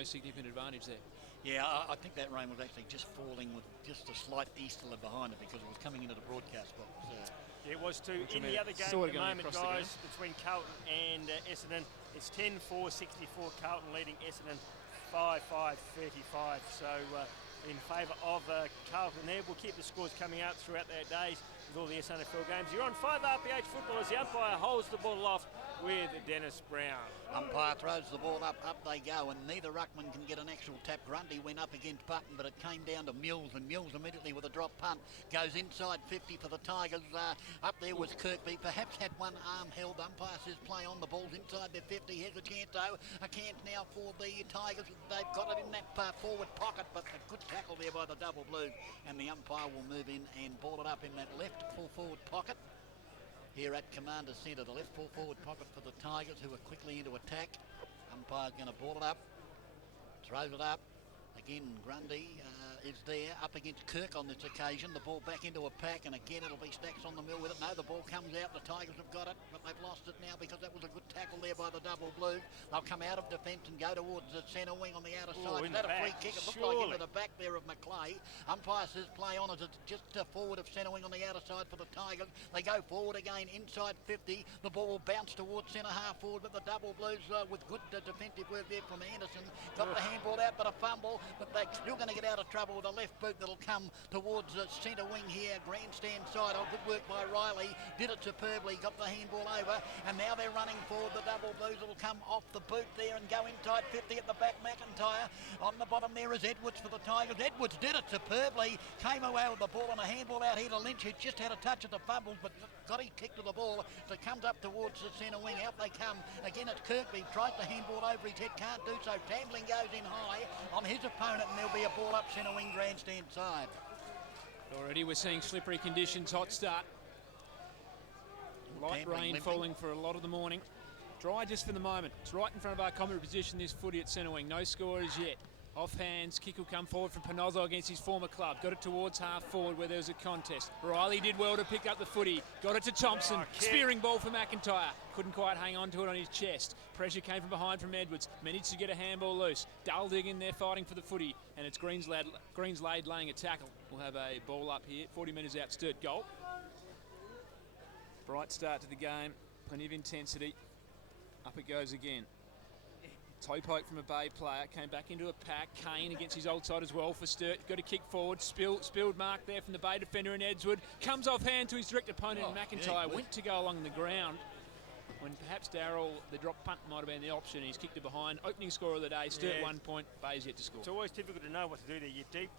no significant advantage there. Yeah, I think that rain was actually just falling with just a slight easterly behind it because it was coming into the broadcast box. Yeah, it was too. In the other game at the moment, guys, between Carlton and Essendon, it's 10-4, 64. Carlton leading Essendon 5-5, 35. So in favour of Carlton there. We'll keep the scores coming out throughout their days with all the SANFL games. You're on 5 RPH football as the umpire holds the ball off with Dennis Brown. Umpire throws the ball up they go, and neither ruckman can get an actual tap. Grundy went up against Button, but it came down to Mills, and Mills immediately with a drop punt goes inside 50 for the Tigers. Up there was Kirkby, perhaps had one arm held. Umpire says play on, the ball's inside their 50. Here's a chance though, a chance now for the Tigers. They've got it in that forward pocket, but a good tackle there by the Double Blues, and the umpire will move in and ball it up in that left full forward pocket. Here at Commander Centre, the left full forward pocket for the Tigers, who are quickly into attack. Umpire's going to ball it up, throws it up. Again, Grundy is there up against Kirk on this occasion. The ball back into a pack, and again it'll be Stacks on the mill with it. No, the ball comes out. The Tigers have got it, but they've lost it now because that was a good tackle there by the Double Blues. They'll come out of defence and go towards the centre wing on the outer side. Is that a free kick? It looked like into the back there of McClay. Umpire says play on as it's just forward of centre wing on the outer side for the Tigers. They go forward again inside 50. The ball will bounce towards centre half forward, but the Double Blues with good defensive work there from Anderson got the handball out, but a fumble. But they're still going to get out of trouble with a left boot that'll come towards the centre wing here, grandstand side. Oh, good work by Riley, did it superbly, got the handball over, and now they're running forward. The Double Blues will come off the boot there and go inside 50 at the back. McIntyre on the bottom there is Edwards for the Tigers. Edwards did it superbly, came away with the ball and a handball out here to Lynch, who just had a touch of the fumbles, but got his kick to the ball. So it comes up towards the centre wing. Out they come. Again, it's Kirkby, tries the handball over his head, can't do so. Tambling goes in high on his opponent, and there'll be a ball up centre wing grandstand side. Already we're seeing slippery conditions, hot start. Light rain falling for a lot of the morning. Dry just for the moment. It's right in front of our commentary position, this footy at centre wing. No score as yet. Off hands, kick will come forward from Panozzo against his former club. Got it towards half forward where there was a contest. Riley did well to pick up the footy. Got it to Thompson. Spearing ball for McIntyre. Couldn't quite hang on to it on his chest. Pressure came from behind from Edwards. Managed to get a handball loose. Duldig in there fighting for the footy. And it's Greenslade laying a tackle. We'll have a ball up here. 40 metres out, Sturt goal. Bright start to the game. Plenty of intensity. Up it goes again. Toe poke from a Bay player, came back into a pack. Kane against his old side as well for Sturt. Got a kick forward, spilled mark there from the Bay defender in Edgewood. Comes off hand to his direct opponent in McIntyre. Went to go along the ground when perhaps Darryl, the drop punt might have been the option. He's kicked it behind. Opening score of the day, Sturt 1 point, Bay's yet to score. It's always difficult to know what to do there. You're deep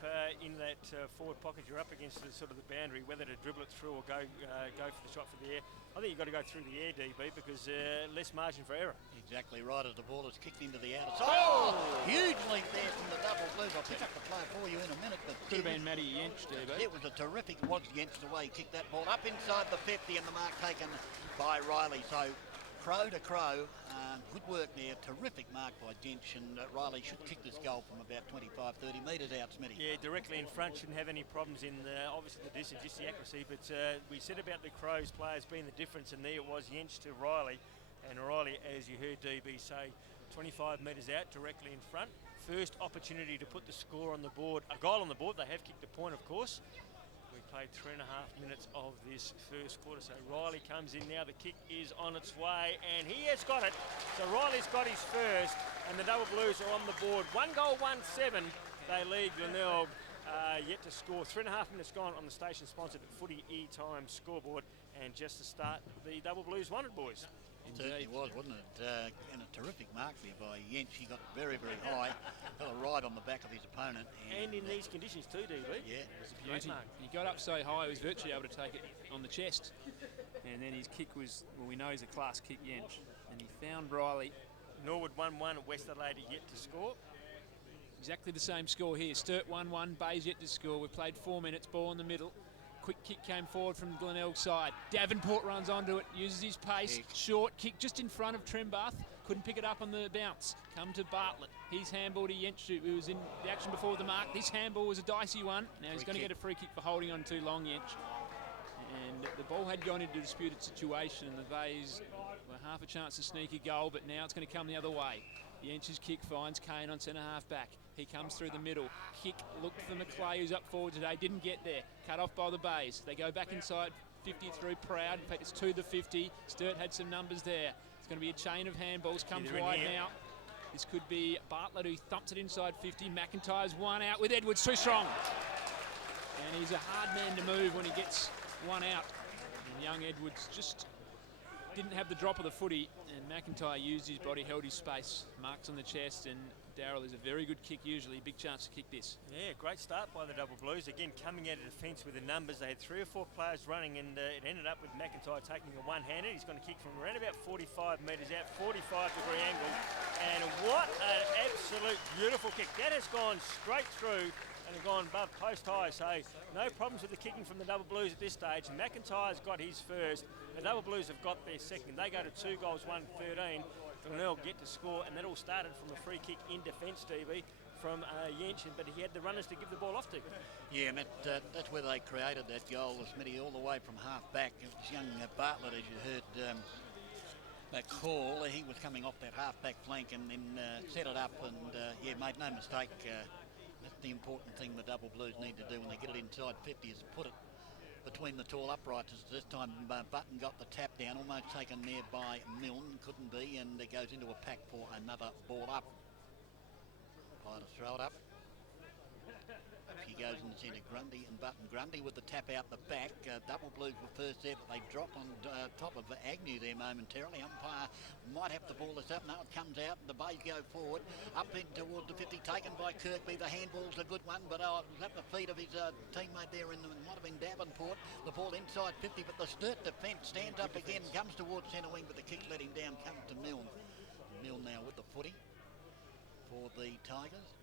in that forward pocket. You're up against the sort of the boundary, whether to dribble it through or go for the shot for the air. I think you've got to go through the air, DB, because less margin for error. Exactly right, as the ball is kicked into the outer side. Oh! Huge leap there from the Double Blues. I'll pick up the play for you in a minute. But could have been Matty Yench, DB. It was a terrific, was Yench the way he kicked that ball up inside the 50, and the mark taken by Riley. So crow to crow, good work there. Terrific mark by Jench, and Riley should kick this goal from about 25, 30 metres out, Smitty. Yeah, directly in front, shouldn't have any problems in obviously the distance, just the accuracy. But we said about the Crows players being the difference, and there it was, Jench to Riley. And Riley, as you heard DB say, 25 metres out, directly in front. First opportunity to put the score on the board, a goal on the board. They have kicked a point, of course. We played 3.5 minutes of this first quarter. So Riley comes in now. The kick is on its way, and he has got it. So Riley's got his first, and the Double Blues are on the board. 1 goal, 1-7. They lead Glenelg yet to score. 3.5 minutes gone on the station-sponsored Footy E-Time scoreboard. And just to start, the Double Blues won it, boys. It certainly was, wasn't it? And a terrific mark there by Yench. He got very, very high. Got a ride on the back of his opponent. And in these conditions too, DB. Yeah. It was a beauty. He got up so high, he was virtually able to take it on the chest. And then his kick was, well, we know he's a class kick, Yench. And he found Riley. Norwood 1-1, West Adelaide yet to score. Exactly the same score here. Sturt 1-1, Bay's yet to score. We've played 4 minutes, ball in the middle. Quick kick came forward from Glenelg side. Davenport runs onto it, uses his pace. Short kick just in front of Trimbath. Couldn't pick it up on the bounce. Come to Bartlett. He's handball to Yench, who was in the action before the mark. This handball was a dicey one. Now he's going to get a free kick for holding on too long, Yench. And the ball had gone into a disputed situation, and the Bays were half a chance to sneak a goal, but now it's going to come the other way. The Yench's kick finds Kane on centre half back. He comes through the middle. Kick looked for McClay, who's up forward today. Didn't get there. Cut off by the Bays. They go back inside 50 through Proud. In fact, it's to the 50. Sturt had some numbers there. It's going to be a chain of handballs. Comes wide now. This could be Bartlett, who thumps it inside 50. McIntyre's one out with Edwards, too strong. And he's a hard man to move when he gets one out. And young Edwards just didn't have the drop of the footy, and McIntyre used his body, held his space. Marks on the chest, and Darrell is a very good kick usually. Big chance to kick this. Yeah, great start by the Double Blues. Again, coming out of defence with the numbers. They had 3 or 4 players running, and it ended up with McIntyre taking a one-hander. He's going to kick from around about 45 metres out, 45-degree angle. And what an absolute beautiful kick. That has gone straight through and gone above post high. So no problems with the kicking from the Double Blues at this stage. McIntyre's got his first. The Double Blues have got their second. They go to 2 goals, 1-13. Glenelg get to score, and that all started from a free kick in defence, DB, from Yench, but he had the runners to give the ball off to. Yeah, and that's where they created that goal, Smitty, all the way from half back. It was young Bartlett, as you heard that call. He was coming off that half back flank and then set it up, and yeah, made no mistake. That's the important thing the Double Blues need to do when they get it inside 50, is put it between the tall uprights. This time Button got the tap down, almost taken there by Milne, couldn't be, and it goes into a pack for another ball up. Try to throw it up. She goes in the centre, Grundy and Button. Grundy with the tap out the back. Double Blues were first there, but they drop on top of Agnew there momentarily. Umpire might have to ball this up. Now it comes out, and the Bays go forward. Up in towards the 50, taken by Kirkby. The handball's a good one, but it was at the feet of his teammate there, and might have been Davenport. The ball inside 50, but the Sturt defence stands up again, comes towards centre wing, but the kick let him down, comes to Milne. Milne now with the footy for the Tigers.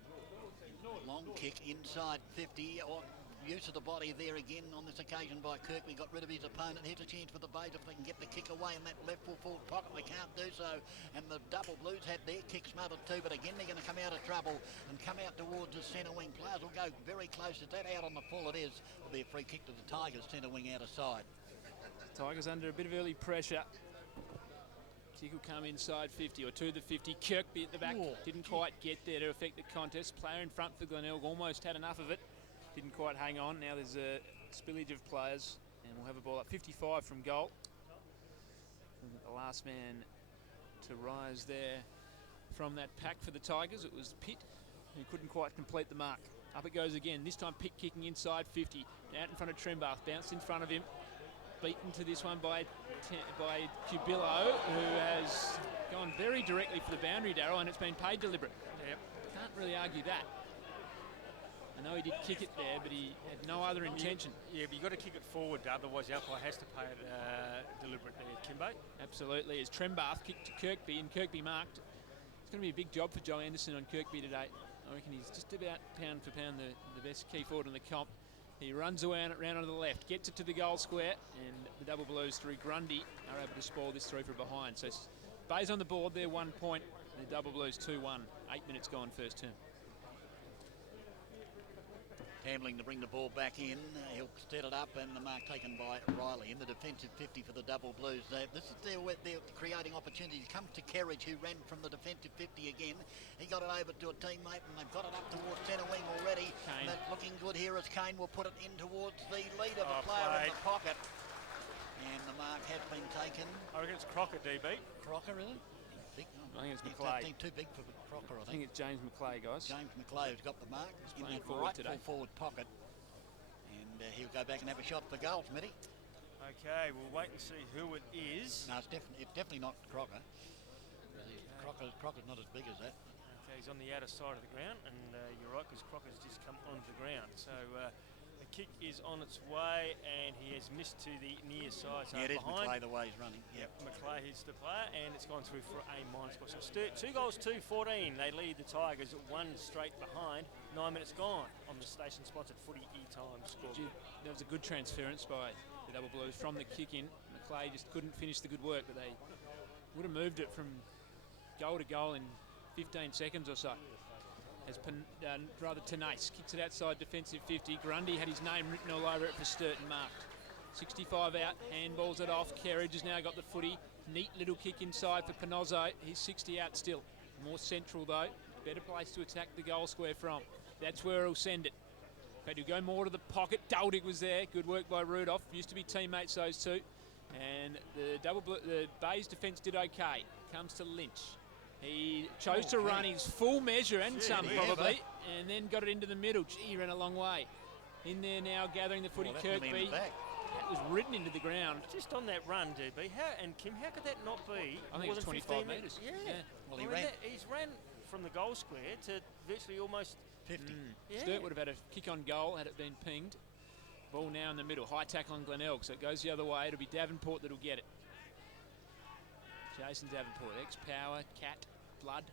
Long kick inside 50, or use of the body there again on this occasion by Kirkby. Got rid of his opponent. Here's a chance for the Bays if they can get the kick away in that left full forward pocket. They can't do so, and the Double Blues had their kick smothered too, but again they're going to come out of trouble and come out towards the centre wing. Players will go very close. Is that out on the full? It is. It'll be a free kick to the Tigers, centre wing out of side. Tigers under a bit of early pressure. Kick will come inside 50 or to the 50. Kirkby at the back. Didn't quite get there to affect the contest. Player in front for Glenelg almost had enough of it. Didn't quite hang on. Now there's a spillage of players, and we'll have a ball up 55 from goal. And the last man to rise there from that pack for the Tigers, it was Pitt, who couldn't quite complete the mark. Up it goes again. This time Pitt kicking inside 50. Out in front of Trembath. Bounced in front of him. Beaten to this one by Cubillo, who has gone very directly for the boundary, Darryl, and it's been paid deliberate. Yep. Can't really argue that. I know he did kick it there, but he had no other intention. Yeah, but you've got to kick it forward, otherwise the umpire has to pay it deliberate there, Kimbo. Absolutely. As Trembath kicked to Kirkby, and Kirkby marked. It's going to be a big job for Joe Anderson on Kirkby today. I reckon he's just about pound for pound the best key forward in the comp. He runs around onto the left, gets it to the goal square, and the Double Blues through Grundy are able to spoil this through from behind. So Bays on the board there, 1 point. The Double Blues 2-1. 8 minutes gone first term. Hamling to bring the ball back in. He'll set it up, and the mark taken by Riley in the defensive 50 for the Double Blues. This is where they're creating opportunities. Comes to Kerridge, who ran from the defensive 50 again. He got it over to a teammate, and they've got it up towards centre wing already. That's looking good here as Kane will put it in towards the leader, the player in the pocket. And the mark has been taken. I reckon it's Crocker, DB. Crocker, really? Big. I think it's McClay. Too big for Crocker, I think it's James McClay, guys. James McClay has got the mark in that forward right full forward pocket. And he'll go back and have a shot for goal, Smitty. Okay, we'll wait and see who it is. No, it's definitely not Crocker. Crocker's not as big as that. Okay, he's on the outer side of the ground, and you're right, because Crocker's just come onto the ground. So the kick is on its way, and he has missed to the near side. So yeah, it is behind. McClay the way he's running. Yep. McClay hits the player, and it's gone through for a minus score. So Sturt, 2 goals, 2-14. They lead the Tigers 1 straight behind. 9 minutes gone on the station-sponsored footy e-time score. That was a good transference by the Double Blues from the kick in. McClay just couldn't finish the good work, but they would have moved it from goal to goal in 15 seconds or so. As rather Tenace kicks it outside defensive 50. Grundy had his name written all over it for Sturt and marked. 65 out, handballs it off. Kerridge has now got the footy. Neat little kick inside for Panozzo. He's 60 out still. More central though, better place to attack the goal square from. That's where he'll send it. In fact, he'll go more to the pocket. Daldig was there. Good work by Rudolph. Used to be teammates, those two. And the Bays defence did okay. Comes to Lynch. He chose to run his full measure and some probably, and then got it into the middle. Gee, he ran a long way. In there now, gathering the footy, Kirkby. That was ridden into the ground. Just on that run, DB, and Kim, how could that not be? I think it's 25 metres. Yeah. Well, he's ran from the goal square to virtually almost 50. Yeah. Sturt would have had a kick on goal had it been pinged. Ball now in the middle. High tackle on Glenelg, so it goes the other way. It'll be Davenport that'll get it. Jason Davenport, ex-Power, Cat, Blood.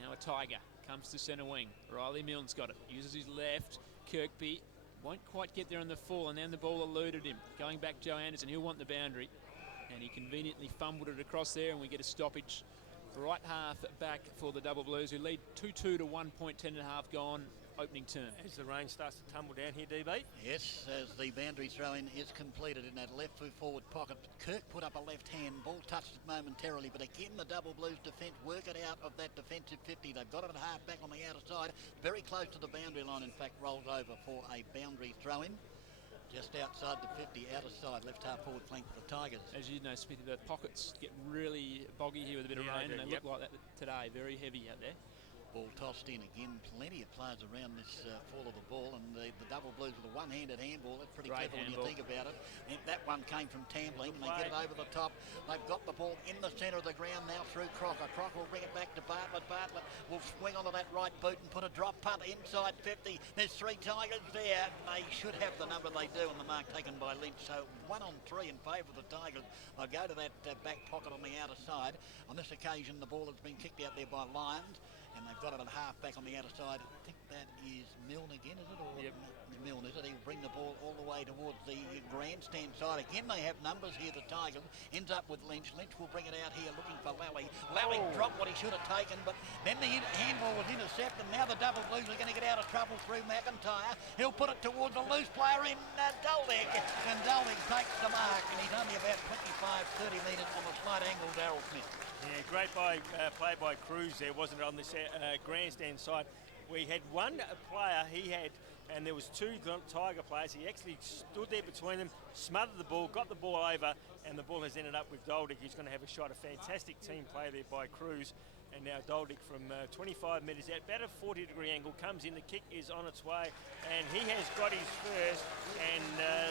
Now a Tiger. Comes to centre wing. Riley Milne's got it. Uses his left. Kirkby won't quite get there on the full, and then the ball eluded him. Going back, Joe Anderson. He'll want the boundary. And he conveniently fumbled it across there, and we get a stoppage. Right half back for the Double Blues, who lead 2-2 to 1 point, 10 and a half gone. Opening term. As the rain starts to tumble down here, DB. Yes, as the boundary throw-in is completed in that left forward pocket. Kirk put up a left hand, ball touched it momentarily, but again the Double Blues defence work it out of that defensive 50. They've got it at half back on the outer side, very close to the boundary line, in fact rolls over for a boundary throw-in. Just outside the 50, outer side, left half forward flank for the Tigers. As you know, Smithy, the pockets get really boggy here with a bit of rain, and they look like that today, very heavy out there. Ball tossed in again, plenty of players around this fall of the ball, and the Double Blues with a one-handed handball. That's pretty Great clever handball. when you think about it. And that one came from Tambling, and they get it over the top. They've got the ball in the centre of the ground now through Crocker. Crocker will bring it back to Bartlett. Bartlett will swing onto that right boot and put a drop punt inside 50. There's three Tigers there. They should have the number they do, and the mark taken by Lynch. So 1 on 3 in favour of the Tigers. They'll go to that back pocket on the outer side. On this occasion, the ball has been kicked out there by Lyons. And they've got it at half back on the outer side. I think that is Milne again, is it? Or yep. Milne, is it? He'll bring the ball all the way towards the grandstand side. Again, they have numbers here, the Tigers. Ends up with Lynch. Lynch will bring it out here looking for Lally. Lally dropped what he should have taken, but then the handball was intercepted. Now the Double Blues are going to get out of trouble through McIntyre. He'll put it towards a loose player in Daldig. And Daldig takes the mark, and he's only about 25, 30 metres on the slight angle, Darryl Smith. Yeah, great play by Cruz there, wasn't it, on this grandstand side. We had one player, and there was two Tiger players. He actually stood there between them, smothered the ball, got the ball over, and the ball has ended up with Daldig. He's going to have a shot. A fantastic team play there by Cruz. And now Daldig from 25 metres out, about a 40-degree angle, comes in. The kick is on its way, and he has got his first. And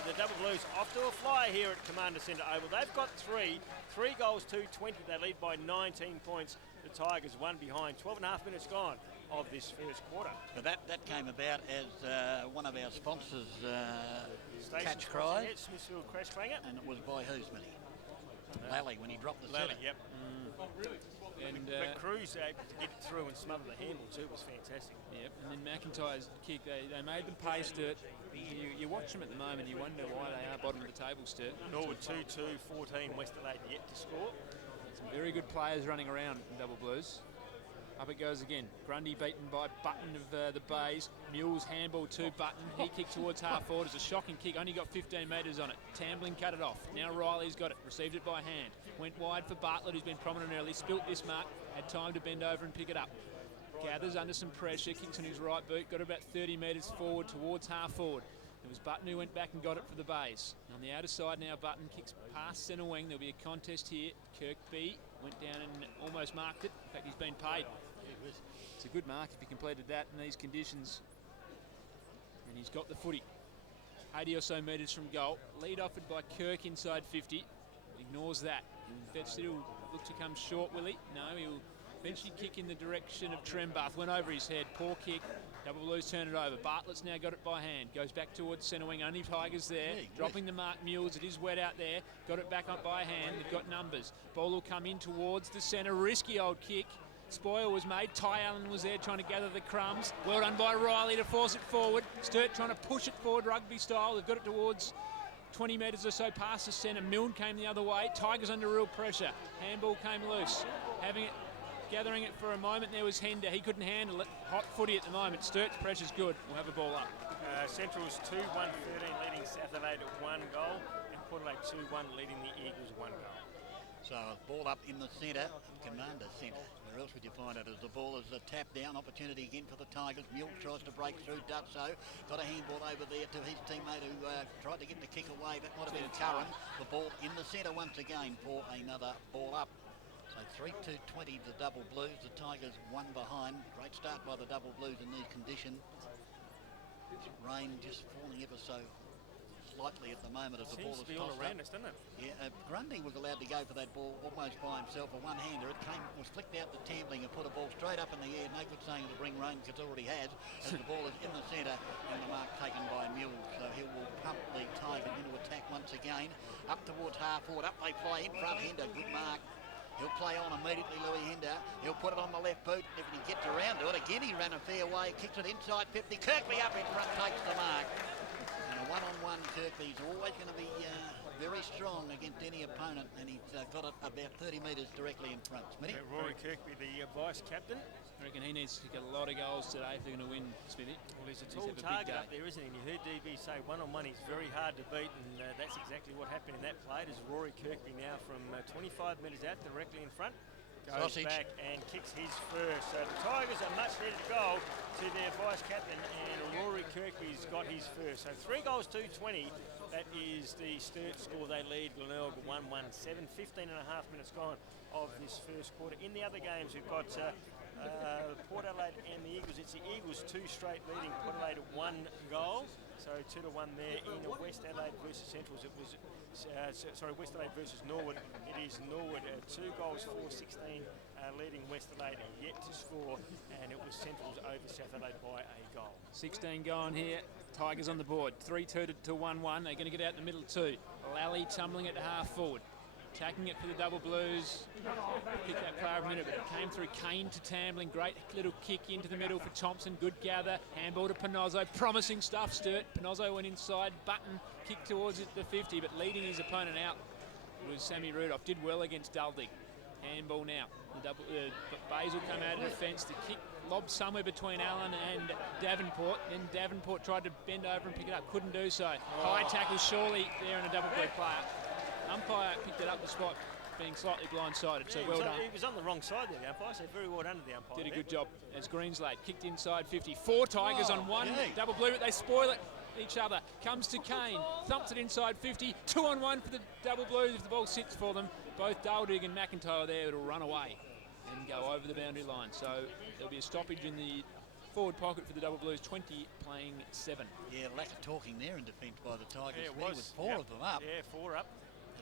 the Double Blues off to a flyer here at Commander Centre Oval. They've got three goals to 20. They lead by 19 points. The Tigers one behind. 12 and a half minutes gone of this first quarter. But that came about as one of our sponsors catch cry. Smithfield Crash Clanger. And it was by who, Smithy? Lally, when he dropped the Lally, centre. yep. But Cruz able to get it through and smother the handle too was fantastic. Yep, and then McIntyre's kick, they made them pay Sturt. You watch them at the moment, you wonder why they are bottom of the table, Sturt. Norwood 2-2, 14, West Adelaide yet to score. Some very good players running around in Double Blues. Up it goes again. Grundy beaten by Button of the Bays. Mules handball to Button. He kicked towards half forward. It's a shocking kick. Only got 15 metres on it. Tambling cut it off. Now Riley's got it. Received it by hand. Went wide for Bartlett, who's been prominent early. Spilt this mark. Had time to bend over and pick it up. Gathers under some pressure. Kicks on his right boot. Got about 30 metres forward towards half forward. It was Button who went back and got it for the Bays. On the outer side now, Button kicks past centre wing. There'll be a contest here. Kirkby went down and almost marked it. In fact, he's been paid. It's a good mark if he completed that in these conditions. And he's got the footy. 80 or so metres from goal. Lead offered by Kirk inside 50. Ignores that. He'll look to come short, will he? No, he'll eventually kick in the direction of Trembath. Went over his head. Poor kick. Double Blues turn it over. Bartlett's now got it by hand. Goes back towards centre wing. Only Tigers there. Dropping the mark Mules. It is wet out there. Got it back up by hand. They've got numbers. Ball will come in towards the centre. Risky old kick. Spoil was made. Ty Allen was there trying to gather the crumbs. Well done by Riley to force it forward. Sturt trying to push it forward rugby style. They've got it towards 20 metres or so past the centre. Milne came the other way. Tigers under real pressure. Handball came loose. Gathering it for a moment, there was Hender. He couldn't handle it. Hot footy at the moment. Sturt's pressure's good. We'll have a ball up. Central's 2-1-13 leading South Adelaide at 1 goal. And Port Adelaide 2-1 leading the Eagles 1 goal. So a ball up in the centre, commander centre. Where else would you find it? As the ball is tapped down, opportunity again for the Tigers. Mule tries to break through, does so. Got a handball over there to his teammate who tried to get the kick away. That might have been Curran. The ball in the centre once again for another ball up. So 3-2-20 the double blues. The Tigers one behind. Great start by the double blues in these conditions. Rain just falling ever so slightly at the moment as the ball is all tossed around up. us, doesn't it? Yeah, Grundy was allowed to go for that ball almost by himself, a one-hander. It was flicked out to Tambling and put a ball straight up in the air. No good saying it'll bring rain because it already has, as the ball is in the centre and the mark taken by Mule. So he will pump the Tigers into attack once again. Up towards half forward, up they fly in front. Hinder, good mark. He'll play on immediately, Louis Hinder. He'll put it on the left boot. If he gets around to it, again he ran a fair way, kicks it inside 50. Kirkby up in front, takes the mark. And a one-on-one, Kirkby's always going to be very strong against any opponent, and he's got it about 30 metres directly in front. Smithy? Rory Kirkby, the vice-captain. I reckon he needs to get a lot of goals today if they're going to win, Smithy. Well, he's a tall target up there, isn't he? And you heard DB say one-on-one he's very hard to beat, and that's exactly what happened in that play. As Rory Kirkby now from 25 metres out directly in front goes back and kicks his first. So the Tigers are much needed to go to their vice-captain, and Rory Kirkby's got his first. So 3 goals, 2-20. That is the Sturt score. They lead Glenelg 1-1-7. 15 and a half minutes gone of this first quarter. In the other games, we've got Port Adelaide and the Eagles. It's the Eagles 2 straight leading Port Adelaide 1 goal. So 2-1 there. In West Adelaide versus Centrals, it was West Adelaide versus Norwood. It is Norwood 2 goals 4-16 leading West Adelaide yet to score, and it was Centrals over South Adelaide by a goal. 16 going here. Tigers on the board. 3-2 to 1-1. They're going to get out in the middle too. Lally tumbling it to half forward. Attacking it for the double blues. Pick that far a minute, but it came through Kane to Tambling. Great little kick into the middle for Thompson. Good gather. Handball to Panozzo. Promising stuff, Sturt. Panozzo went inside. Button kicked towards it the 50, but leading his opponent out was Sammy Rudolph. Did well against Duldig. Handball now. Basil come out of defence. The kick lobbed somewhere between Allen and Davenport. Then Davenport tried to bend over and pick it up. Couldn't do so. High tackle surely there in a double play player. Umpire picked it up despite being slightly blindsided, so well done. He was on the wrong side there, the umpire, so very well done to the umpire. Did a good job as Greenslade kicked inside 50. 4 Tigers on one. Double blue, but they spoil it each other. Comes to Kane, thumps it inside 50. 2 on 1 for the double blues if the ball sits for them. Both Daldig and McIntyre there, it'll run away and go over the boundary line. So there'll be a stoppage in the forward pocket for the double blues. 20 playing 7. Yeah, lack of talking there in defence by the Tigers. Yeah, it was. With 4 of them up. Yeah, 4 up.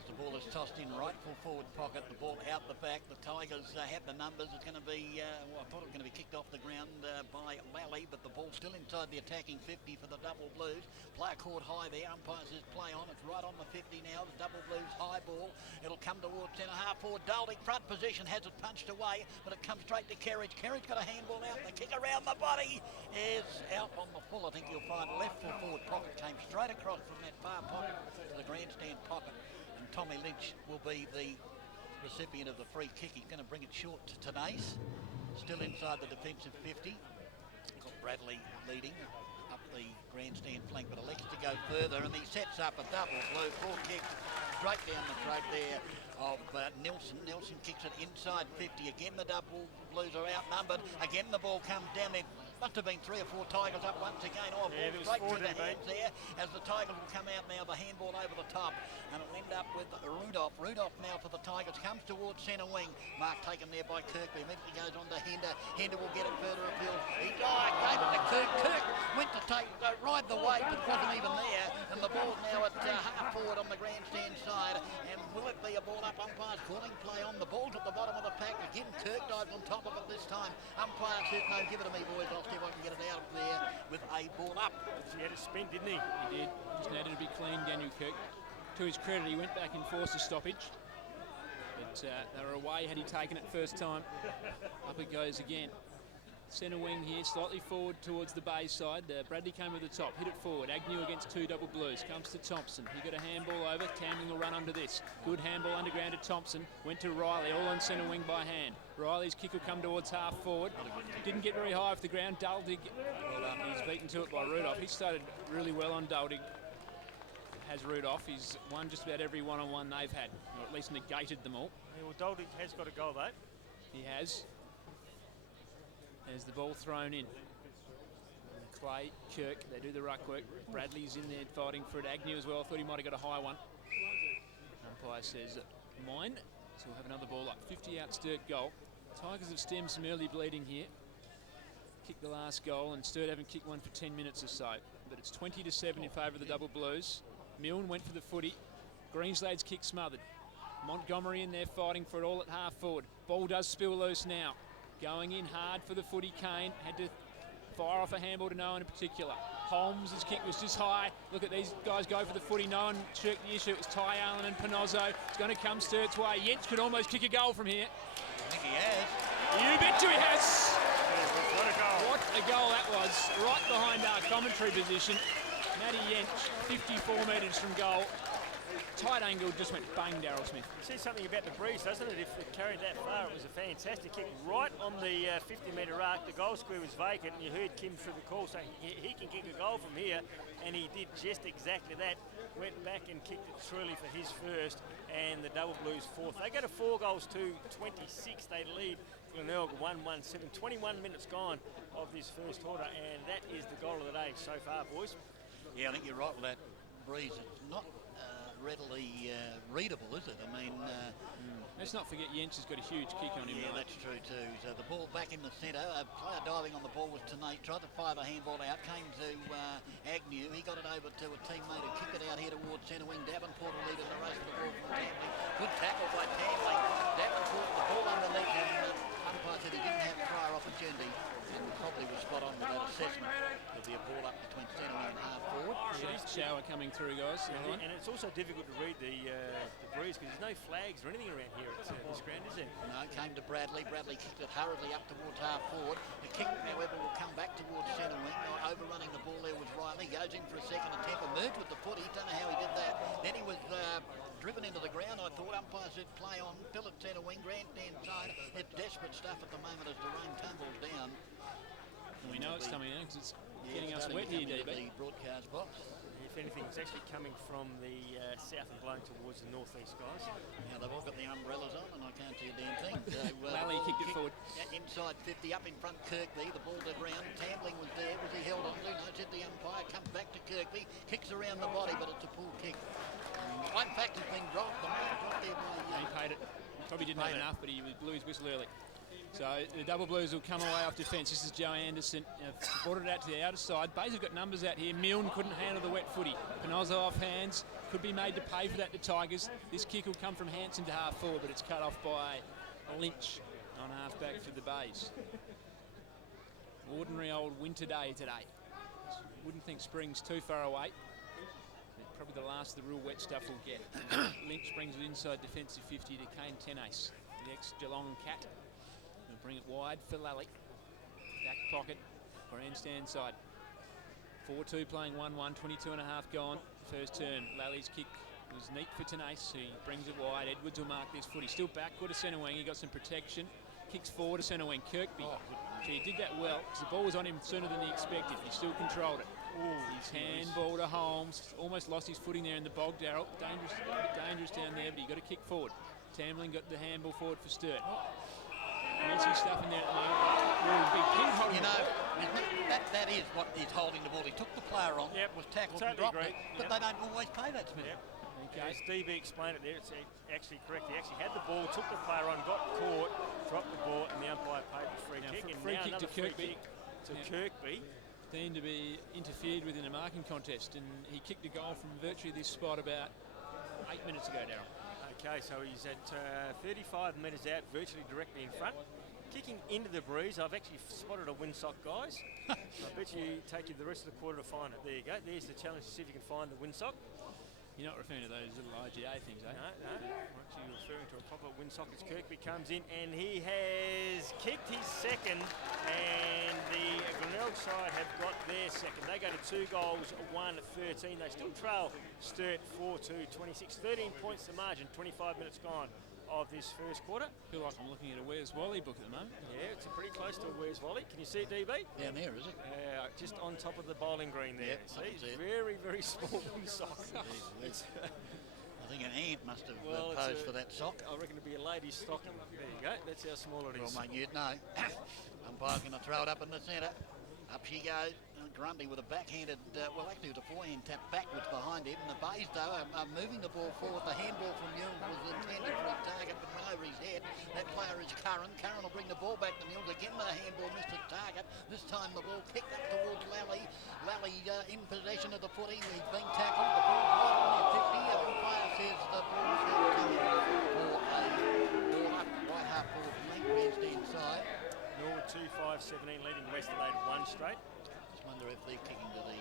The ball is tossed in right full forward pocket, the ball out the back. The Tigers have the numbers. It's going to be, I thought it was going to be kicked off the ground by Lally, but the ball's still inside the attacking 50 for the double blues. Player caught high there. Umpire says play on. It's right on the 50 now. The double blues high ball. It'll come towards centre half forward. Daldic front position has it punched away, but it comes straight to Kerridge. Kerridge got a handball out. The kick around the body is out on the full. I think you'll find left full forward pocket came straight across from that far pocket to the grandstand pocket. Tommy Lynch will be the recipient of the free kick. He's going to bring it short to Tenace. Still inside the defensive 50. Got Bradley leading up the grandstand flank, but elects to go further, and he sets up a double blue. 4 kicks straight down the throat there of Nelson. Nelson kicks it inside 50. Again, the double blues are outnumbered. Again, the ball comes down there. Must have been 3 or 4 Tigers up once again. Oh, yeah, straight through the hands there as the Tigers will come out now. The handball over the top, and it'll end up with Rudolph. Rudolph now for the Tigers comes towards centre wing. Mark taken there by Kirkby. Immediately goes on to Hinder. Hinder will get it further afield. He gave it to Kirk. Kirk went to ride the wave, but wasn't even there. And the ball's now at half forward on the grandstand side. And will it be a ball up? Umpire's calling play on. The ball's at the bottom of the pack. Again, Kirk dives on top of it this time. Umpire says no, give it to me, boys. I'll see if I can get it out of there with a ball up. He had a spin, didn't he? He did. Just needed to be clean, Daniel Kirk. To his credit, he went back and forced a stoppage. But they were away had he taken it first time. Up it goes again. Centre wing here, slightly forward towards the bay side. Bradley came with the top, hit it forward. Agnew against 2 double blues. Comes to Thompson. He got a handball over. Tambling will run under this. Good handball underground to Thompson. Went to Riley, all on centre wing by hand. Riley's kick will come towards half forward. Didn't get very high off the ground. Duldig, he's beaten to it by Rudolph. He started really well on Duldig. Has Rudolph. He's won just about every one-on-one they've had, or at least negated them all. Yeah, well, Daldy has got a goal, though. He has. There's the ball thrown in. Clay, Kirk, they do the ruck work. Bradley's in there fighting for it. Agnew as well. I thought he might have got a high one. Umpire says mine. So we'll have another ball up. 50 out Sturt goal. Tigers have stemmed some early bleeding here. Kicked the last goal, and Sturt haven't kicked one for 10 minutes or so. But it's 20-7 in favour of the Double Blues. Milne went for the footy. Greenslade's kick smothered. Montgomery in there fighting for it all at half forward. Ball does spill loose now. Going in hard for the footy. Kane had to fire off a handball to no one in particular. Holmes' kick was just high. Look at these guys go for the footy. No one shirked the issue. It was Ty Allen and Panozzo. It's going to come Sturt's way. Jentz could almost kick a goal from here. I think he has. You bet you he has. What a goal. What a goal that was. Right behind our commentary position. Matty Jentz, 54 metres from goal. Tight angle, just went bang, Daryl Smith. You see something about the breeze, doesn't it? If it carried that far, it was a fantastic kick right on the 50-metre arc. The goal square was vacant, and you heard Kim through the call saying he can kick a goal from here, and he did just exactly that. Went back and kicked it truly for his first, and the Double Blues fourth. They go to 4 goals to 26. They lead Glenelg 1-1-7. 21 minutes gone of this first quarter, and that is the goal of the day so far, boys. Yeah, I think you're right with that. Breeze. It's not readily readable, is it? I mean... Let's not forget Jentz has got a huge kick on him. Yeah, right? that's true too. So the ball back in the centre. A player diving on the ball was Tenate. Tried to fire the handball out. Came to Agnew. He got it over to a teammate who kicked it out here towards centre wing. Davenport will lead in the race for the ball from Tambling. Good tackle by Tambling. Davenport, the ball underneath him. Umpire said he didn't have prior opportunity and probably was spot on with that assessment. There'll be a ball up between centre wing and half forward. Shower coming through, guys. And it's also difficult to read the breeze because there's no flags or anything around here at this ground, is there? No, came to Bradley. Bradley kicked it hurriedly up towards half forward. The kick, however, will come back towards centre wing. Overrunning the ball there was Riley. Goes in for a second attempt. Emerged with the footy. Don't know how he did that. Then he was driven into the ground. I thought umpire said play on. Pill at centre wing. Grandstand side. It's desperate stuff at the moment as the rain tumbles down. We know it's coming in because it's getting us wet here, DB. The broadcast box. If anything, it's actually coming from the south and blowing towards the northeast, guys. Now they've all got the umbrellas on and I can't see a damn thing. So, Lally kicked it forward. Inside 50, up in front Kirkby, the ball to ground. Tambling was there, was he held on to? No, said the umpire, comes back to Kirkby, kicks around the body, but it's a pull kick. In fact, he's been dropped. The man dropped there by... He paid it. Probably didn't have enough, but he blew his whistle early. So the Double Blues will come away off defence. This is Joe Anderson. Brought it out to the outer side. Bays have got numbers out here. Milne couldn't handle the wet footy. Panozzo off hands. Could be made to pay for that, the Tigers. This kick will come from Hanson to half forward, but it's cut off by Lynch on half back for the Bays. Ordinary old winter day today. Wouldn't think spring's too far away. Probably the last of the real wet stuff we'll get. Lynch brings it inside defensive 50 to Kane Tenace, the ex-Geelong Cat. He'll bring it wide for Lally. Back pocket, grandstand side. 4-2 playing 1-1, 22 and a half gone. First turn, Lally's kick was neat for Tenace. He brings it wide. Edwards will mark this footy. Still backward to centre wing. He got some protection. Kicks forward to centre wing. Kirkby. So he did that well because the ball was on him sooner than he expected. He still controlled it. His handball to Holmes. Almost lost his footing there in the bog, Darryl. Dangerous, a bit dangerous down there, but he got to kick forward. Tambling got the handball forward for Sturt. Messy stuff in there at the moment. Big pin holding. You know, that is what is holding the ball. He took the player on, was tackled and dropped it, but they don't always pay that, Smith. Okay. As DB explained it there, it's actually correct. He actually had the ball, took the player on, got caught, dropped the ball, and the umpire paid the free kick. And free now kick to Kirkby. Kirkby. Deemed to be interfered with in a marking contest, and he kicked a goal from virtually this spot about 8 minutes ago, Darryl. Okay, so he's at 35 metres out, virtually directly in front. Kicking into the breeze. I've actually spotted a windsock, guys. I bet you take you the rest of the quarter to find it. There you go. There's the challenge to see if you can find the windsock. You're not referring to those little IGA things, eh? No. We're actually referring to a proper windsock as Kirkby comes in, and he has kicked his second, and the Glenelg side have got their second. They go to 2 goals, 1-13. They still trail Sturt 4-2, 26. 13 points to margin, 25 minutes gone of this first quarter. I feel like I'm looking at a Where's Wally book at the moment. Yeah, it's pretty close to a Where's Wally. Can you see it, DB? Down there, is it? Just on top of the bowling green there. Yep, see, it's very, very small windsock. think an ant must have Well, posed for that sock. I reckon it'd be a lady's stocking. There you go. That's how small it is. Well, mate, you'd know. Umpire's going to throw it up in the centre. Up she goes. Grundy with a backhanded, well, actually it was a forehand tap backwards behind him. And the Bays, though, are moving the ball forward. The handball from Mills was intended for his target, but went over his head. That player is Curran. Curran will bring the ball back to Mills. Again, the handball missed his target. This time the ball kicked up towards Lally. Lally in possession of the footy. He's been tackled. The ball's right on their 50. The umpire says the ball's held to him for a ball up. Right half forward flank, grandstand side. Norwood 2-5-17 leading West Adelaide 1 straight. Wonder if they're kicking to the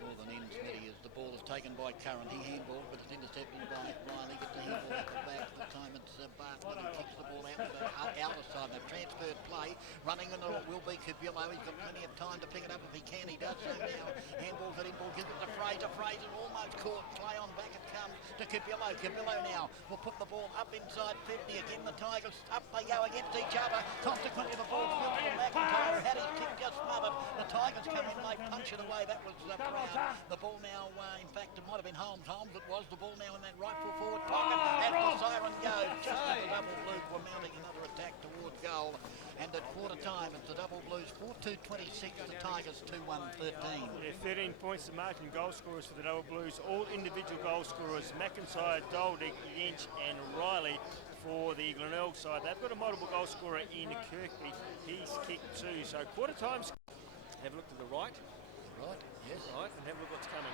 northern end, Smitty, as the ball is taken by Curran. He handballed, but it's intercepted by Riley. Gets the handball at the back. The time it's Bartlett who kicks the ball out to the outer side. They've transferred play. Running in the will be Cabillo. He's got plenty of time to pick it up if he can. He does so now. Handball's at inball. Gives it to Fraser. Fraser almost caught. Play on back. It comes to Cabillo. Cabillo now will put the ball up inside 50. Again, the Tigers up they go against each other. Consequently, the ball's filled to McIntyre. Had his kick just smothered. The Tigers come in late, punch it away. That was Brown. The ball now, in fact, it might have been Holmes. Holmes it was. The ball now in that rightful forward pocket as the siren goes. Just as the double blues were mounting another attack towards goal. And at quarter time, it's the double blues 4-2-26, the Tigers 2-1-13. Yeah, 13 points to mark in goal scorers for the double blues. All individual goal scorers, McIntyre, Doldick, Yench and Riley for the Glenelg side. They've got a multiple goal scorer in Kirkby. He's kicked 2. So quarter times. Have a look to the right. Right, yes. Right, and have a look what's coming.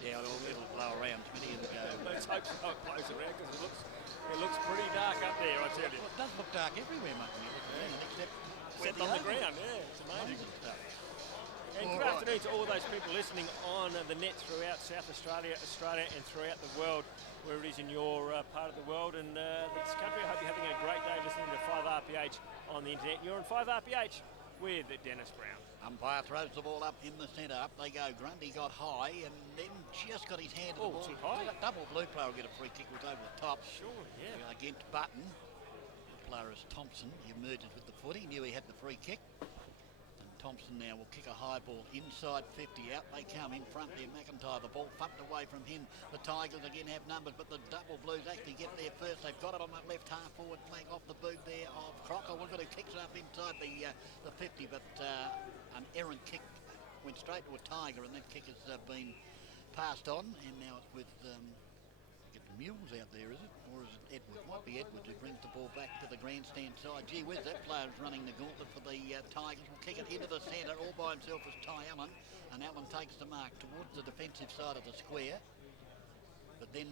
Yeah, it'll blow around 20 years ago. Let's hope so it blows around because it looks pretty dark up there, I tell you. Well, it does look dark everywhere, mate, when you look around, except on the ground, yeah, it's amazing. Stuff. And good afternoon to all those people listening on the net throughout South Australia, and throughout the world, where it is in your part of the world and this country. I hope you're having a great day listening to 5RPH on the internet. You're on 5RPH with Dennis Brown. Umpire throws the ball up in the centre. Up they go. Grundy got high and then just got his hand to the ball. Too high. That double blue player will get a free kick. Was over the top. Sure, yeah. Against Button. The player is Thompson. He emerges with the foot. He knew he had the free kick. And Thompson now will kick a high ball inside 50. Out they come in front there. McIntyre. The ball thumped away from him. The Tigers again have numbers, but the double blues actually get there first. They've got it on that left half forward flank off the boot there of Crocker. Who kicks it up inside the 50, but an errant kick went straight to a Tiger, and that kick has been passed on, and now it's with Mules out there, is it? Or is it Edwards? Might be Edwards who brings the ball back to the grandstand side. Gee whiz, that player's running the gauntlet for the Tigers. Will kick it into the centre. All by himself is Ty Allen, and Allen takes the mark towards the defensive side of the square. But then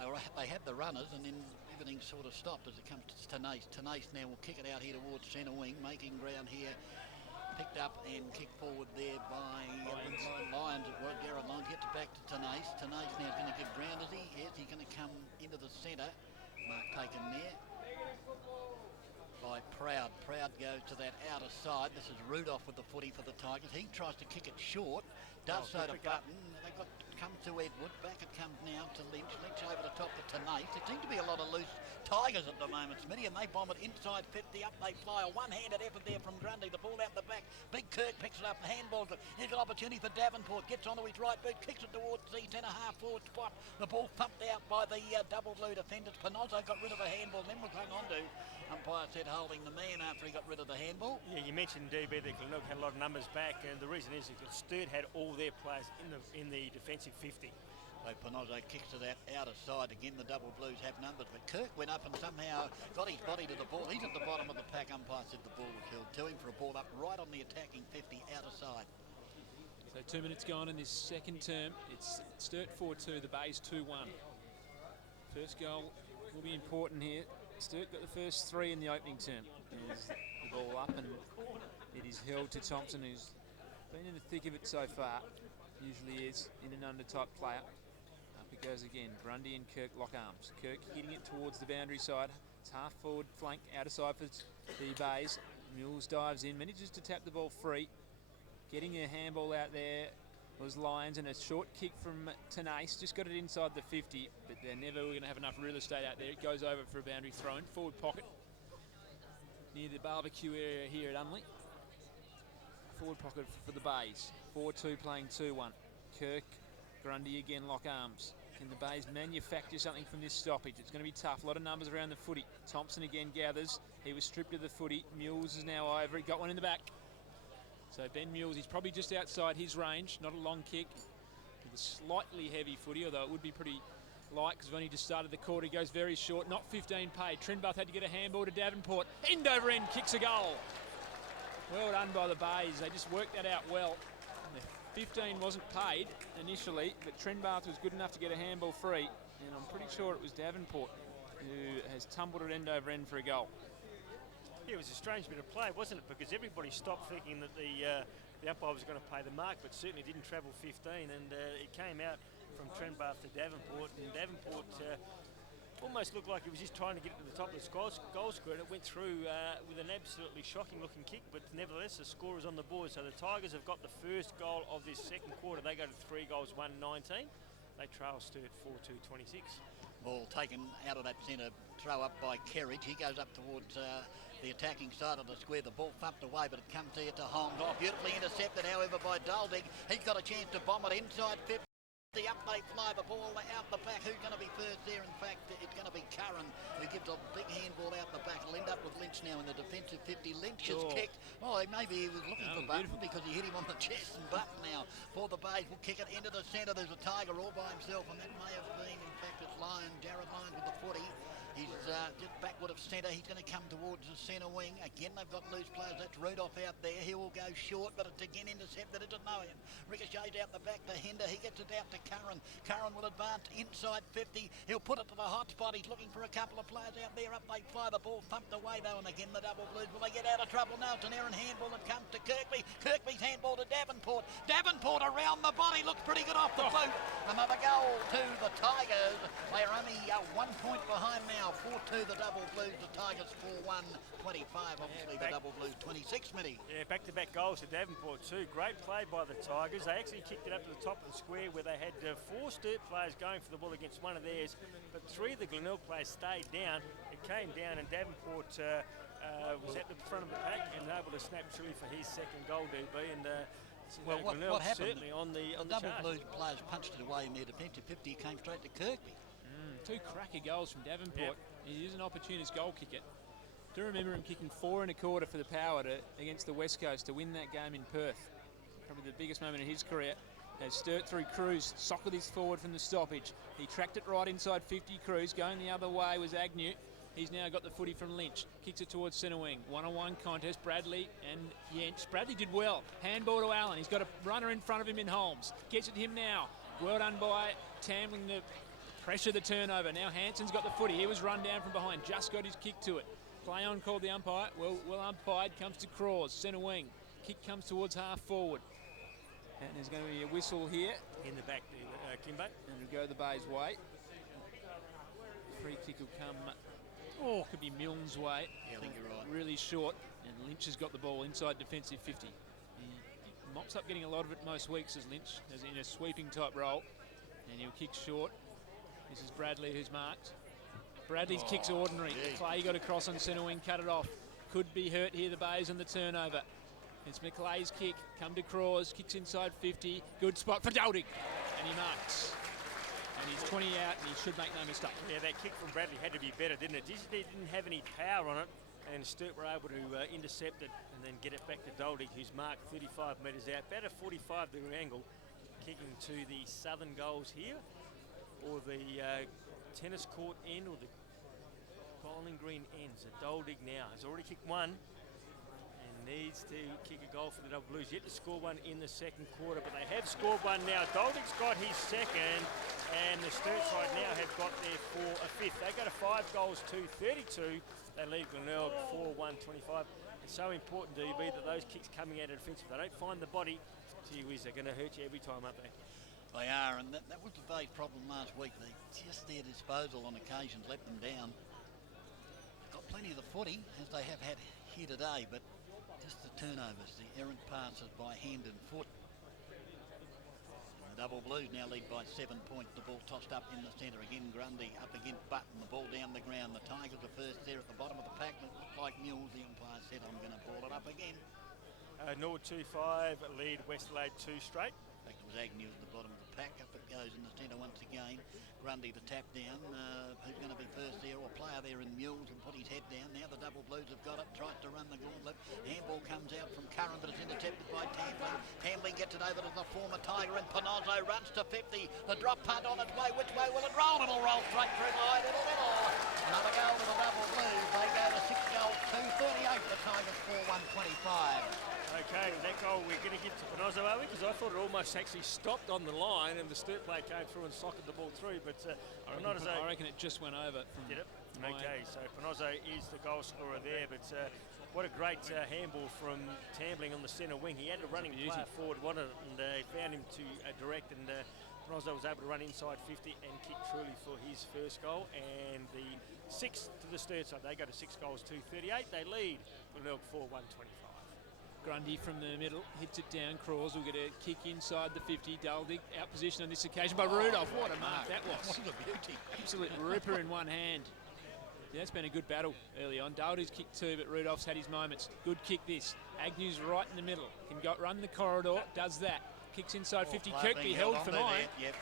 they had the runners, and then everything sort of stopped as it comes to Tenace. Tenace now will kick it out here towards centre wing, making ground here. Picked up and kicked forward there by Lyons. It was Garrett Lyons. Gets back to Tenace. Tenace now is going to give ground, is he? Yes, he's going to come into the centre. Mark taken there by Proud. Proud goes to that outer side. This is Rudolph with the footy for the Tigers. He tries to kick it short. Does so to Button. They've got come to Edward. Back it comes now to Lynch. Lynch over the top of Tenace. There seems to be a lot of loose Tigers at the moment, Smitty, and they bomb it inside 50. Up they fly. A one-handed effort there from Grundy. The ball out the back. Big Kirk picks it up. Handballs it. Here's an opportunity for Davenport. Gets onto his right boot. Kicks it towards the centre-half forward spot. The ball pumped out by the double blue defenders. Panozzo got rid of a handball. Then was hung on to. Umpire said holding the man after he got rid of the handball. Yeah, you mentioned DB that Glenelg had a lot of numbers back, and the reason is because Sturt had all their players in the defensive 50. So Panozzo kicks to that outer side. Again, the double blues have numbers, but Kirk went up and somehow got his body to the ball. He's at the bottom of the pack. Umpire said the ball was held to him for a ball up right on the attacking 50 outer side. So 2 minutes gone in this second term. It's Sturt 4-2, the Bays 2-1. First goal will be important here. Sturt got the first 3 in the opening term. There's the ball up and it is held to Thompson, who's been in the thick of it so far. Usually is in and under type player. Up it goes again. Grundy and Kirk lock arms. Kirk hitting it towards the boundary side. It's half forward flank, outer side for the Bays. Mills dives in, manages to tap the ball free. Getting a handball out there was Lyons, and a short kick from Tenace. Just got it inside the 50, but they're never going to have enough real estate out there. It goes over for a boundary throw in. Forward pocket near the barbecue area here at Unley. Forward pocket for the Bays. 4-2 playing 2-1. Kirk, Grundy again lock arms. Can the Bays manufacture something from this stoppage? It's going to be tough. A lot of numbers around the footy. Thompson again gathers. He was stripped of the footy. Mules is now over. He got one in the back. So Ben Mules, he's probably just outside his range. Not a long kick. With a slightly heavy footy, although it would be pretty light because we've only just started the quarter. He goes very short. Not 15 paid. Trinbath had to get a handball to Davenport. End over end, kicks a goal. Well done by the Bays. They just worked that out well. The 15 wasn't paid initially, but Trinbath was good enough to get a handball free, and I'm pretty sure it was Davenport who has tumbled it end over end for a goal. Yeah, it was a strange bit of play, wasn't it? Because everybody stopped thinking that the umpire was going to play the mark, but certainly didn't travel 15, and it came out from Trinbath to Davenport, and Davenport almost looked like he was just trying to get it to the top of the goal square. It went through with an absolutely shocking looking kick, but nevertheless the score is on the board. So the Tigers have got the first goal of this second quarter. They go to 3 goals, 1-19. They trail Sturt 4-2-26. Ball taken out of that centre, throw up by Kerridge. He goes up towards the attacking side of the square. The ball thumped away, but it comes here to Hong. Oh, beautifully intercepted, however, by Doldig. He's got a chance to bomb it inside 50. The up they fly the ball out the back. Who's going to be first there? In fact, it's going to be Curran, who gives a big handball out the back. He'll end up with Lynch now in the defensive 50. Lynch has kicked. Oh, maybe he was looking for Button because he hit him on the chest, and Button now for the Bays will kick it into the centre. There's a Tiger all by himself, and that may have been, in fact, it's Lyon, Jared Lyons with the footy. He's just backward of centre. He's going to come towards the centre wing. Again, they've got loose players. That's Rudolph out there. He will go short, but it's again intercepted. It's a no-in. Ricochets out the back to Hinder. He gets it out to Curran. Curran will advance inside 50. He'll put it to the hot spot. He's looking for a couple of players out there. Up they fly. The ball thumped away, though, and again the double blues. Will they get out of trouble now? It's an errant handball that comes to Kirkby. Kirkby's handball to Davenport. Davenport around the body. Looks pretty good off the boot. Another goal to the Tigers. They are only 1 point behind now. 4-2 the double blues, the Tigers 4-1, 25 obviously the double blues 26, Mitty. Yeah, back-to-back goals to Davenport too. Great play by the Tigers. They actually kicked it up to the top of the square where they had 4 Sturt players going for the ball against one of theirs, but 3 of the Glenelg players stayed down. It came down and Davenport was at the front of the pack and able to snap truly for his second goal, DB, and well, what happened? Certainly on the double chart. blues players punched it away in their defensive 50. It came straight to Kirkby. 2 cracker goals from Davenport. Yep. He is an opportunist goal kicker. Do remember him kicking 4 1/4 for the Power against the West Coast to win that game in Perth. Probably the biggest moment in his career. As Sturt through Cruz, socketed this forward from the stoppage. He tracked it right inside 50. Cruz going the other way was Agnew. He's now got the footy from Lynch. Kicks it towards centre wing. 1-on-1 contest. Bradley and Jentsch. Bradley did well. Handball to Allen. He's got a runner in front of him in Holmes. Gets it to him now. Well done by Tamling the pressure the turnover. Now Hanson's got the footy. He was run down from behind. Just got his kick to it. Play on called the umpire. Well umpired. Comes to Craws. Centre wing. Kick comes towards half forward. And there's going to be a whistle here. In the back there, Kimbo. And it'll go the Bays' way. Free kick will come. Oh, could be Milne's way. Yeah, I think you're right. Really short. And Lynch has got the ball inside defensive 50. He mops up getting a lot of it most weeks as Lynch, as in a sweeping type role. And he'll kick short. This is Bradley who's marked. Bradley's kick's ordinary. Clay got across on centre wing, cut it off. Could be hurt here, the Bays on the turnover. It's McLeay's kick, come to Craws, kicks inside 50. Good spot for Doldig. And he marks. And he's 20 out and he should make no mistake. Yeah, that kick from Bradley had to be better, didn't it? Just didn't have any power on it. And Sturt were able to intercept it and then get it back to Doldig, who's marked 35 metres out. About a 45-degree angle, kicking to the southern goals here, or the tennis court end, or the bowling green end. So Doldig now has already kicked 1 and needs to kick a goal for the Double Blues. Yet to score 1 in the second quarter, but they have scored 1 now. Doldig's got his second, and the Sturt side now have got there for a 5th. They go to 5 goals to 32. They lead Glenelg 4-1-25. It's so important, DB, that those kicks coming out of defence, if they don't find the body, gee whiz, they're going to hurt you every time, aren't they? They are, and that was the Bays' problem last week. They just their disposal on occasions let them down. Got plenty of the footy, as they have had here today, but just the turnovers, the errant passes by hand and foot. And the Double Blues now lead by 7 points. The ball tossed up in the centre. Again, Grundy up against Button. The ball down the ground. The Tigers are first there at the bottom of the pack. It looked like Mules. The umpire said, I'm going to ball it up again. Norwood 2-5, lead West Adelaide 2 straight. In fact, it was Agnew at the bottom of the pack. Up it goes in the centre once again. Grundy to tap down. Who's going to be first there or player there in Mules and put his head down. Now the double blues have got it. Tries to run the gauntlet. Handball comes out from Curran, but it's intercepted by Tambling. Tambling gets it over to the former Tiger, and Panozzo runs to 50. The drop punt on its way. Which way will it roll? It'll roll straight through line. Another goal to the double blues. They go to 6 goals, 2:38. The Tigers 4-1-25. Okay, that goal we're going to give to Panozzo, are we? Because I thought it almost actually stopped on the line and the Sturt player came through and socked the ball through. But I reckon it just went over. Did it? Okay, so Panozzo is the goal scorer there. But what a great handball from Tambling on the centre wing. He had a running player forward, and found him to direct. And Panozzo was able to run inside 50 and kick truly for his first goal. And the 6th to the Sturt side. They go to 6 goals, 2:38. They lead Glenelg 4-1-25. Grundy from the middle, hits it down. Crawls will get a kick inside the 50. Daldig out position on this occasion by Rudolph. What a mark that was. What a beauty. Absolute ripper in one hand. Yeah, it's been a good battle early on. Daldig's kicked 2, but Rudolph's had his moments. Good kick this. Agnew's right in the middle. Can go run the corridor, does that. Kicks inside 50. Kirkby held for mine. Yep.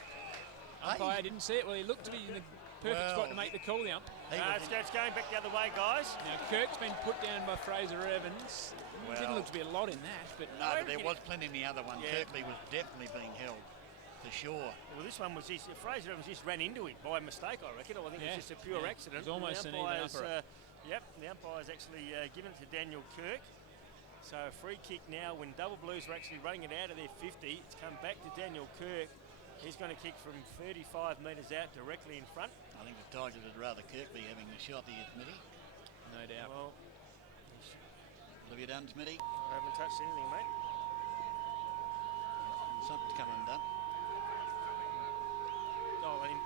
Umpire didn't see it. Well, he looked to be in the perfect spot to make the call, the ump. It's going back the other way, guys. Now, Kirk's been put down by Fraser Evans. Didn't look to be a lot in that, but no, but there was plenty in the other one. Yeah. Kirkby was definitely being held, for sure. Well, this one was Fraser Evans just ran into it by mistake, I reckon. I think it was just a pure accident. It was almost an even upper. The umpire's actually given it to Daniel Kirk. So a free kick now when Double Blues were actually running it out of their 50. It's come back to Daniel Kirk. He's going to kick from 35 metres out directly in front. I think the Tigers would rather Kirkby having the shot here, Smithy. No doubt. What have you done, Smithy? I haven't touched anything, mate. Something's come undone. Oh, let him.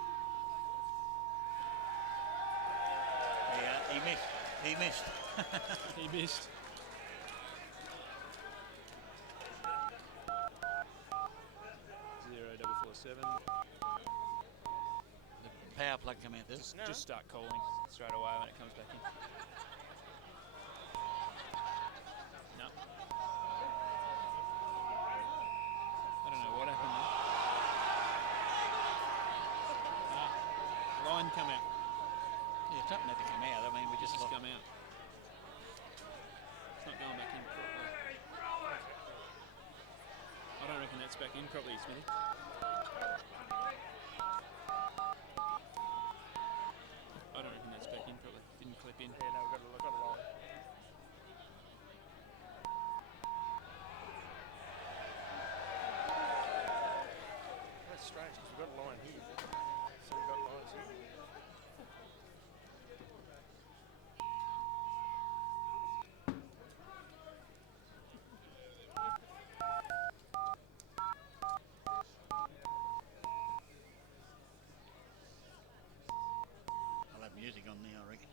Yeah, he missed. He missed. He missed. The power plug come out there. Just start calling straight away when it comes back in. No. I don't know what happened there. Line come out. Yeah, something had to come out. I mean, we just come out. It's not going back in properly. I don't reckon that's back in properly, Smithy. I don't reckon that's back in properly. Didn't clip in. Yeah, no, we've got a line. That's strange because we've got a line here. So we've got lines here. music on now, I reckon.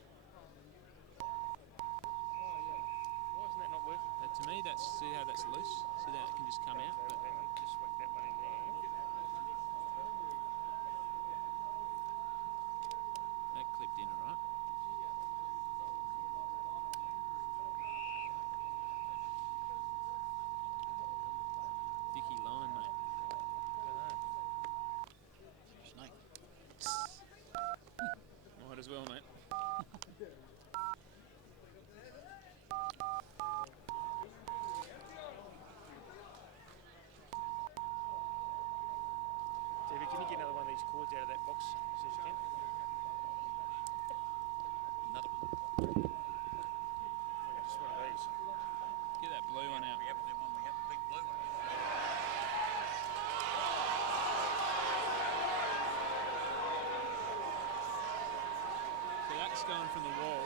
Why isn't that not working? To me, see how that's loose? See that it can just come out? But just whack that one in there. That clipped in, all right. Dicky line, mate. Snake. Might as well, mate. David, can you get another one of these cords out of that box as soon as you can? Another one. Yeah, just one of these. Get that blue one out. We have a big blue one. So that's going from the wall.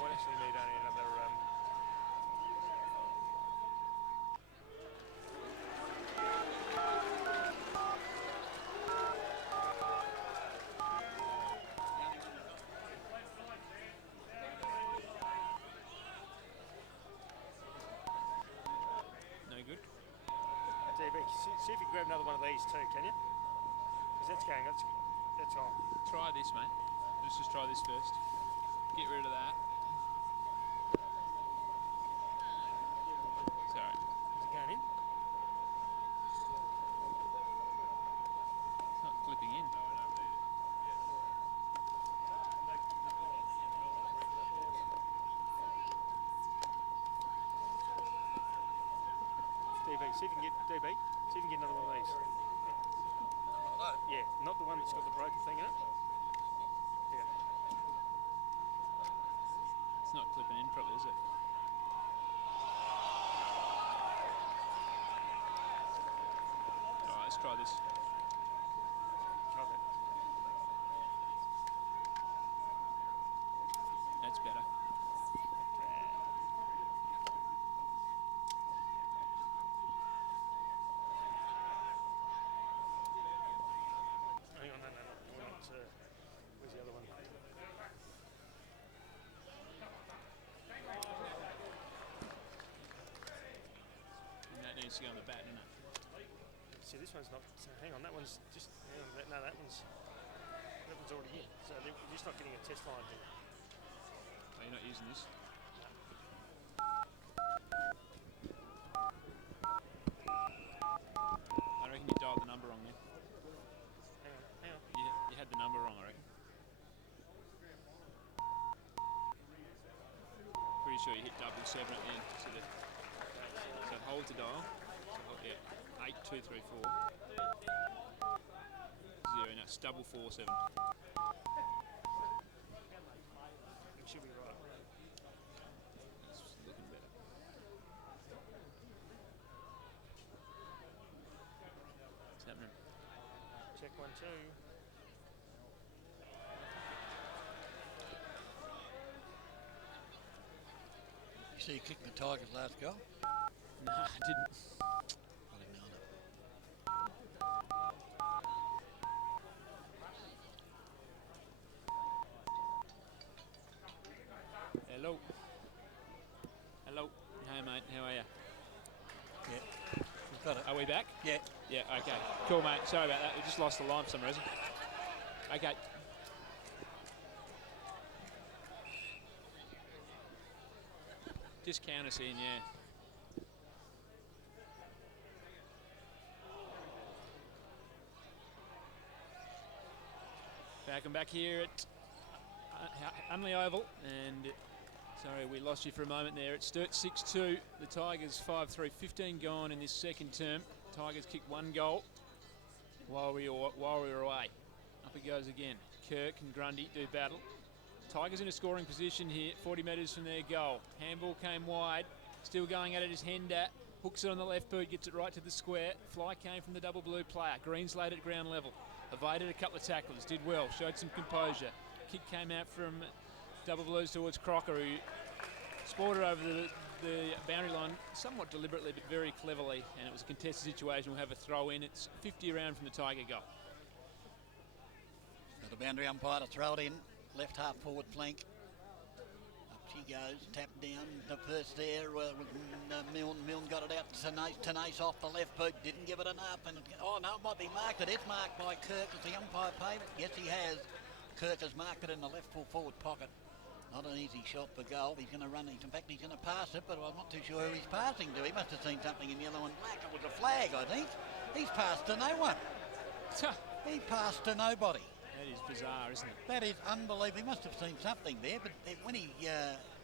Might actually need only another. See if you can grab another one of these too, can you? Because that's going, that's on. Try this, mate. Let's just try this first. Get rid of that. Sorry. Is it going in? It's not clipping in. DB, see if you can get DB. See if you can get another one of these. Yeah, not the one that's got the broken thing in it. Yeah. It's not clipping in properly, is it? Alright, let's try this. Try that. That's better. Hang on, no. We want, where's the other one? And that needs to go on the bat, doesn't it? See, this one's not. So hang on, that one's just. Hang on, that one's already in. So you're just not getting a test line here. Oh, you're not using this? I reckon you dialed the number wrong then. Hang on. You had the number wrong, I reckon. Pretty sure you hit 777 at the end. So hold to dial. So hold, yeah, 8234 0. No, it's 447. It should be right. It's looking better. What's happening? Check 1, 2. You see, you kicked the Tigers' last goal. No, I didn't. I didn't know that. Hello. Hello. Hey, mate. How are you? Yeah, we've got it. Are we back? Yeah. Yeah, okay. Cool, mate. Sorry about that. We just lost the line for some reason. Okay. Just count us in, yeah. I'm back here at Unley Oval, and sorry we lost you for a moment there. It's Sturt 6-2, the Tigers 5-3, 15 gone in this second term. Tigers kicked one goal while we were away. Up it goes again. Kirk and Grundy do battle. Tigers in a scoring position here, 40 metres from their goal. Handball came wide, still going at it is Hender. Hooks it on the left boot, gets it right to the square. Fly came from the double blue player. Green's laid at ground level. Evaded a couple of tacklers, did well, showed some composure. Kick came out from double blues towards Crocker, who sported over the boundary line somewhat deliberately but very cleverly, and it was a contested situation. We'll have a throw in. It's 50 around from the Tiger goal. Got the boundary umpire to throw it in. Left half forward flank. Up she goes, tapped down. The first there was Milne. Milne got it out. Tenace off the left boot, didn't give it enough. And oh no, it might be marked. It is marked by Kirk as the umpire paid it. Yes, he has. Kirk has marked it in the left full forward pocket. Not an easy shot for goal. He's going to run. In fact, he's going to pass it, but I'm not too sure who he's passing to. He must have seen something in yellow and black. It was a flag, I think. He's passed to no one. He passed to nobody. That is bizarre, isn't it? That is unbelievable. He must have seen something there, but when he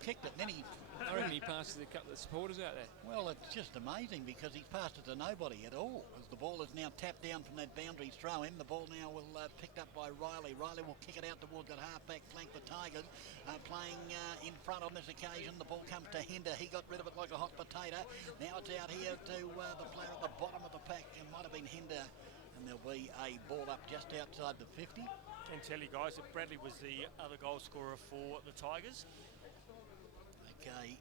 kicked it, then he... I reckon he passed to a couple of supporters out there. Well, it's just amazing because he's passed it to nobody at all. As the ball is now tapped down from that boundary throw in, the ball now will picked up by Riley. Riley will kick it out towards that half-back flank. The Tigers playing in front on this occasion. The ball comes to Hinder. He got rid of it like a hot potato. Now it's out here to the player at the bottom of the pack. It might have been Hinder. And there'll be a ball up just outside the 50. Can tell you guys that Bradley was the other goal scorer for the Tigers. Okay.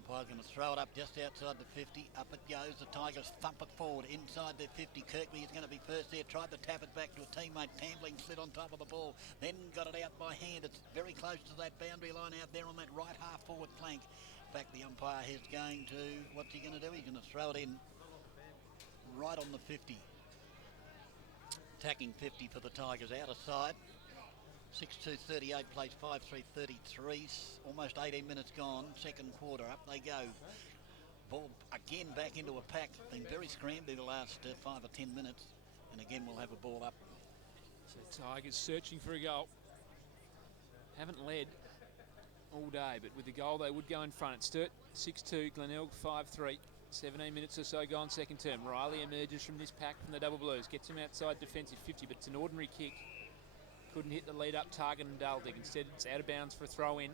Umpire's going to throw it up just outside the 50. Up it goes. The Tigers thump it forward inside their 50. Kirkby is going to be first there. Tried to tap it back to a teammate. Tambling slid on top of the ball. Then got it out by hand. It's very close to that boundary line out there on that right half forward flank. In fact, the umpire is going to... What's he going to do? He's going to throw it in. right on the 50. Attacking 50 for the Tigers, out of side. 6-2-38 plays 5-3-33. Almost 18 minutes gone. Second quarter, up they go. Ball again back into a pack. Been very scrambly the last 5 or 10 minutes. And again, we'll have a ball up. So Tigers searching for a goal. Haven't led all day, but with the goal they would go in front. It's Sturt 6-2, Glenelg 5-3. 17 minutes or so gone second term. Riley emerges from this pack from the Double Blues. Gets him outside defensive 50, but it's an ordinary kick. Couldn't hit the lead up target and Daldig. Instead, it's out of bounds for a throw in.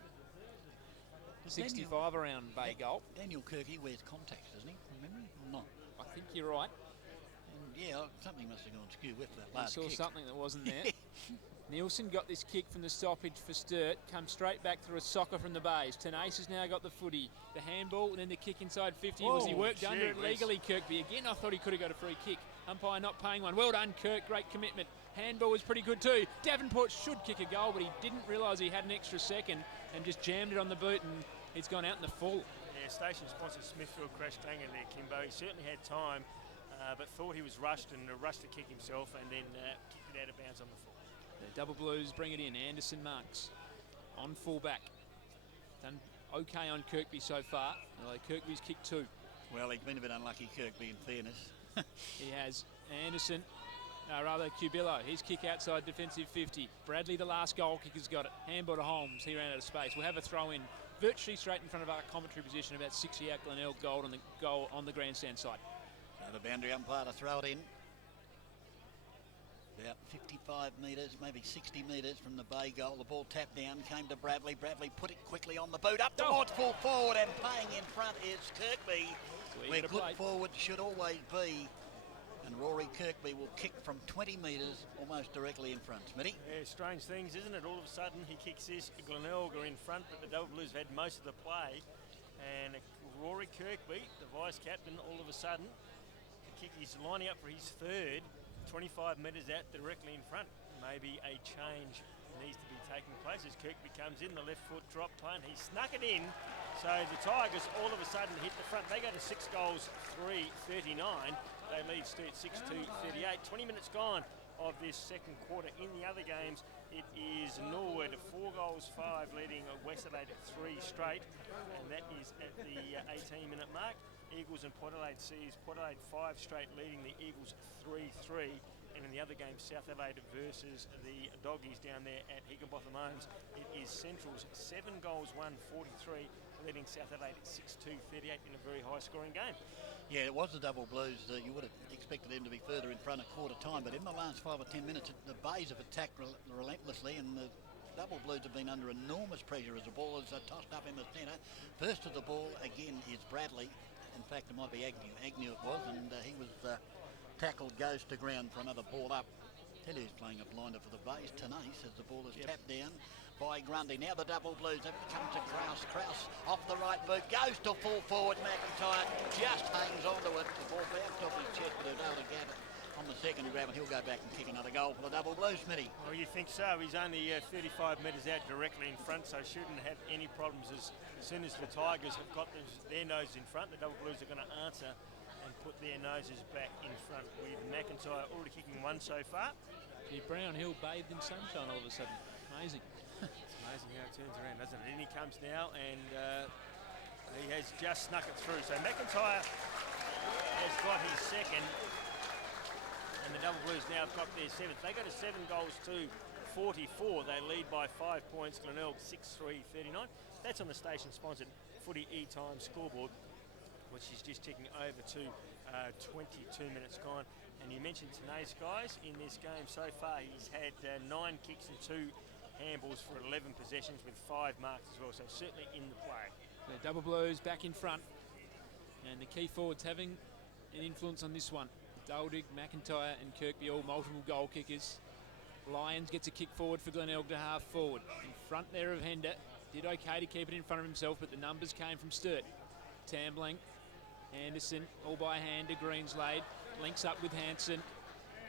65 around Bay goal. Daniel Kirky wears contacts, doesn't he? From memory? Or not? I think you're right. And yeah, something must have gone skew with that I last saw kick. something that wasn't there. Nielsen got this kick from the stoppage for Sturt. Comes straight back through a soccer from the Bays. Tenace has now got the footy. The handball and then the kick inside 50. Was he worked under it legally, Kirkby? Again, I thought he could have got a free kick. Umpire not paying one. Well done, Kirk. Great commitment. Handball was pretty good too. Davenport should kick a goal, but he didn't realise he had an extra second and just jammed it on the boot, and it's gone out in the full. Yeah, station sponsor Smithfield crashed bang in there, Kimbo. He certainly had time, but thought he was rushed and rushed to kick himself, and then kicked it out of bounds on the full. The Double Blues bring it in. Anderson marks on fullback. Done okay on Kirkby so far, although Kirkby's kicked two. Well, he's been a bit unlucky, Kirkby, in fairness. He has. Anderson, Cubillo, his kick outside defensive 50. Bradley, the last goal kicker's got it. Handball to Holmes, he ran out of space. We'll have a throw in virtually straight in front of our commentary position, about 60 out Glenelg goal on the grandstand side. So the boundary umpire to throw it in. About 55 metres, maybe 60 metres from the Bay goal. The ball tapped down, came to Bradley. Bradley put it quickly on the boot, up towards full forward, and playing in front is Kirkby. Where good forward should always be. And Rory Kirkby will kick from 20 metres, almost directly in front. Smitty? Yeah, strange things, isn't it? All of a sudden he kicks this, Glenelg are in front, but the Double Blues have had most of the play. And Rory Kirkby, the vice-captain, all of a sudden, he's lining up for his third, 25 metres out directly in front. Maybe a change needs to be taking place as Kirkby comes in, the left foot drop punt. He snuck it in, so the Tigers all of a sudden hit the front. They go to 6 goals, 3-39. They lead Sturt 6-2-38. 20 minutes gone of this second quarter. In the other games, it is Norwood 4 goals, 5 leading West Adelaide 3 straight, and that is at the 18-minute mark. Eagles and Port Adelaide sees Port Adelaide 5 straight leading the Eagles 3-3. And in the other game, South Adelaide versus the Doggies down there at Higginbotham Homes, it is Central's 7 goals, 1-43, leading South Adelaide 6-2-38 in a very high-scoring game. Yeah, it was the Double Blues. You would have expected them to be further in front at quarter time, but in the last 5 or 10 minutes, the Bays have attacked relentlessly, and the Double Blues have been under enormous pressure as the ball is tossed up in the centre. First of the ball, again, is Bradley. In fact, it might be Agnew. Agnew it was, and he was tackled, goes to ground for another ball up. Tell you who's playing a blinder for the Bays. Tenace as the ball is tapped down by Grundy. Now the Double Blues have come to Krause. Krause off the right boot, goes to full forward. McIntyre just hangs onto it. The ball bounced off his chest, but he'll be able to get it on the second grab, and he'll go back and kick another goal for the Double Blues, Smitty. Well, you think so. He's only 35 metres out directly in front, so shouldn't have any problems. As soon as the Tigers have got their nose in front, the Double Blues are going to answer and put their noses back in front, with McIntyre already kicking one so far. Yeah, Brown Hill bathed in sunshine all of a sudden. Amazing. It's amazing how it turns around, doesn't it? In he comes now, and he has just snuck it through. So McIntyre has got his second, and the Double Blues now have got their 7th. They go to 7 goals to 44. They lead by 5 points. Glenelg 6-3-39. That's on the station-sponsored Footy E-Time scoreboard, which is just ticking over to 22 minutes gone. And you mentioned Tenace, guys, in this game so far. He's had 9 kicks and 2 handballs for 11 possessions with 5 marks as well, so certainly in the play. The Double Blues back in front, and the key forwards having an influence on this one. Daldig, McIntyre and Kirkby, all multiple goal kickers. Lyons gets a kick forward for Glenelg to half forward. In front there of Hender. Did okay to keep it in front of himself, but the numbers came from Sturt. Tambling, Anderson, all by hand to Greenslade. Links up with Hanson.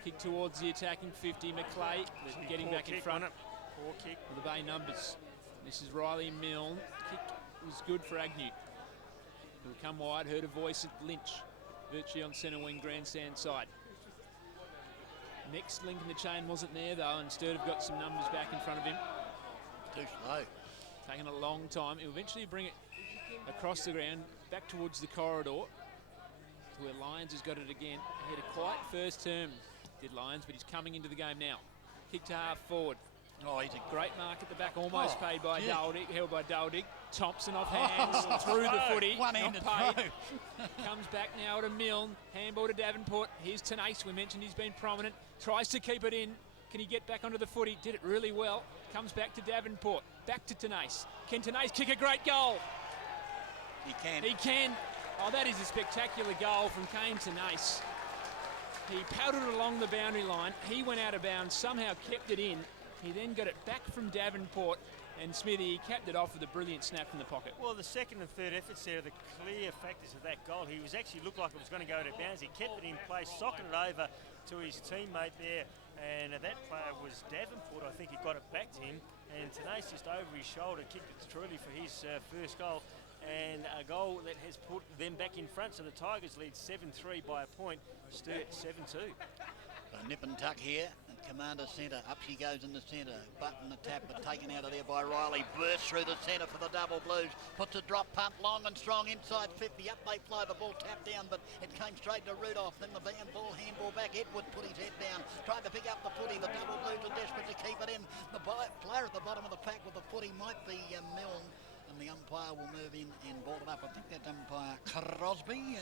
Kick towards the attacking 50. McClay getting back in front. Poor kick. For the Bay numbers. This is Riley Milne. Kick was good for Agnew. He'll come wide, heard a voice at Lynch. virtually on centre wing grandstand side. Next link in the chain wasn't there though, and Sturt have got some numbers back in front of him. Too slow. Taking a long time. He'll eventually bring it across the ground, back towards the corridor, to where Lyons has got it again. He had a quiet first term, did Lyons, but he's coming into the game now. Kick to half forward. Oh, he's a Great mark at the back, almost paid by yeah. Daldig, held by Daldig. Thompson off hands, through the footy, One-handed not paid. throw. Comes back now to Milne, handball to Davenport. Here's Tenace, we mentioned he's been prominent. Tries to keep it in. Can he get back onto the footy? Did it really well. Comes back to Davenport, back to Tenace. Can Tenace kick a great goal? He can. He can. Oh, that is a spectacular goal from Kane Tenace. He powdered along the boundary line. He went out of bounds, somehow kept it in. He then got it back from Davenport, and Smithy, he capped it off with a brilliant snap from the pocket. Well, the second and third efforts there are the clear factors of that goal. He was actually looked like it was going to go out of bounds. He kept it in place, socketed it over to his teammate there, and that player was Davenport. I think he got it back to him, and Tenace just over his shoulder kicked it truly for his first goal, and a goal that has put them back in front. So the Tigers lead 7-3 by a point. Sturt 7-2. Nip and tuck here. Commander centre, up she goes in the centre, button the tap, but taken out of there by Riley, bursts through the centre for the double blues, puts a drop punt long and strong inside 50, up they fly, the ball tapped down, but it came straight to Rudolph, then the handball back, Edward put his head down, tried to pick up the footy, the double blues are desperate to keep it in, the player at the bottom of the pack with the footy might be Milne, and the umpire will move in and ball it up. I think that's umpire Crosby,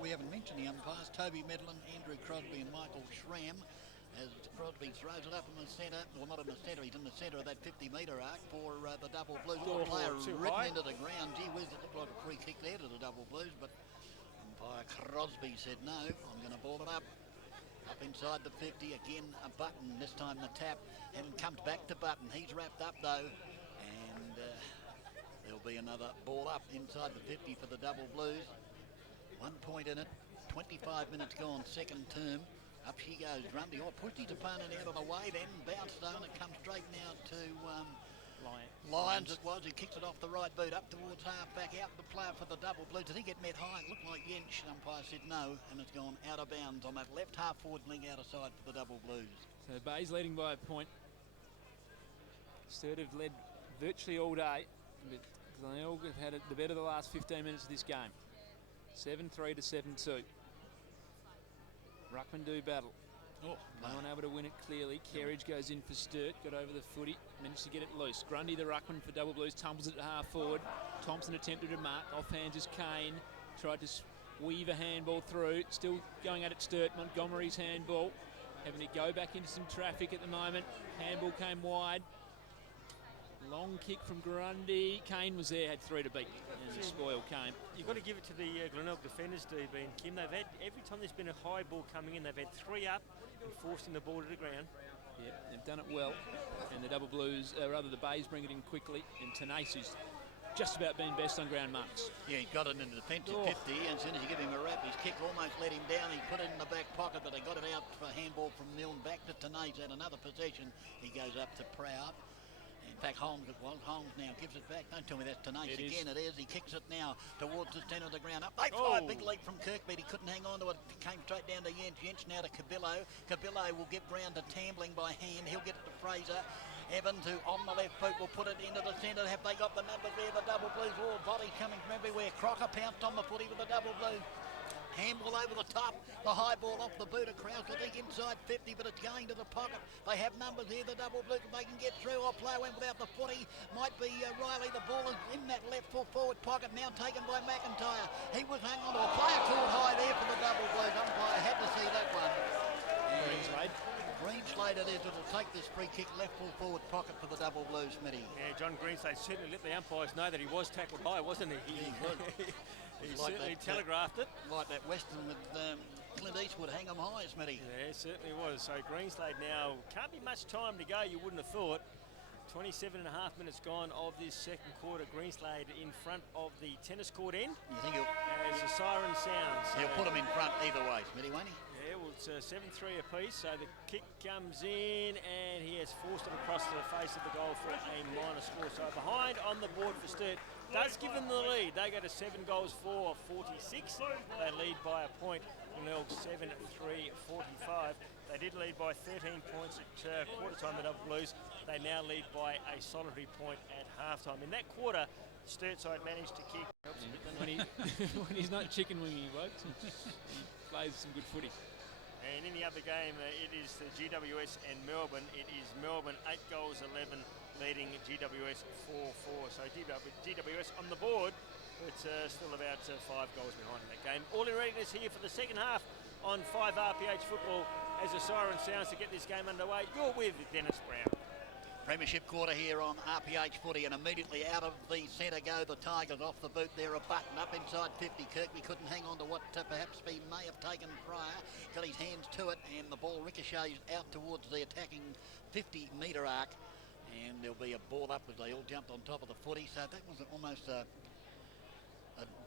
we haven't mentioned the umpires, Toby Medlin, Andrew Crosby and Michael Schramm. As Crosby throws it up in the centre, well not in the centre, he's in the centre of that 50-metre arc for the double blues. The player written into the ground, gee whiz, it looked like a free kick there to the double blues, but umpire Crosby said no, I'm going to ball it up. Up inside the 50, again a Button, this time the tap, and comes back to Button. He's wrapped up though, and there'll be another ball up inside the 50 for the double blues. 1 point in it, 25 minutes gone, second term. Up she goes, Grundy. Oh, pushed his opponent out of the way, then bounced on it, comes straight now to Lyons. It was, he kicks it off the right boot, up towards half, back out the player for the double blues. Did he get met high? It looked like Yench. Umpire said no, and it's gone out of bounds on that left half forward link out of side for the double blues. So Bay's leading by a point. Sturt have led virtually all day, but Glenelg have had the better the last 15 minutes of this game. 7-3 to 7-2. Ruckman do battle. No one able to win it clearly. Kerridge goes in for Sturt, got over the footy, managed to get it loose. Grundy, the Ruckman for double blues, tumbles it to half forward. Thompson attempted to mark, off hands is Kane. Tried to weave a handball through, still going at it Sturt. Montgomery's handball, having to go back into some traffic at the moment. Handball came wide. Long kick from Grundy. Kane was there, had 3 to beat, and the spoil came. You've got to give it to the Glenelg defenders, DB and Kim. They've had, every time there's been a high ball coming in, they've had 3 up and forcing the ball to the ground. Yep, they've done it well, and the double blues, rather the Bays bring it in quickly, and Tenace is just about being best on ground marks. Yeah, he got it in the defensive 50, and as soon as you give him a rap, his kick almost let him down. He put it in the back pocket, but they got it out for a handball from Milne back to Tenace at another possession. He goes up to Proud. In fact, Holmes it was. Holmes now gives it back. Don't tell me that's Tenace again. It is. He kicks it now towards the centre of the ground. Up they fly. Big leap from Kirkbeat. He couldn't hang on to it. Came straight down to Yench. Yench now to Cabillo. Cabillo will give ground to Tambling by hand. He'll get it to Fraser. Evans, who on the left boot, will put it into the centre. Have they got the numbers there? The double blues. All body coming from everywhere. Crocker pounced on the footy with the double blue. Handball over the top, the high ball off the boot of Krause, I think inside 50, but it's going to the pocket. They have numbers here, the double blue, if they can get through. Or player went without the footy, might be Riley. The ball is in that left full forward pocket, now taken by McIntyre. He was hanging on to a player caught high there for the double blues. Umpire had to see that one. Greenslade it is, it'll take this free kick left full forward pocket for the double blues, Smitty. Yeah, John Greenslade certainly let the umpires know that he was tackled high, wasn't he? He like certainly that, telegraphed it. Like that Western with Clint Eastwood, hang 'em high, Smitty. Yeah, it certainly was. So Greenslade now, can't be much time to go, you wouldn't have thought. 27 and a half minutes gone of this second quarter. Greenslade in front of the tennis court end. You think he'll... As the siren sounds. He'll put him in front either way, Smitty, won't he? Yeah, well, it's 7-3 apiece, so the kick comes in and he has forced it across the face of the goal for a minor score. So behind on the board for Sturt, does give them the lead. They go to 7 goals for 46. They lead by a point. Glenelg 7-3-45. They did lead by 13 points at quarter time, the Double Blues. They now lead by a solitary point at half time. In that quarter, Sturt side managed to kick. When he's not chicken winging, folks, he plays some good footy. And in the other game, it is the GWS and Melbourne. It is Melbourne 8 goals 11 leading GWS 4-4. So GWS on the board, but still about 5 goals behind in that game. All in readiness here for the second half on 5 RPH football as the siren sounds to get this game underway. You're with Dennis Brown. Premiership quarter here on RPH footy, and immediately out of the centre go the Tigers off the boot there, a button up inside 50. Kirkby couldn't hang on to what perhaps he may have taken prior, got his hands to it, and the ball ricochets out towards the attacking 50-metre arc, and there'll be a ball up as they all jumped on top of the footy. So that was almost a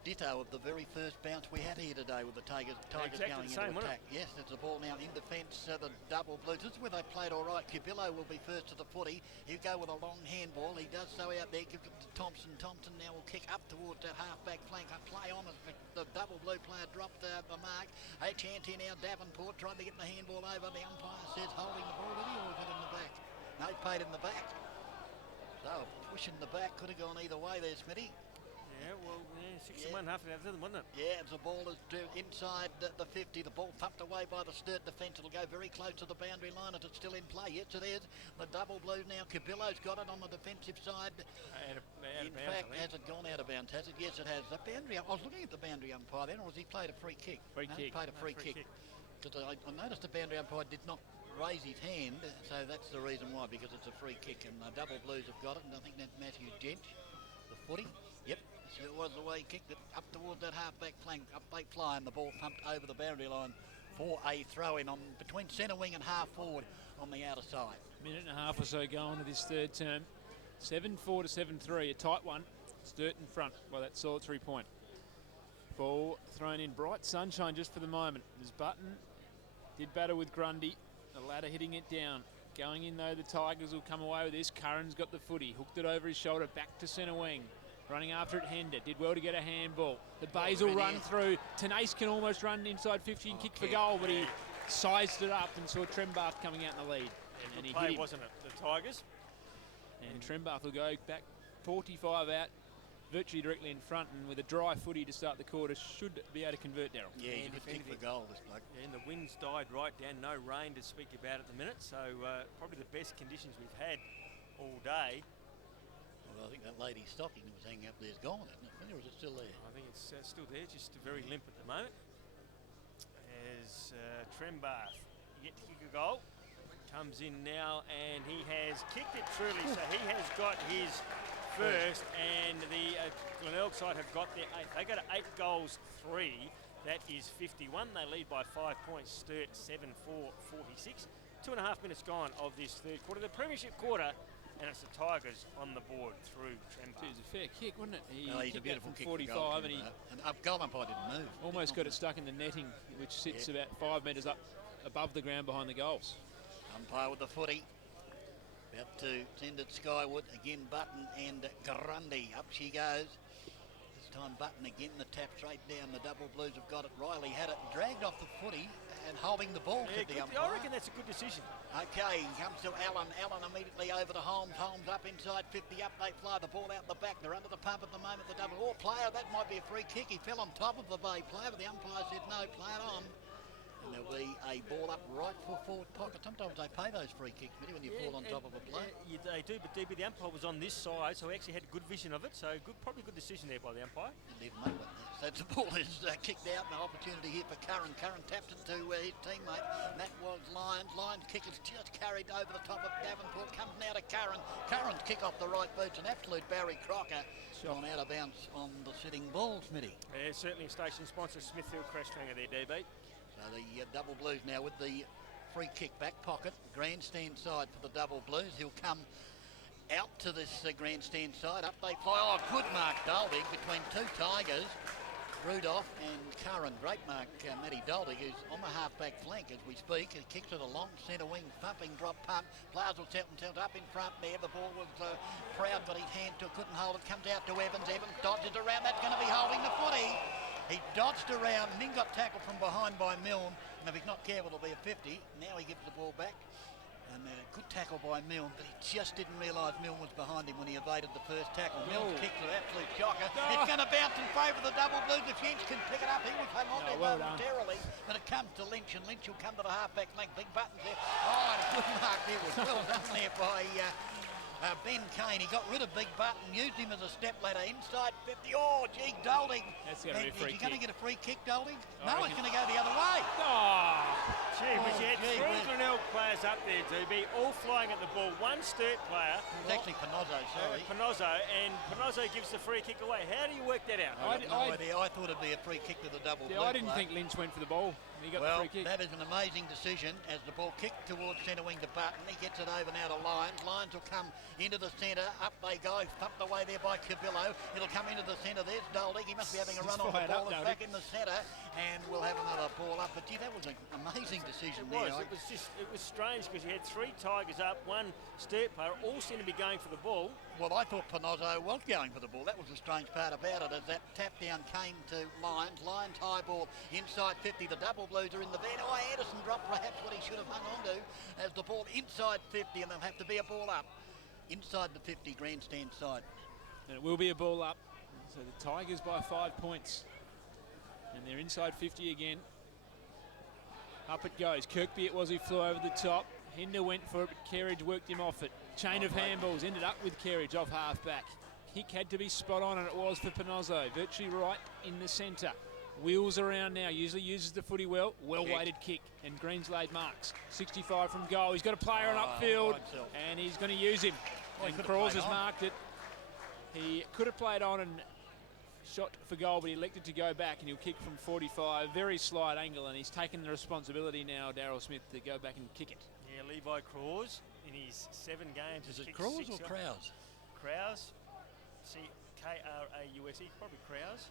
ditto of the very first bounce we had here today with the Tigers Exactly going the same, into attack. Yes, there's a ball now in defence, the Double Blues. This is where they played all right. Cabillo will be first to the footy. He'll go with a long handball. He does so out there. Give it to Thompson. Thompson now will kick up towards that half-back flank. A play on as the Double Blue player dropped the mark. A chance here now. Davenport trying to get the handball over. The umpire says holding the ball. Did he, or was it in the back? No, he paid in the back. So pushing the back could have gone either way there, Smitty. Yeah, well, 61 half an hour, wasn't it? Yeah, the ball is inside the 50. The ball thumped away by the Sturt defence. It'll go very close to the boundary line. Is it still in play? Yes, it is. The Double Blues now. Cabillo's got it on the defensive side. In fact, has it gone out of bounds? Has it? Yes, it has. The boundary. I was looking at the boundary umpire then, or has he played a free kick? Free kick. He played a free kick. Because I noticed the boundary umpire did not raise his hand, so that's the reason why, because it's a free kick, and the Double Blues have got it, and I think that's Matthew Jench, the footy. Yep. So it was the way he kicked it up towards that half-back flank, up they fly, and the ball thumped over the boundary line for a throw-in on between centre wing and half-forward on the outer side. Minute and a half or so going to this third term. 7-4 to 7-3, a tight one. Sturt in front by that solitary point. Ball thrown in, bright sunshine just for the moment. As Button did batter with Grundy, the ladder hitting it down. Going in though, the Tigers will come away with this. Curran's got the footy, hooked it over his shoulder, back to centre wing. Running after it, Hender. Did well to get a handball. The Bays will run through. Tenace can almost run inside 50 and kick for goal, but he sized it up and saw Trembath coming out in the lead. And he hit him. Wasn't it, the Tigers? And Trembath will go back 45 out, virtually directly in front, and with a dry footy to start the quarter, should be able to convert, Daryl. Yeah, he's a good kick for goal, this bloke. Yeah, and the wind's died right down. No rain to speak about at the minute, so probably the best conditions we've had all day. Well, I think that lady's stocking that was hanging up there is gone, isn't it? Or is it still there? I think it's still there, just very limp at the moment. As Trembath yet to kick a goal. Comes in now, and he has kicked it truly, so he has got his first, and the Glenelg side have got their 8th. They go to 8 goals 3. That is 51. They lead by 5 points. Sturt 7-4-46. 2.5 minutes gone of this third quarter. The premiership quarter, and it's the Tigers on the board through Trembath. It was a fair kick, wasn't it? He's a beautiful kick 45, and he goal umpire didn't move. Almost got it stuck in the netting, which sits about 5 metres up above the ground behind the goals. Umpire with the footy. About to send it skyward. Again, Button and Grundy. Up she goes. This time Button again, the tap straight down. The Double Blues have got it. Riley had it dragged off the footy and holding the ball to the umpire. I reckon that's a good decision. Okay, comes to Allen. Allen immediately over to Holmes. Holmes up inside 50. Up they fly. The ball out the back. They're under the pump at the moment. The Double player. That might be a free kick. He fell on top of the Bay player, but the umpire said no, play it on. And there'll be a ball up right for forward pocket. Sometimes they pay those free kicks, when you fall on top of a player. Yeah, they do, but DB, the umpire was on this side, so he actually had good vision of it. So probably good decision there by the umpire. Didn't even make one. So the ball is kicked out, and an opportunity here for Curran. Curran taps it to his teammate. And that was Lyons. Lyons' kick is just carried over the top of Davenport. Comes now to Curran. Curran's kick off the right boots. An absolute Barry Crocker. Gone out of bounds on the sitting ball, Smitty. Yeah, certainly a station sponsor, Smithfield Crash Tranger there, DB. So the Double Blues now with the free kick back pocket, grandstand side for the Double Blues. He'll come out to this grandstand side. Up they fly. Oh, good mark, Dalby, between two Tigers. Rudolph and Curran. Great mark, Matty Doldig, who's on the half-back flank as we speak. He kicks it along centre wing, thumping drop punt. Players will set themselves up in front there. The ball was Proud, got his hand to it, couldn't hold it. Comes out to Evans. Evans dodges around. That's going to be holding the footy. He dodged around and then got tackled from behind by Milne. And if he's not careful, it'll be a 50. Now he gives the ball back. And a good tackle by Milne, but he just didn't realise Milne was behind him when he evaded the first tackle. Milne's kick's an absolute shocker. It's going to bounce in favour of the double blues. If Jench can pick it up, he was hung on there momentarily. But it comes to Lynch, and Lynch will come to the half-back flank. Big buttons there. Oh, and a good mark there. Was well done there by Ben Kane. He got rid of Big Button, used him as a step ladder inside 50. Oh, gee, Dolding. That's going to be a free kick. Is he going to get a free kick, Dolding? No, it's going to go the other way. Oh, gee, but you had three Glenelg players up there, DB, all flying at the ball. One Sturt player. It was actually Panozzo, sorry. And Panozzo gives the free kick away. How do you work that out? I have no idea. I thought it'd be a free kick to the double blue. I didn't think Lynch went for the ball. He got the free kick. That is an amazing decision as the ball kicked towards centre wing to Button. He gets it over now to Lyons. Lyons will come into the centre. Up they go. Thumped away there by Cavillo. It'll come into the centre. There's Dolding. He must be having a run on the ball. It's back in the centre. And we'll have another ball up. But gee, that was an amazing decision there. It was strange because you had three Tigers up, one Sturt player, all seemed to be going for the ball. Well, I thought Panozzo was going for the ball. That was the strange part about it, as that tap down came to Lyons. Lyons high ball inside 50. The double blues are in the van. Oh, Anderson dropped perhaps what he should have hung on to as the ball inside 50, and there'll have to be a ball up inside the 50 grandstand side. And it will be a ball up. So the Tigers by 5 points. And they're inside 50 again. Up it goes. Kirkby it was who flew over the top. Hinder went for it, but Kerridge worked him off it. Chain of handballs ended up with Kerridge off half-back. Kick had to be spot on, and it was for Panozzo. Virtually right in the centre. Wheels around now, usually uses the footy well. Well-weighted kick, and Greenslade marks. 65 from goal. He's got a player on upfield, and he's going to use him. And Crawls has marked it. He could have played on and shot for goal, but he elected to go back, and he'll kick from 45. Very slight angle, and he's taken the responsibility now, Daryl Smith, to go back and kick it. Yeah, Levi Crawls in his 7 games. Is it Crawls or Krause? Krause. K-R-A-U-S-E, probably Krause.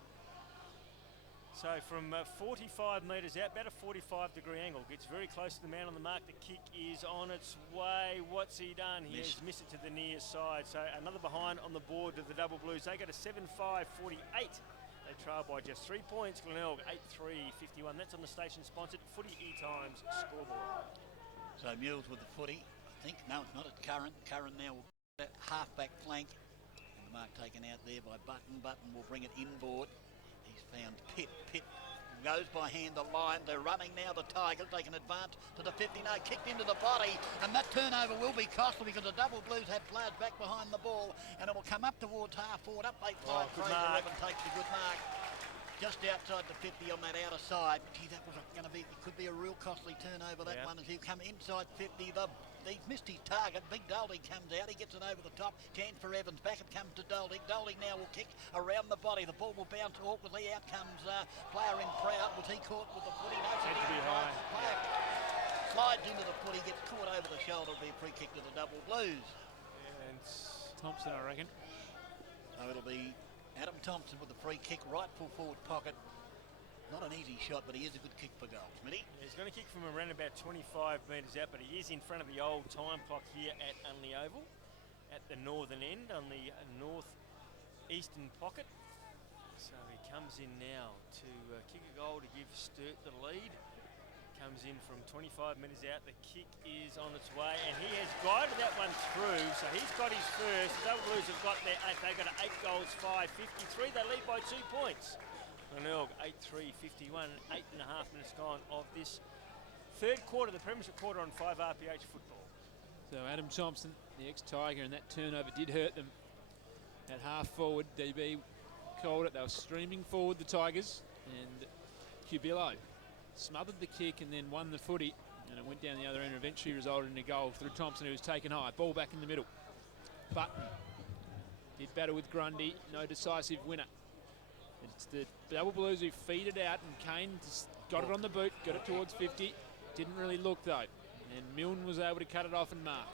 So from 45 metres out, about a 45-degree angle, gets very close to the man on the mark. The kick is on its way. What's he done? He has missed it to the near side. So another behind on the board to the Double Blues. They go to 7-5-48. They trail by just 3 points. Glenelg 8-3-51. That's on the station-sponsored Footy E-Times scoreboard. So Mules with the footy, I think. No, it's not. It's Curran. Curran now will that half-back flank. And the mark taken out there by Button. Button will bring it inboard. He's found Pitt. Pitt goes by hand the line. They're running now, the Tigers. They can advance to the 50. No, kicked into the body. And that turnover will be costly because the Double Blues had players back behind the ball. And it will come up towards half forward. Up they fly. Fraser Evans takes a good mark. Just outside the 50 on that outer side. Gee, that was going to be, it could be a real costly turnover, that one, as he'll come inside 50. He's missed his target. Big Dolding comes out. He gets it over the top. Chance for Evans. Back it comes to Dolding. Dolding now will kick around the body. The ball will bounce awkwardly. Out comes player in Proud. Was he caught with the footy? No, had to be high. Player slides into the footy, gets caught over the shoulder. It'll be a free kick to the Double Blues. Yeah, and Thompson, I reckon. So it'll be Adam Thompson with the free kick, right full forward pocket. Not an easy shot, but he is a good kick for goal. Smitty? Yeah, he's going to kick from around about 25 metres out, but he is in front of the old time clock here at Unley Oval, at the northern end, on the north-eastern pocket. So he comes in now to kick a goal to give Sturt the lead. Comes in from 25 metres out. The kick is on its way, and he has guided that one through. So he's got his first. The Double Blues have got their 8. They've got 8 goals, 5-53. They lead by 2 points. Glenelg 8-3-51. 8.5 minutes gone of this third quarter, the Premiership quarter on 5 RPH football. So Adam Thompson, the ex-Tiger, and that turnover did hurt them. At half forward, DB called it. They were streaming forward, the Tigers, and Cubillo smothered the kick and then won the footy, and it went down the other end and eventually resulted in a goal through Thompson, who was taken high. Ball back in the middle. Button did battle with Grundy, no decisive winner. It's the Double Blues who feed it out, and Kane just got it on the boot, got it towards 50. Didn't really look though, and Milne was able to cut it off and mark.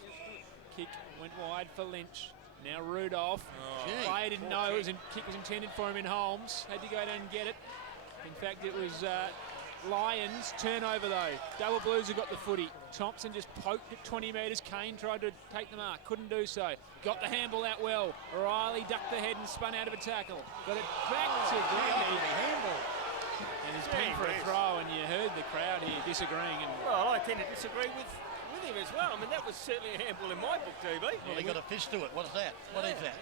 Kick went wide for Lynch. Now Rudolph. Player didn't know kick was intended for him in Holmes. Had to go down and get it. In fact, it was Lions turnover though. Double Blues have got the footy. Thompson just poked at 20 metres. Kane tried to take the mark, couldn't do so. Got the handball out well. Riley ducked the head and spun out of a tackle. Got it back to Glenelg. And he's paying for a throw, and you heard the crowd here disagreeing. And well, I tend to disagree with him as well. I mean, that was certainly a handball in my book, DB. Well, he got a fist to it. What is that? What is that?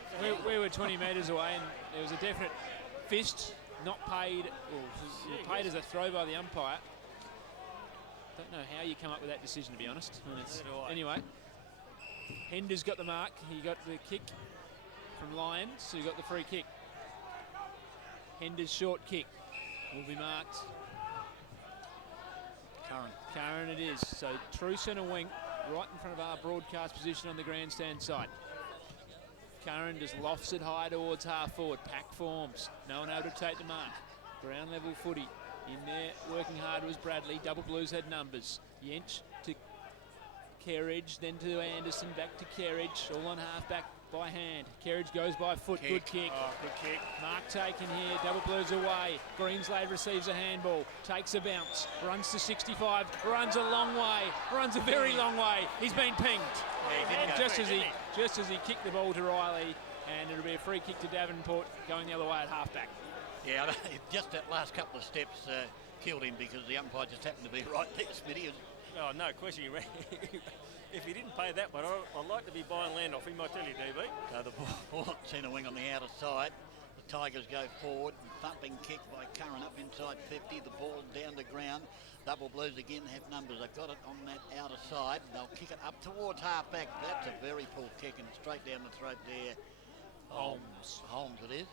We were 20 metres away, and there was a definite fist, not paid, or paid as a throw by the umpire. Don't know how you come up with that decision, to be honest. Anyway, Hender's got the mark. He got the kick from Lions, so he got the free kick. Hender's short kick will be marked. Curran it is. So true centre wing, right in front of our broadcast position on the grandstand side. Curran just lofts it high towards half forward. Pack forms. No one able to take the mark. Ground level footy. In there, working hard was Bradley. Double Blues had numbers. Yench to Kerridge, then to Anderson, back to Kerridge. All on half back by hand. Kerridge goes by foot. Good kick. Oh, good kick. Mark taken here. Double Blues away. Greenslade receives a handball. Takes a bounce. Runs to 65. Runs a long way. Runs a very long way. He's been pinged. And just as he kicked the ball to Riley, and it'll be a free kick to Davenport going the other way at half-back. Yeah, just that last couple of steps killed him because the umpire just happened to be right there, Smitty. Oh, no question. If he didn't pay that one, I'd like to be buying land off him, I tell you, DB. So the ball at centre wing on the outer side. The Tigers go forward. Thumping kick by Curran up inside 50. The ball down to ground. Double Blues again have numbers. They've got it on that outer side. They'll kick it up towards half-back. That's a very poor kick and straight down the throat there. Holmes it is.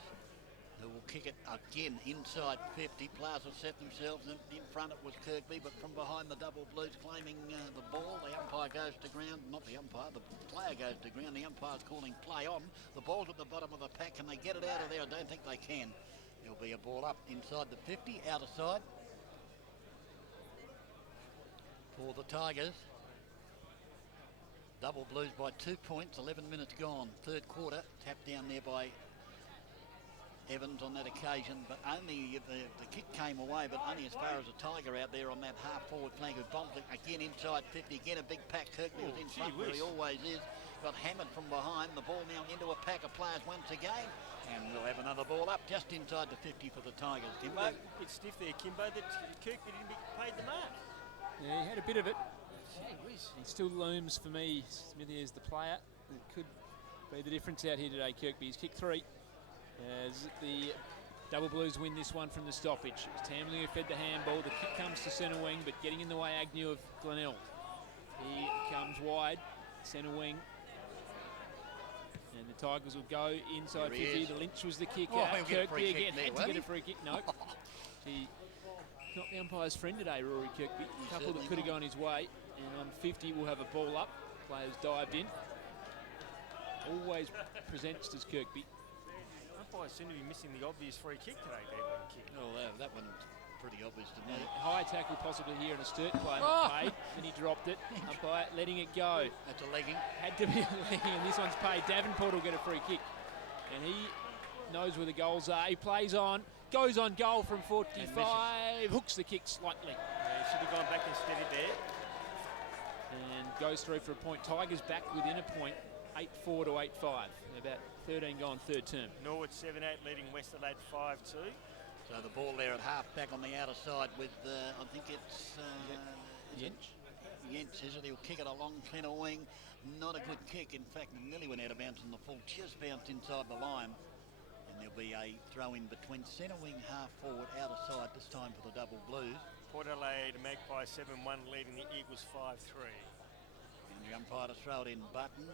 Who will kick it again inside 50. Plaza set themselves in front. It was Kirkby, but from behind the Double Blues claiming the ball. The umpire goes to ground. Not the umpire, the player goes to ground. The umpire's calling play on. The ball's at the bottom of the pack. Can they get it out of there? I don't think they can. There'll be a ball up inside the 50, outer side. For the Tigers. Double Blues by 2 points, 11 minutes gone. Third quarter, tapped down there by Evans on that occasion, but only the kick came away, but only as far as a Tiger out there on that half-forward flank who bombed it again inside 50. Again, a big pack. Kirkby was in front where he always is. Got hammered from behind. The ball now into a pack of players once again. And we'll have another ball up just inside the 50 for the Tigers. Kimbo? A bit stiff there, Kimbo, that Kirkby didn't get paid the mark. Yeah, he had a bit of it. He still looms for me, Smithy, as the player. It could be the difference out here today, Kirkby. He's kicked 3. As the Double Blues win this one from the stoppage. It was Tamlin who fed the handball. The kick comes to centre wing, but getting in the way Agnew of Glenelg. He comes wide, centre wing. And the Tigers will go inside 50. The Lynch was the kick out. Kirkby again had to get a free kick. No. He not the umpire's friend today, Rory Kirkby. A couple that could have gone his way. And on 50, we'll have a ball up. Players dived in. Always presents as Kirkby. Umpires seem to be missing the obvious free kick today, David. Oh, that one's pretty obvious to me. High tackle possibly here, and a Sturt player paid, and he dropped it. Umpire letting it go. That's a legging. Had to be a legging, and this one's paid. Davenport will get a free kick. And he knows where the goals are. He plays on, goes on goal from 45, hooks the kick slightly. Yeah, should have gone back and steadied there. And goes through for a point. Tigers back within a point, 8-4 to 8-5. About 13 gone, third term. Norwood 7-8 leading West Adelaide 5-2. So the ball there at half back on the outer side with, I think it's Yench. Yench, is it? He'll kick it along centre wing. Not a good kick. In fact, nearly went out of bounds in the full. Just bounced inside the line. And there'll be a throw in between centre wing, half forward, outer side, this time for the Double Blues. Port Adelaide Magpie 7-1 leading the Eagles 5-3. And the umpire to throw it in Button.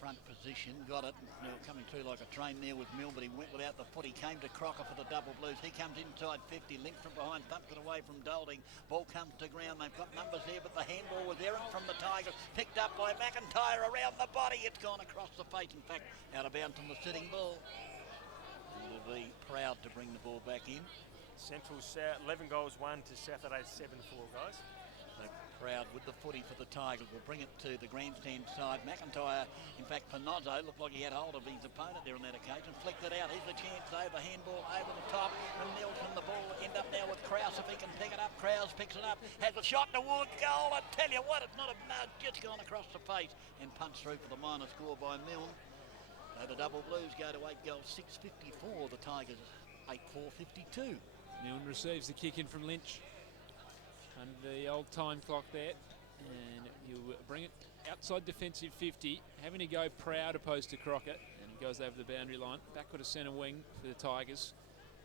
Front position, got it. Now coming through like a train there with Mill, but he went without the foot. He came to Crocker for the Double Blues. He comes inside 50, linked from behind, thumped it away from Dolding. Ball comes to ground. They've got numbers there, but the handball was errant from the Tigers. Picked up by McIntyre around the body. It's gone across the face. In fact, out of bounds on the sitting ball. And will be proud to bring the ball back in. Central 11 goals 1 to South Adelaide 7-4, guys. So crowd with the footy for the Tigers. Will bring it to the grandstand side. McIntyre, in fact, Panozzo looked like he had hold of his opponent there on that occasion. Flicked it out. Here's the chance over. Handball over the top. And Nielsen, the ball end up now with Krause if he can pick it up. Krause picks it up. Has a shot towards goal. I tell you what, it's not a mud. Just gone across the face and punched through for the minor score by Milne. So the Double Blues go to 8 goals, 6.54. The Tigers 8.4.52. Milne receives the kick in from Lynch. Under the old time clock there, and he'll bring it outside defensive 50, having to go proud opposed to Crockett, and he goes over the boundary line, backward to centre wing for the Tigers.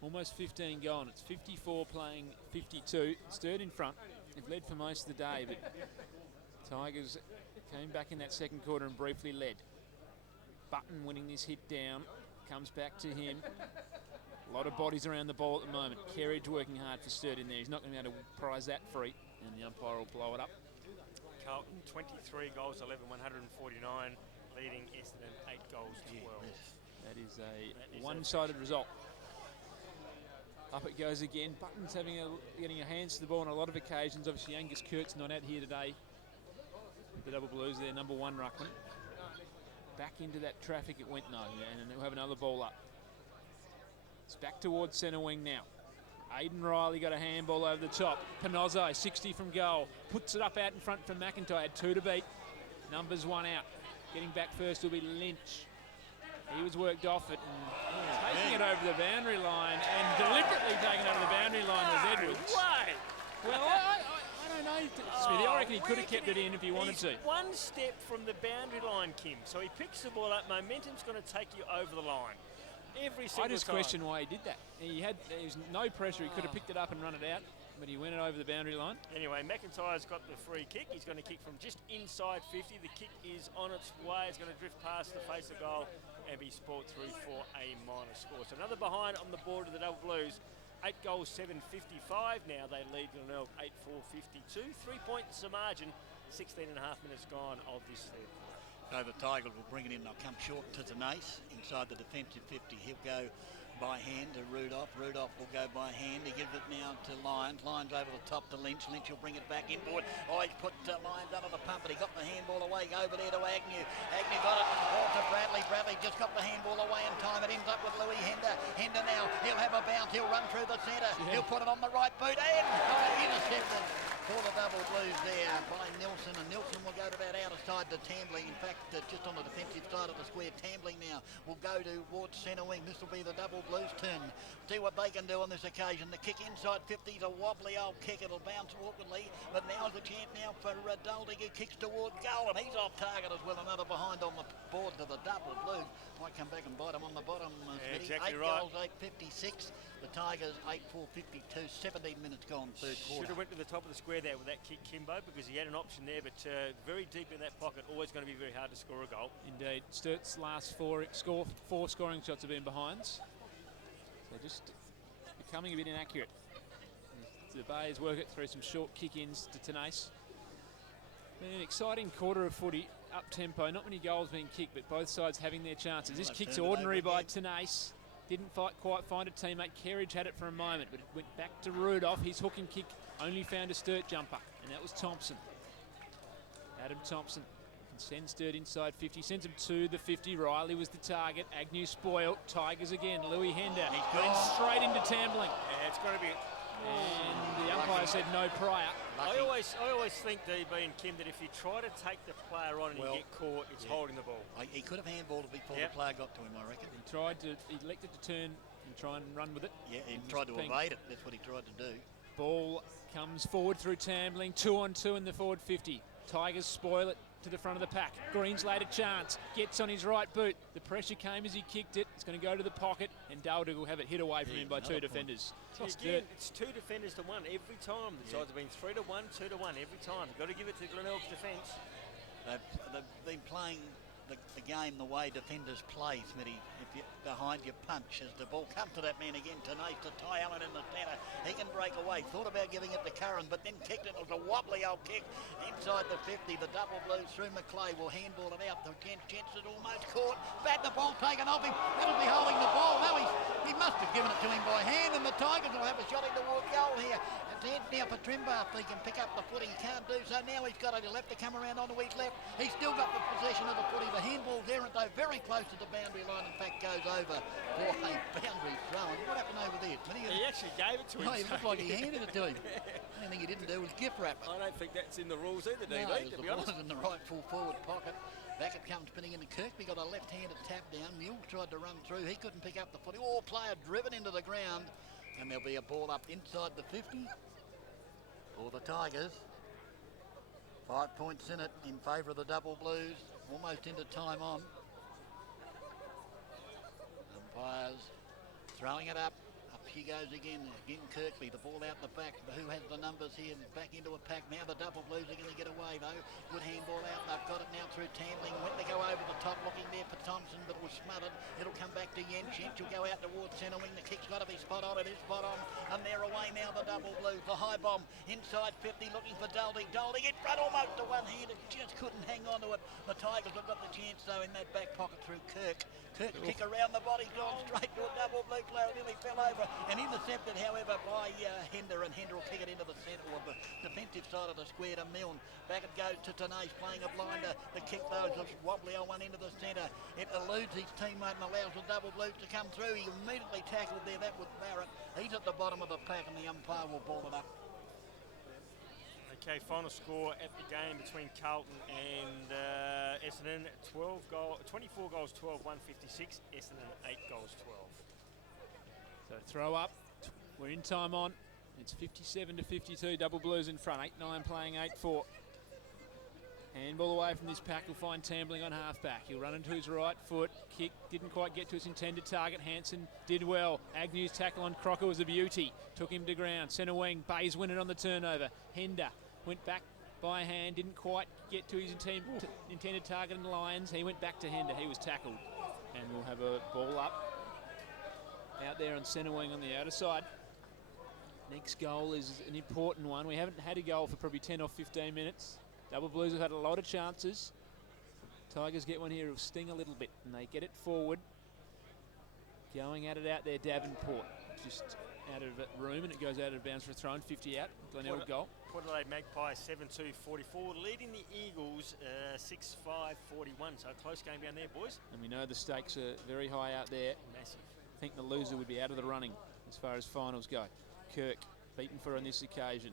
Almost 15 gone. It's 54 playing 52. Sturt in front. They've led for most of the day, but Tigers came back in that second quarter and briefly led. Button winning this hit down, comes back to him. A lot of bodies around the ball at the moment. Kerridge working hard for Sturt in there. He's not going to be able to prize that free, and the umpire will blow it up. Carlton 23 goals, 11, 149, leading Essendon 8 goals, 12. That is a one-sided result. Up it goes again. Button's getting a hands to the ball on a lot of occasions. Obviously, Angus Kurt's not out here today. The Double Blues, their number one ruckman. Back into that traffic it went, no, and they'll have another ball up. It's back towards centre wing now. Aidan Riley got a handball over the top. Panozzo, 60 from goal. Puts it up out in front from McIntyre. Had 2 to beat. Numbers 1 out. Getting back first will be Lynch. He was worked off it and taking it over the boundary line, and deliberately taking it over the boundary line was Edwards. Why? Well, I don't know, Smithy. I reckon he could have kept it in if he wanted to. One step from the boundary line, Kim. So he picks the ball up. Momentum's going to take you over the line. Every single time. I just question why he did that. There was no pressure. He could have picked it up and run it out, but he went it over the boundary line. Anyway, McIntyre's got the free kick. He's going to kick from just inside 50. The kick is on its way. It's going to drift past the face of goal and be sport through for a minor score. So another behind on the board of the Double Blues. 8 goals, 7.55. Now they lead Glenelg 8-4-52. 3 points the margin. 16 and a half minutes gone of this third quarter. So the Tigers will bring it in. They'll come short to Denise inside the defensive 50. He'll go by hand to Rudolph. Rudolph will go by hand. He gives it now to Lyons. Lyons over the top to Lynch. Lynch will bring it back inboard. Oh, he's put Lyons under the pump, but he got the handball away. Over there to Agnew. Agnew got it. Oh, to Bradley. Bradley just got the handball away in time. It ends up with Louis Hender. Hender now. He'll have a bounce. He'll run through the centre. Yeah. He'll put it on the right boot. And intercepted for the Double Blues there by Nielsen. And Nielsen will go to that outer side to Tambling. In fact, just on the defensive side of the square, Tambling now will go towards centre wing. This will be the Double Blues turn. See what they can do on this occasion. The kick inside 50 is a wobbly old kick. It'll bounce awkwardly, but now's the chance now for Duldig, who kicks towards goal, and he's off target as well. Another behind on the board to the Double Blues. Might come back and bite him on the bottom. Exactly 8 right. goals, 8.56. The Tigers 8-4-52. 17 minutes gone, third quarter. Should have went to the top of the square there with that kick, Kimbo, because he had an option there, but very deep in that pocket. Always going to be very hard to score a goal. Indeed. Sturt's last four scoring shots have been behinds. So just becoming a bit inaccurate. The Bays work it through some short kick-ins to Tenace. Been an exciting quarter of footy, up-tempo. Not many goals being kicked, but both sides having their chances. This kick's ordinary by Tenace. Didn't quite find a teammate. Kerridge had it for a moment, but it went back to Rudolph. His hook and kick only found a Sturt jumper, and that was Thompson. Adam Thompson sends Sturt inside 50, sends him to the 50. Riley was the target. Agnew spoiled. Tigers again. Louis Hender went straight into Tambling. Yeah, it's got to be. And the umpire said no prior. I always think, DB and Kim, that if you try to take the player on and you get caught, it's holding the ball. He could have handballed it before the player got to him, I reckon. He elected to turn and try and run with it. Yeah, he tried to evade it. That's what he tried to do. Ball comes forward through Tambling. 2-on-2 in the forward 50. Tigers spoil it to the front of the pack. Green's laid a chance. Gets on his right boot. The pressure came as he kicked it. It's going to go to the pocket, and Duldig will have it hit away from him by 2 defenders. Again, it's 2 defenders to 1 every time. The sides have been 3-1, 2-1 every time. You've got to give it to Glenelg's defence. They've been playing the game the way defenders play, Smitty. If you're behind, you punch. As the ball comes to that man again tonight, to Ty Allen in the centre. He can break away. Thought about giving it to Curran, but then kicked it. It was a wobbly old kick inside the 50. The Double Blues through McClay will handball it out. The Gents is almost caught. Back the ball taken off him. That'll be holding the ball. No, he must have given it to him by hand, and the Tigers will have a shot in towards goal here. And chance now for Trimbar if he can pick up the footy. He can't do so now. He's got it. He'll have to come around onto his left. He's still got the possession of the footy. The handball's errant though, very close to the boundary line. In fact, goes over for a boundary throw. And what happened over there? He actually gave it to him. Oh, he looked like he handed it to him. The only thing he didn't do was gift wrap it. I don't think that's in the rules either, DB, No, to be honest. in the right full forward pocket. Back it comes spinning into Kirkby, got a left-handed tap down. Mule tried to run through, he couldn't pick up the footy. Oh, player driven into the ground. And there'll be a ball up inside the 50 for the Tigers. 5 points in it in favour of the Double Blues. Almost into time on. Umpires throwing it up. Up she goes again. Again Kirkby, the ball out the back. Who has the numbers here? Back into a pack. Now the Double Blues are going to get away though. Good handball out. They've got it now through Tandling. Went to go over the top, looking there for Thompson, but it was smothered. It'll come back to Yench. Yench will go out towards centre wing. The kick's got to be spot on. It is spot on. And they're away now, the Double Blues. The high bomb inside 50, looking for Dolding. Dolding in front, almost to one hand. It just couldn't hang on to it. The Tigers have got the chance though in that back pocket through Kirk. Kirk kick around the body, gone straight to a Double Blue player, nearly fell over and intercepted, however, by Hender, and Hender will kick it into the centre of the defensive side of the square to Milne. Back it goes to Tenace, playing a blinder. The kick though is a wobbly old one into the centre. It eludes his teammate and allows the Double Blues to come through. He immediately tackled there. That was Barrett. He's at the bottom of the pack and the umpire will ball it up. Okay, final score at the game between Carlton and Essendon, 24 goals 12, 156. Essendon 8 goals 12. So throw up, we're in time on. It's 57 to 52, Double Blues in front, 8-9 playing 8-4. Handball away from this pack, will find Tambling on half-back. He'll run into his right foot, kick, didn't quite get to his intended target. Hansen did well. Agnew's tackle on Crocker was a beauty. Took him to ground, centre wing, Bays win it on the turnover. Hender went back by hand, didn't quite get to his intended target in the Lions. He went back to Hender, he was tackled. And we'll have a ball up out there on centre wing on the outer side. Next goal is an important one. We haven't had a goal for probably 10 or 15 minutes. Double Blues have had a lot of chances. Tigers get one here, it'll sting a little bit, and they get it forward. Going at it out there, Davenport. Just out of room, and it goes out of bounds for a throw, and 50 out. Glenelg goal. Port Adelaide Magpies 7-2-44, leading the Eagles 6-5-41. So a close game down there, boys. And we know the stakes are very high out there. Massive. I think the loser would be out of the running as far as finals go. Kirk, beaten for on this occasion.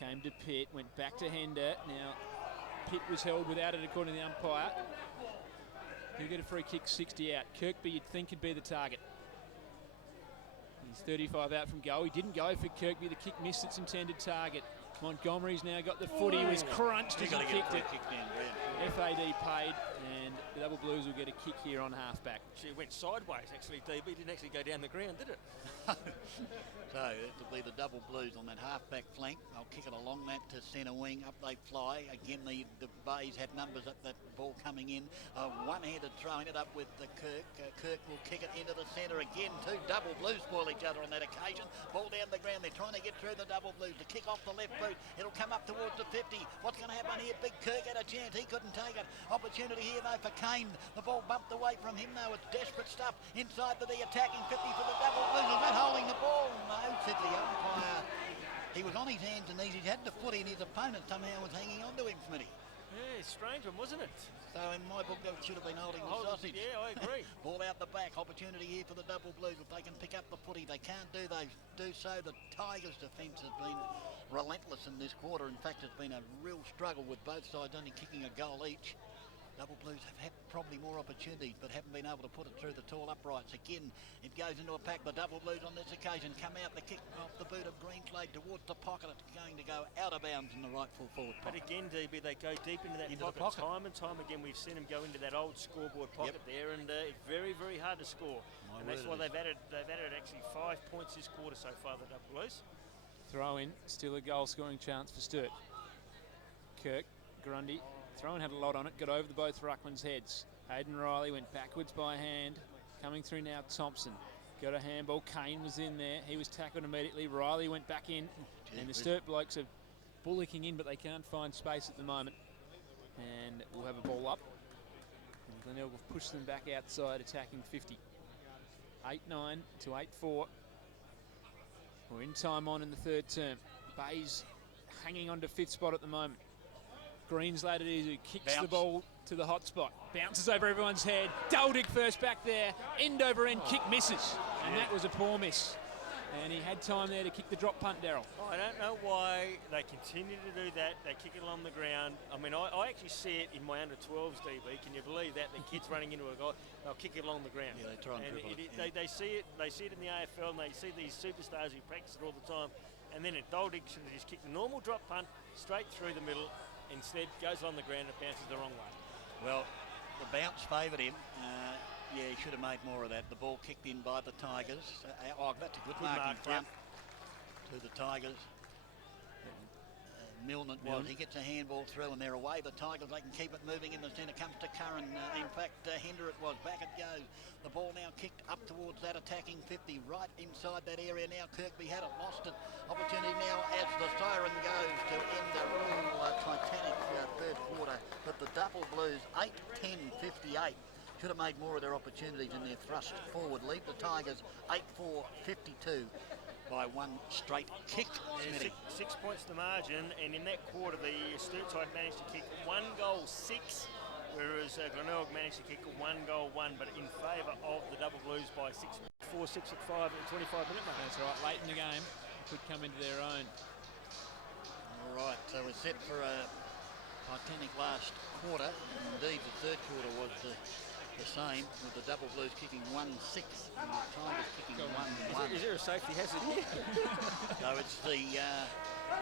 Came to Pitt, went back to Hender. Now, Pitt was held without it according to the umpire. He'll get a free kick, 60 out. Kirkby, you'd think, could be the target. He's 35 out from goal. He didn't go for Kirkby. The kick missed its intended target. Montgomery's now got the footy. He was crunched as he kicked it. FAD paid, and the Double Blues will get a kick here on halfback. It went sideways, actually, DB. Didn't actually go down the ground, did it? So it'll be the Double Blues on that halfback flank. They'll kick it along that to centre wing. Up they fly. Again, the Bays had numbers at that ball coming in. One-handed throwing it up with the Kirk. Kirk will kick it into the centre again. Two Double Blues spoil each other on that occasion. Ball down the ground. They're trying to get through the Double Blues. The kick off the left boot. It'll come up towards the 50. What's going to happen here? Big Kirk had a chance. He couldn't take it. Opportunity here though for Kane. The ball bumped away from him though. It's desperate stuff inside the attacking 50 for the Double Blues. Is that holding the ball? No, said the umpire. He was on his hands and knees. He had the footy and his opponent somehow was hanging on to him, Smitty. Yeah, strange one, wasn't it? So in my book, that should have been holding the sausage. Yeah, I agree. Ball out the back. Opportunity here for the Double Blues. If they can pick up the footy, they can't do so. The Tigers' defence has been relentless in this quarter. In fact, it's been a real struggle with both sides only kicking a goal each. Double Blues have had probably more opportunities but haven't been able to put it through the tall uprights. Again, it goes into a pack. The Double Blues on this occasion come out, the kick off the boot of Greenslade towards the pocket. It's going to go out of bounds in the rightful forward pocket. But again, DB, they go deep into that pocket. Time and time again, we've seen them go into that old scoreboard pocket there, and it's very, very hard to score. And that's why they've added actually 5 points this quarter so far, the Double Blues. Throw in, still a goal scoring chance for Sturt. Kirk, Grundy. Throw-in had a lot on it, got over both ruckman's heads. Hayden Riley went backwards by hand. Coming through now, Thompson. Got a handball, Kane was in there. He was tackled immediately. Riley went back in. And the Sturt blokes are bullocking in, but they can't find space at the moment. And we'll have a ball up. And Glenelg will push them back outside, attacking 50. 8-9 to 8-4. We're in time on in the third term. Bay's hanging on to 5th spot at the moment. Greenslade it is, who kicks the Bounce. ball to the hot spot. Bounces over everyone's head. Duldig first back there. End over end kick misses. And that was a poor miss. And he had time there to kick the drop punt, Daryl. I don't know why they continue to do that. They kick it along the ground. I mean, I actually see it in my under-12s, DB. Can you believe that? The kids running into a guy, they'll kick it along the ground. Yeah, they try and dribble it. They see it. They see it in the AFL, and they see these superstars who practice it all the time. And then at Duldig should have just kicked the normal drop punt straight through the middle. Instead, goes on the ground and bounces the wrong way. Well, the bounce favoured him. Yeah, he should have made more of that. The ball kicked in by the Tigers. That's a good mark in front to the Tigers. Milne it was. He gets a handball through and they're away. The Tigers, they can keep it moving in the centre. Comes to Curran. In fact, Hender it was. Back it goes. The ball now kicked up towards that attacking 50. Right inside that area now. Kirkby had it. Lost it. Opportunity now as the siren goes to end a real titanic third quarter. But the Double Blues, 8-10-58. Should have made more of their opportunities in their thrust forward. Leave the Tigers 8-4-52 by one straight kick. Yeah, 6 points the margin, and in that quarter the Sturt side managed to kick 1 goal 6, whereas Glenelg managed to kick 1 goal 1, but in favour of the Double Blues by 6-4, 6-5 in 25-minute mark. That's right, late in the game, could come into their own. All right, so we're set for a titanic last quarter. Indeed, the third quarter was the same, with the Double Blues kicking 1-6 and the Tigers kicking 1-1. Is there a safety hazard here? So it's the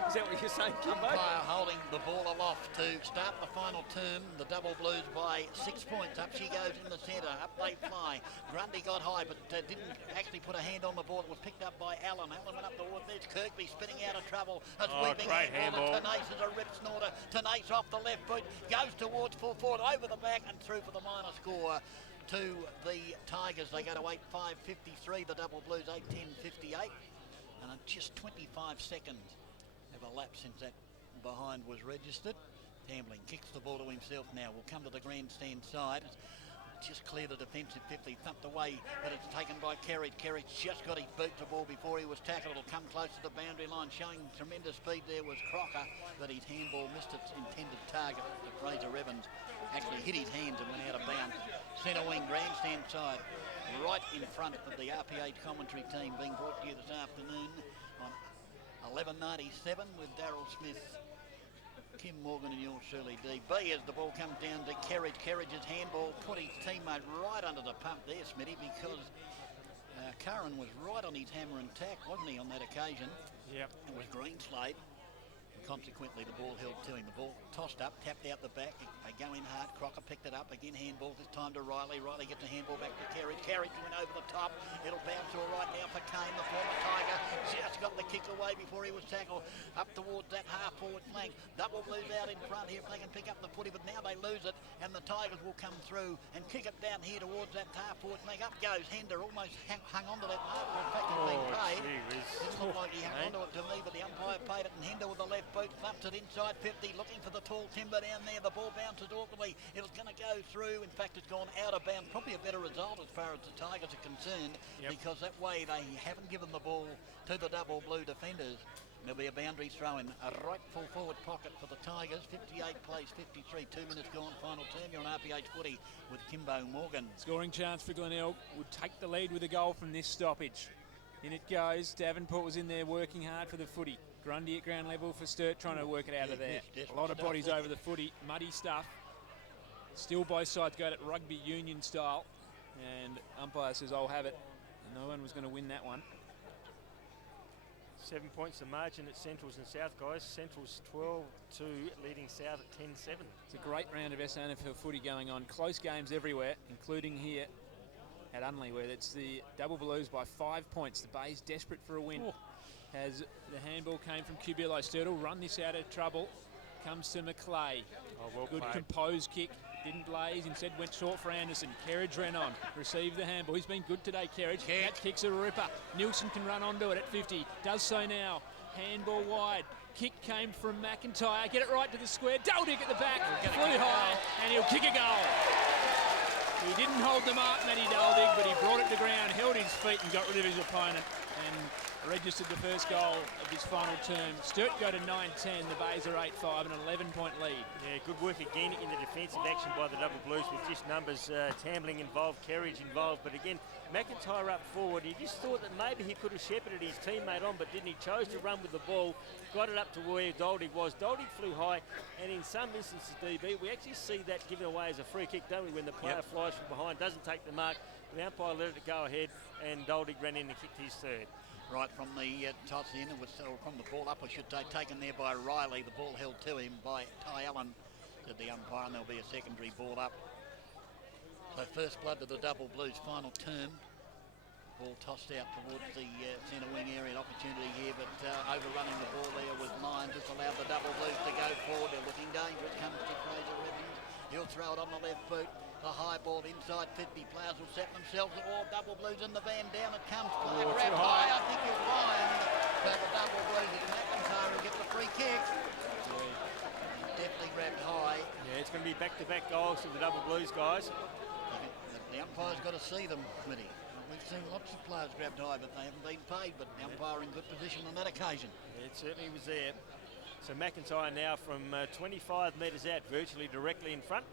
Is that what you're saying, Kimbo? umpire holding the ball aloft to start the final term. The Double Blues by 6 points. Up she goes in the centre. Up they fly. Grundy got high but didn't actually put a hand on the ball. It was picked up by Allen. Allen went up towards this. Kirkby spinning out of trouble. A sweeping handball. Tenace is a rip snorter. Tenace off the left boot. Goes towards full forward. Over the back and through for the minor score to the Tigers. They go to 8-5-53. The Double Blues 8-10-58. And just 25 seconds have elapsed since that behind was registered. Tambling kicks the ball to himself now. We'll come to the grandstand side. Just clear the defensive 50, thumped away, but it's taken by Kerridge. Kerridge just got his boot to ball before he was tackled. It'll come close to the boundary line, showing tremendous speed there was Crocker, but his handball missed its intended target. Fraser Evans actually hit his hands and went out of bounds. Centre wing, grandstand side, right in front of the RPH commentary team, being brought to you this afternoon on 11:97 with Daryl Smith, Kim Morgan and yours truly, DB, as the ball comes down to Kerridge. Kerridge's handball put his teammate right under the pump there, Smitty, because Curran was right on his hammer and tack, wasn't he, on that occasion? Yep. It was Greenslade. Consequently, the ball held to him. The ball tossed up, tapped out the back. They go in hard. Crocker picked it up. Again, handball this time to Riley. Riley gets a handball back to Kerridge. Kerridge went over the top. It'll bounce all right now for Kane, the former Tiger. Just got the kick away before he was tackled. Up towards that half-forward flank. Double Blues out in front here if they can pick up the footy, but now they lose it, and the Tigers will come through and kick it down here towards that half-forward flank. Up goes Hender, almost hung onto that mark. In fact, it's been paid. It looked like he hung onto it to me, but the umpire paid it, and Hender with the left boot thumps it inside 50, looking for the tall timber down there. The ball bounces awkwardly. It's going to go through. In fact, it's gone out of bounds. Probably a better result as far as the Tigers are concerned, because that way they haven't given the ball to the Double Blue defenders. There'll be a boundary throw in a right full forward pocket for the Tigers. 58 plays 53. 2 minutes gone. Final term. You're on RPH footy with Kimbo Morgan. Scoring chance for Glenelg. Would take the lead with a goal from this stoppage. In it goes. Davenport was in there working hard for the footy. Grundy at ground level for Sturt, trying to work it out of there. A lot of bodies over the footy. Muddy stuff. Still both sides go at rugby union style. And umpire says, I'll have it. And no one was going to win that one. 7 points the margin at Centrals and South, guys. Centrals 12-2, leading South at 10-7. It's a great round of SANFL footy going on. Close games everywhere, including here at Unley, where it's the Double Blues by 5 points. The Bay's desperate for a win. As the handball came from Cubulo. Sturt will run this out of trouble. Comes to McClay. Good composed kick. Didn't blaze, instead went short for Anderson. Kerridge ran on, received the handball. He's been good today, Kerridge. That kick's a ripper. Nilsson can run onto it at 50. Does so now. Handball wide. Kick came from McIntyre. Get it right to the square. Duldig at the back. Fully high, and he'll kick a goal. He didn't hold the mark, Matty Duldig, but he brought it to ground, held his feet and got rid of his opponent. And registered the first goal of this final term. Sturt go to 9-10, the Bays are 8-5, an 11-point lead. Yeah, good work again in the defensive action by the Double Blues with just numbers, Tambling involved, Kerridge involved. But again, McIntyre up forward, he just thought that maybe he could have shepherded his teammate on, but didn't. He chose to run with the ball, got it up to where Doldig was. Doldig flew high, and in some instances, DB, we actually see that given away as a free kick, don't we, when the player flies from behind, doesn't take the mark. The umpire let it go ahead, and Doldig ran in and kicked his third. Right from the toss in, it was from the ball up, I should say, taken there by Riley. The ball held to him by Ty Allen, said the umpire, and there'll be a secondary ball up. So first blood to the Double Blues final term. Ball tossed out towards the centre wing area, an opportunity here, but overrunning the ball there was Lyons. This allowed the Double Blues to go forward. They're looking dangerous. Comes to Fraser Evans. He'll throw it on the left boot. The high ball inside 50. Players will set themselves at all. Double Blues in the van. Down it comes. Player grabbed high. I think you'll find that the Double Blues is McIntyre will get the free kick. He's definitely grabbed high. Yeah, it's going to be back-to-back goals for the Double Blues, guys. The umpire's got to see them, Smitty. We've seen lots of players grabbed high, but they haven't been paid. But the umpire in good position on that occasion. Yeah, it certainly was there. So McIntyre now from 25 metres out, virtually directly in front.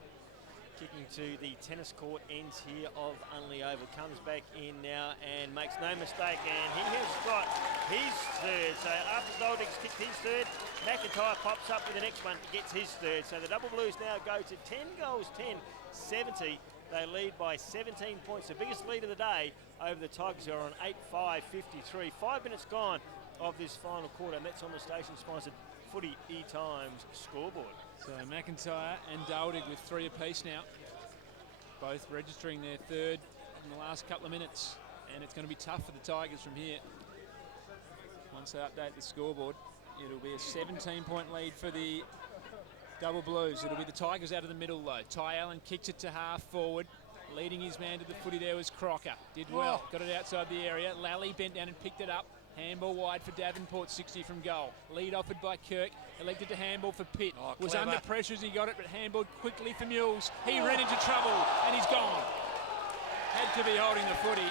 Kicking to the tennis court ends here of Unley Oval. Comes back in now and makes no mistake, and he has got his third. So after Doldig's kicked his third, McIntyre pops up with the next one, gets his third. So the Double Blues now go to 10 goals, 10-70. They lead by 17 points, the biggest lead of the day over the Tigers, who are on 8-5-53. 5 minutes gone of this final quarter, and that's on the station-sponsored Footy E-Times scoreboard. So McIntyre and Doldig with 3 apiece now, both registering their third in the last couple of minutes, and it's going to be tough for the Tigers from here. Once they update the scoreboard, it'll be a 17-point lead for the Double Blues. It'll be the Tigers out of the middle though. Ty Allen kicks it to half forward. Leading his man to the footy there was Crocker. Did well, got it outside the area. Lally bent down and picked it up. Handball wide for Davenport, 60 from goal. Lead offered by Kirk, elected to handball for Pitt. Was under pressure as he got it, but handballed quickly for Mules. He ran into trouble, and he's gone. Had to be holding the footy.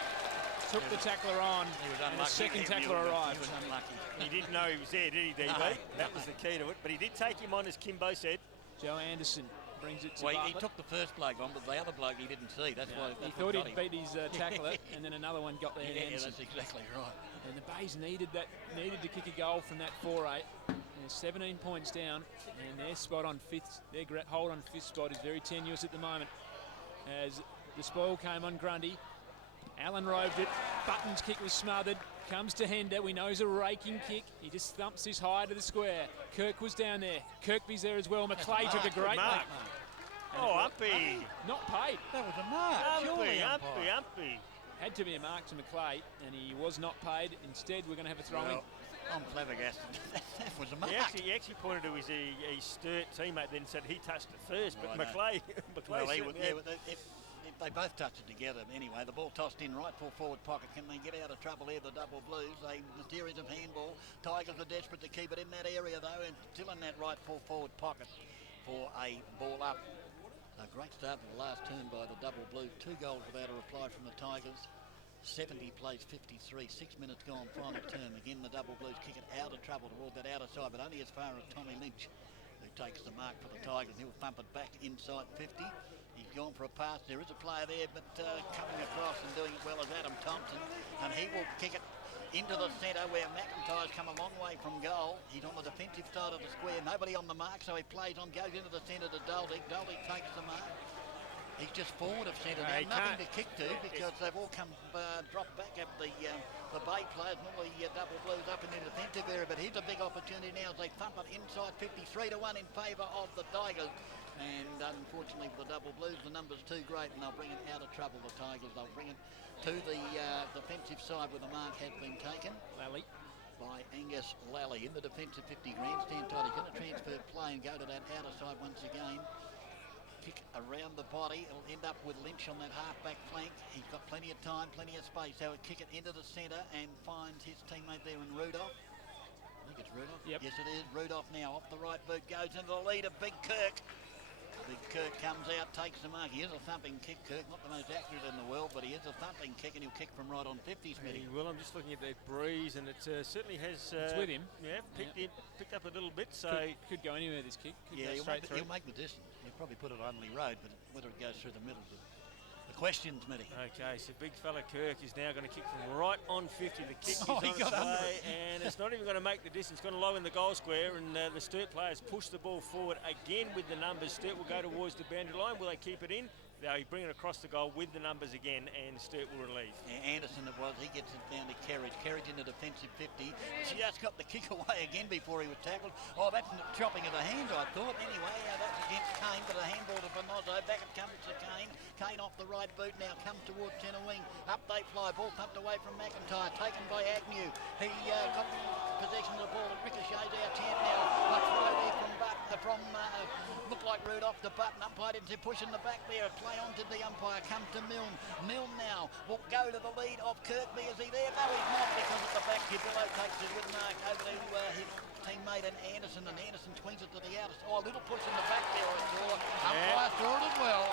Took the tackler on, and a second tackler arrived. He was unlucky. He didn't know he was there, did he, DB? That was the key to it. But he did take him on, as Kimbo said. Joe Anderson brings it to Well, Bartlett. he took the first bloke on, but the other bloke he didn't see. That's why he thought he'd beat his tackler, and then another one got there. Yeah, that's exactly right. And the Bays needed to kick a goal from that 4-8. They're 17 points down, and their spot on fifth, their hold on fifth spot is very tenuous at the moment. As the spoil came on Grundy, Allen roved it. Button's kick was smothered. Comes to Hender. We know he's a raking kick. He just thumps this high to the square. Kirk was down there. Kirkby's there as well. McClay took a great mark. Oh, Umpy. Not paid. That was a mark. Umpy. Had to be a mark to McClay, and he was not paid. Instead, we're going to have a throw-in. I'm flabbergasted. That was a mark. He actually pointed to his Sturt teammate, then said he touched it first, but McClay they both touched it together. Anyway, the ball tossed in right full forward pocket. Can they get out of trouble here, the Double Blues? A series of handball. Tigers are desperate to keep it in that area, though, and still in that right full forward pocket for a ball up. A great start to the last turn by the Double Blues. 2 goals without a reply from the Tigers. 70 plays 53, 6 minutes gone, final term. Again, the Double Blues kick it out of trouble toward that outer side, but only as far as Tommy Lynch, who takes the mark for the Tigers. He'll thump it back inside 50. He's gone for a pass. There is a player there, but coming across and doing it well as Adam Thompson, and he will kick it into the centre where McIntyre's come a long way from goal. He's on the defensive side of the square. Nobody on the mark, so he plays on, goes into the centre to Doldig. Doldig takes the mark. He's just forward of centre now, nothing to kick to because they've all come dropped back at the Bay players. Normally Double Blues up in the defensive area, but here's a big opportunity now as they thump it inside 53-1 in favour of the Tigers. And unfortunately for the Double Blues, the number's too great, and they'll bring it out of trouble, the Tigers. They'll bring it to the defensive side where the mark has been taken. Lally. By Angus Lally in the defensive 50 grandstand tight. He's going to transfer play and go to that outer side once again. Kick around the body. It'll end up with Lynch on that half-back flank. He's got plenty of time, plenty of space. So he'll kick it into the centre and finds his teammate there in Rudolph. I think it's Rudolph. Yep. Yes, it is. Rudolph now off the right boot, goes into the lead of Big Kirk. Big Kirk comes out, takes the mark. He is a thumping kick, Kirk. Not the most accurate in the world, but he is a thumping kick, and he'll kick from right on 50, Smitty. Well, I'm just looking at that breeze, and it certainly has... it's with him. Yeah, picked up a little bit, so... Could go anywhere, this kick. Could go he'll make the distance. He'll probably put it on Only Road, but whether it goes through the middle is the question, Smitty. Okay, so big fella Kirk is now going to kick from right on 50. The kick is Oh, on he its got under way, and it's not even going to make the distance. It's going to low in the goal square, and the Sturt players push the ball forward again with the numbers. Sturt will go towards the boundary line. Will they keep it in? They bring it across the goal with the numbers again, and Sturt will relieve. Yeah, Anderson it was. He gets it down to Kerridge. Kerridge into defensive 50. Just got the kick away again before he was tackled. Oh, that's chopping of the hand, I thought. Anyway, that's against Kane, but a handball to Bonozzo. Back it comes to Kane. Kane off the right boot now, comes towards centre wing. Up they fly. Ball pumped away from McIntyre. Taken by Agnew. He got possession of the ball. It ricochets out. Champ now. A throw there from looked like Rudolph. The button umpire didn't see, pushing the back there. Play on to the umpire. Comes to Milne. Milne now will go to the lead of Kirkby. Is he there? No, he's not, because at the back Cubillo takes it with Mark over to his teammate and Anderson twings it to the outer. Oh, a little push in the back there, I saw. Umpire saw it as well.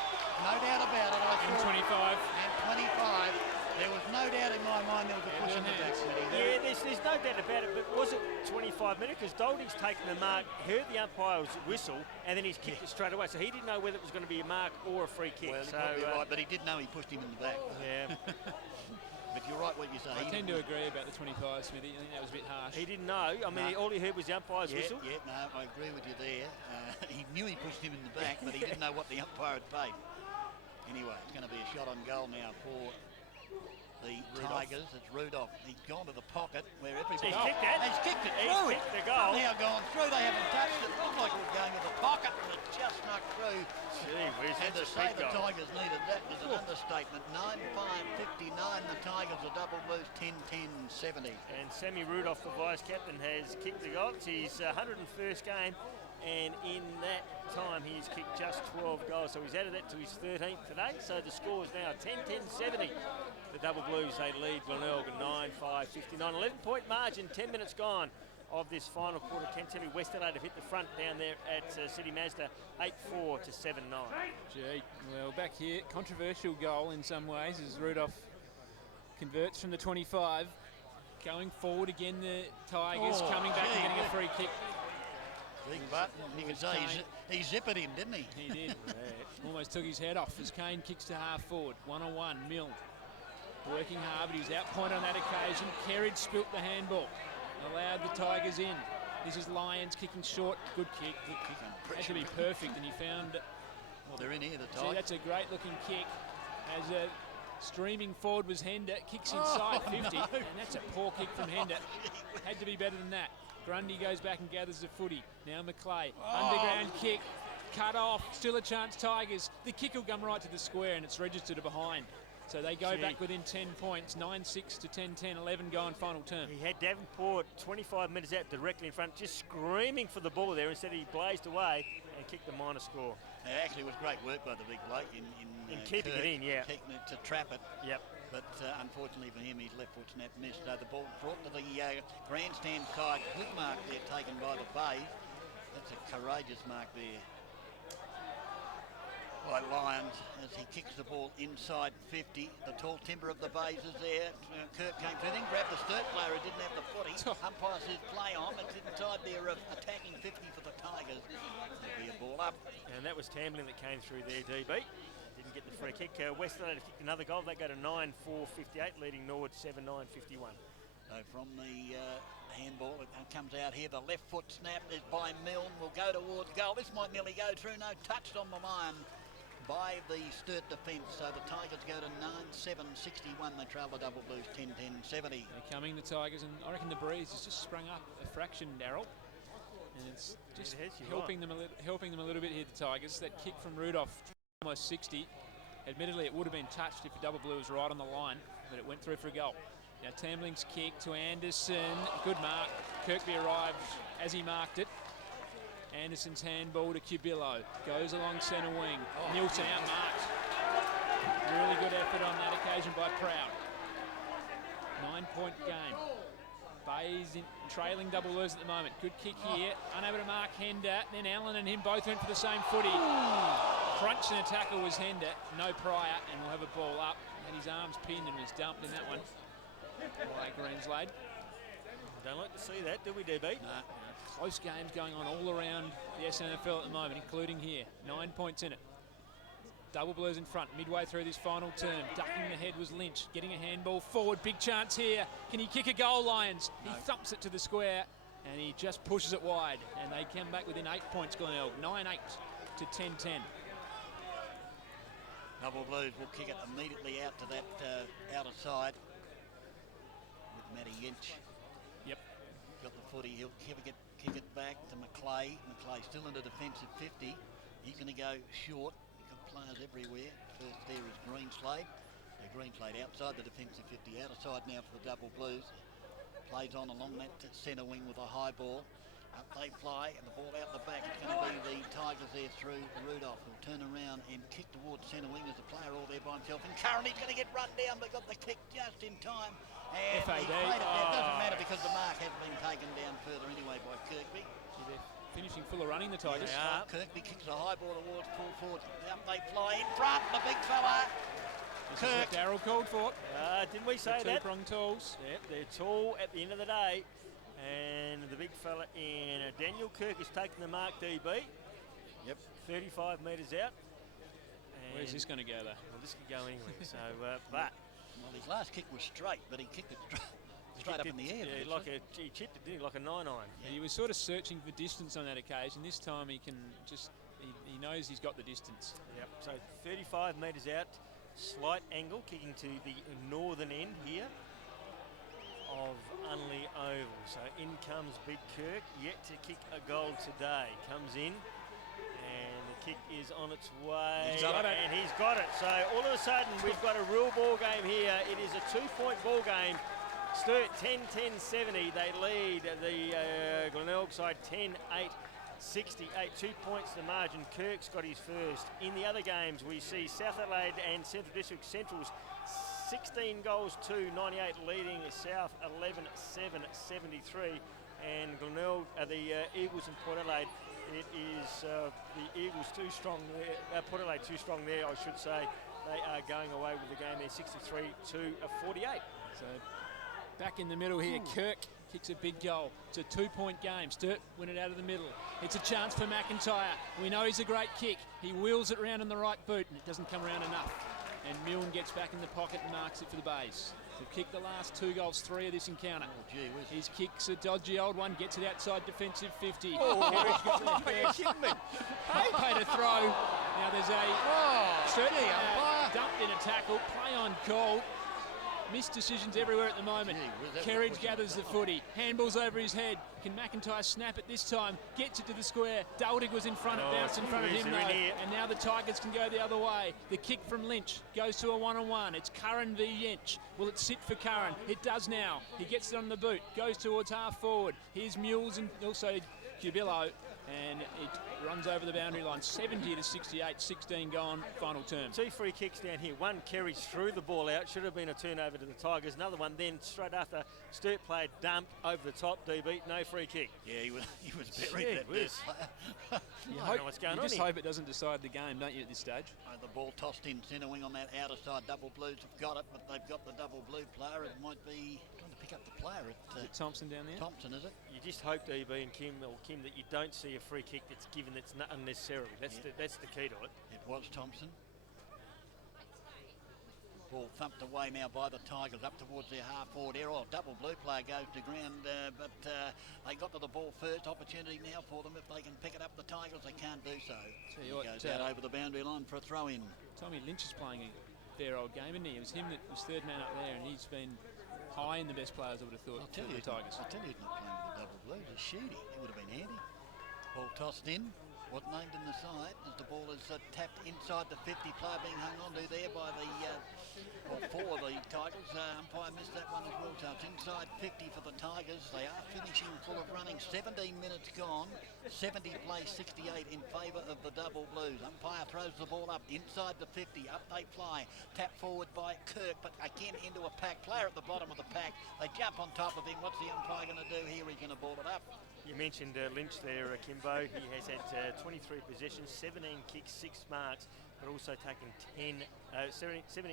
No doubt about it. I saw And 25. And 25. There was no doubt in my mind there was a push in the back. Yeah, there's no doubt about it, but was it 25 minutes? Because Dolding's taken the mark, heard the umpire's whistle, and then he's kicked it straight away. So he didn't know whether it was going to be a mark or a free kick. Well, so, right, but he did know he pushed him in the back. Yeah. But you're right what you say. I tend to agree about the 25, Smithy. I think that was a bit harsh. He didn't know. I mean, all he heard was the umpire's whistle. Yeah, no, I agree with you there. He knew he pushed him in the back, but he didn't know what the umpire had paid. Anyway, it's going to be a shot on goal now for the Tigers. It's Rudolph. He's gone to the pocket where everybody... He's kicked it. He's kicked it He's through. kicked the goal. Now gone through. They haven't touched it. It looked like it was going to the pocket, and it just snuck through. Gee whiz, And to that's a say big the goal. Tigers needed that was an understatement. 9-5-59. The Tigers are double blues 10-10-70. And Sammy Rudolph, the vice captain, has kicked the goal. It's his 101st game, and in that time he's kicked just 12 goals. So he's added that to his 13th today. So the score is now 10-10-70. The double blues, they lead Glenelg 9-5-59. 11-point margin, 10 minutes gone of this final quarter. Can tell you West Adelaide have hit the front down there at City Mazda, 8-4 to 7-9. Gee, well, back here, controversial goal in some ways as Rudolph converts from the 25. Going forward again, the Tigers coming back and getting a free kick. Big button. You can say he zippered him, didn't he? He did. Almost took his head off as Kane kicks to half forward. 1-on-1, Milne. Working hard, but he was outpointed on that occasion. Kerridge spilt the handball. Allowed the Tigers in. This is Lyons kicking short. Good kick. Good kick. That should be perfect, and he found... Well, they're in here, the See, Tigers. that's a great looking kick. As streaming forward was Hender. Kicks inside 50, and that's a poor kick from Hender. Had to be better than that. Grundy goes back and gathers the footy. Now McClay. Underground kick. Cut off. Still a chance, Tigers. The kick will come right to the square, and it's registered to behind. So they go back within 10 points, 9-6 to 10-10, 11 going final term. He had Davenport 25 metres out directly in front, just screaming for the ball there. Instead he blazed away and kicked the minor score. It actually was great work by the big bloke in keeping Kirk, it in, yeah. Keeping it to trap it. Yep. But unfortunately for him, his left foot snap missed. So the ball brought to the grandstand side. Good mark there taken by the Bays. That's a courageous mark there by Lyons as he kicks the ball inside 50. The tall timber of the Bays is there. Kirk came through, then grabbed the Sturt player who didn't have the footy. Umpire says play on. It's inside there of attacking 50 for the Tigers. There'll be a ball up. And that was Tamblin that came through there, DB. Didn't get the free kick. West Adelaide kicked another goal. They go to 9-4-58, leading Norwood 7-9-51. So from the handball, it comes out here. The left foot snap is by Milne. Will go towards goal. This might nearly go through. No, touched on the line by the Sturt defence. So the Tigers go to 9-7-61. They trail the double blues 10-10-70. They're coming, the Tigers, and I reckon the breeze has just sprung up a fraction, Darryl. And it's just helping them a little bit here, the Tigers. That kick from Rudolph, almost 60. Admittedly, it would have been touched if the double blue was right on the line, but it went through for a goal. Now Tambling's kick to Anderson. Good mark. Kirkby arrived as he marked it. Anderson's handball to Cubillo. Goes along centre wing. Nielsen outmarked. Really good effort on that occasion by Proud. 9-point game. Bays He's trailing double Blues at the moment. Good kick here. Unable to mark Hender. Then Allen and him both went for the same footy. Crunch and a tackle was Hender. No Pryor, and we'll have a ball up. Had his arms pinned and was dumped in that one by Glenelg. Don't like to see that, do we, DB? No. Close games going on all around the SANFL at the moment, including here. 9 points in it. Double Blues in front, midway through this final term. Ducking the head was Lynch, getting a handball forward. Big chance here. Can he kick a goal, Lions? No. He thumps it to the square, and he just pushes it wide. And they come back within 8 points, Glenelg. 9-8 to 10-10. Double Blues will kick it immediately out to that outer side with Matty Yench. Yep. Got the footy. He'll kick it back to McClay. McClay still in the defensive 50. He's going to go short. Players everywhere. First there is Greenslade. Greenslade outside the defensive 50, outer side now for the Double Blues. Plays on along that centre wing with a high ball. Up they fly, and the ball out the back. It's going to be the Tigers there through Rudolph. Who'll turn around and kick towards centre wing. There's a player all there by himself. And Curran, he's going to get run down, but got the kick just in time. And FAD. he played it. It doesn't matter because the mark hasn't been taken down further anyway by Kirkby. Finishing full of running, the Tigers. Kirkby kicks a high ball towards full forward. Up they fly in front, the big fella. This is what Darryl called for. Didn't we say that? Two-pronged tools. Yep, they're tall at the end of the day. And the big fella in Daniel Kirk is taking the mark, DB. Yep. 35 metres out. And where's this going to go, though? Well, this could go anywhere. So, Well, his last kick was straight, but he kicked it straight up in the air. Yeah, he chipped it, didn't he? Like a 9-iron. Yeah. He was sort of searching for distance on that occasion. This time he can just, he knows he's got the distance. Yep. So 35 metres out, slight angle, kicking to the northern end here of Unley Oval. So in comes Big Kirk, yet to kick a goal today. Comes in, and the kick is on its way. He's got it. And he's got it. So all of a sudden, we've got a real ball game here. It is a 2-point ball game. Sturt 10-10-70. They lead the Glenelg side 10-8-68. 2 points the margin. Kirk's got his first. In the other games, we see South Adelaide and Central District Central's 16 goals to 98, leading South 11-7-73. And Glenelg, the Eagles and Port Adelaide, it is the Eagles too strong there. Port Adelaide too strong there, I should say. They are going away with the game there, 63-48. So back in the middle here, Kirk kicks a big goal. It's a 2-point game. Sturt win it out of the middle. It's a chance for McIntyre. We know he's a great kick. He wheels it round in the right boot, and it doesn't come around enough. And Milne gets back in the pocket and marks it for the Bays. They've kicked the last 2 goals, 3 of this encounter. Oh, gee whiz. His kick's a dodgy old one, gets it outside defensive 50. Oh, are you kidding me? Paid a throw. Now there's a Sturt dumped in a tackle, play on call. Missed decisions everywhere at the moment. Kerridge gathers the footy. Handballs over his head. Can McIntyre snap it this time? Gets it to the square. Daldig was in front. It bounced in front of him, though. And now the Tigers can go the other way. The kick from Lynch goes to a one-on-one. It's Curran v Yench. Will it sit for Curran? It does now. He gets it on the boot. Goes towards half forward. Here's Mules and also Cubillo. And it runs over the boundary line. 70-68, 16 gone, final term. 2 free kicks down here. One carries through the ball out. Should have been a turnover to the Tigers. Another one then straight after Sturt played dumped over the top. DB, no free kick. Yeah, he was buried that player. I don't know what's going on You just here. hope it doesn't decide the game, don't you, at this stage? The ball tossed in centre wing on that outer side. Double Blues have got it, but they've got the Double Blue player. It might be trying to pick up the player. Is it Thompson down there? Thompson, is it? You just hope, DB and Kim, that you don't see a free kick that's given that's not unnecessarily. That's the key to it. It was Thompson. Ball thumped away now by the Tigers up towards their half forward area. Oh, Double Blue player goes to ground, but they got to the ball first. Opportunity now for them. If they can pick it up, the Tigers, they can't do so. He goes out over the boundary line for a throw in. Tommy Lynch is playing a fair old game, isn't he? It was him that was third man up there, and he's been high in the best players, I would have thought, I'll tell you, the Tigers. I'll tell you he's not playing with the Double Blues. It's Sheedy. It would have been handy. Ball tossed in. What named in the side as the ball is tapped inside the 50, player being hung on to there by the for the Tigers. Umpire missed that one as well, so it's inside 50 for the Tigers. They are finishing full of running. 17 minutes gone. 70 plays 68 in favour of the Double Blues. Umpire throws the ball up inside the 50. Up they fly. Tap forward by Kirk, but again into a pack. Player at the bottom of the pack. They jump on top of him. What's the umpire going to do here? He's going to ball it up. You mentioned Lynch there, Kimbo. He has had 23 possessions, 17 kicks, 6 marks, but also taken 17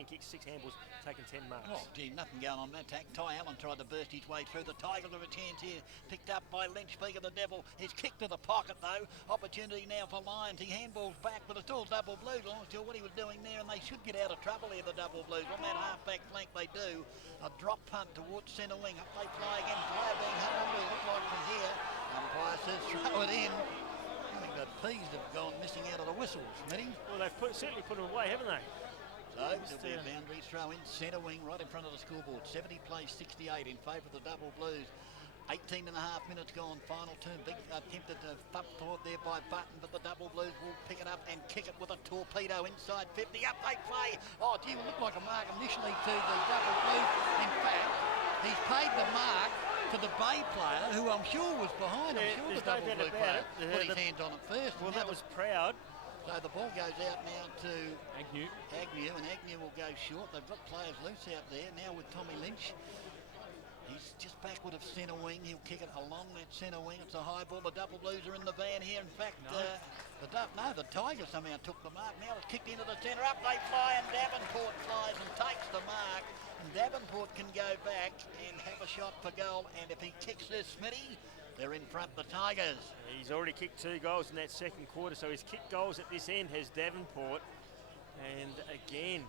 kicks, 6 handballs, taken 10 marks. Oh, gee, nothing going on that attack. Ty Allen tried to burst his way through. The Tigers have a chance here. Picked up by Lynch, speak of the devil. He's kicked to the pocket, though. Opportunity now for Lions. He handballs back, but it's all Double Blues. I'm not sure what he was doing there, and they should get out of trouble here, the Double Blues. On that half-back flank, they do. A drop punt towards centre wing. Up they fly again. Player being hung on to. Look like from here. Umpire says throw it in. I think the P's have gone missing out of the whistles, Smitty. Well, they've certainly put them away, haven't they? So there'll be a boundary throw in, centre wing, right in front of the scoreboard. 70 plays 68 in favour of the Double Blues. 18 and a half minutes gone, final turn. Big attempted bump forward there by Button, but the Double Blues will pick it up and kick it with a torpedo inside 50. Up they play. Oh, gee, it looked like a mark initially to the Double Blues. In fact, he's paid the mark to the Bay player, who I'm sure was behind. I'm sure the Double Blue player put his hands on it first. Well, that was Proud. So the ball goes out now to Agnew, and Agnew will go short. They've got players loose out there now with Tommy Lynch. He's just backward of centre wing. He'll kick it along that centre wing. It's a high ball. The Double Blues are in the van here. In fact, the Tigers somehow took the mark. Now it's kicked into the centre. Up they fly, and Davenport flies and takes the mark. And Davenport can go back and have a shot for goal. And if he kicks this, Smitty, they're in front, the Tigers. He's already kicked 2 goals in that second quarter, so his kick goals at this end has Davenport. And again,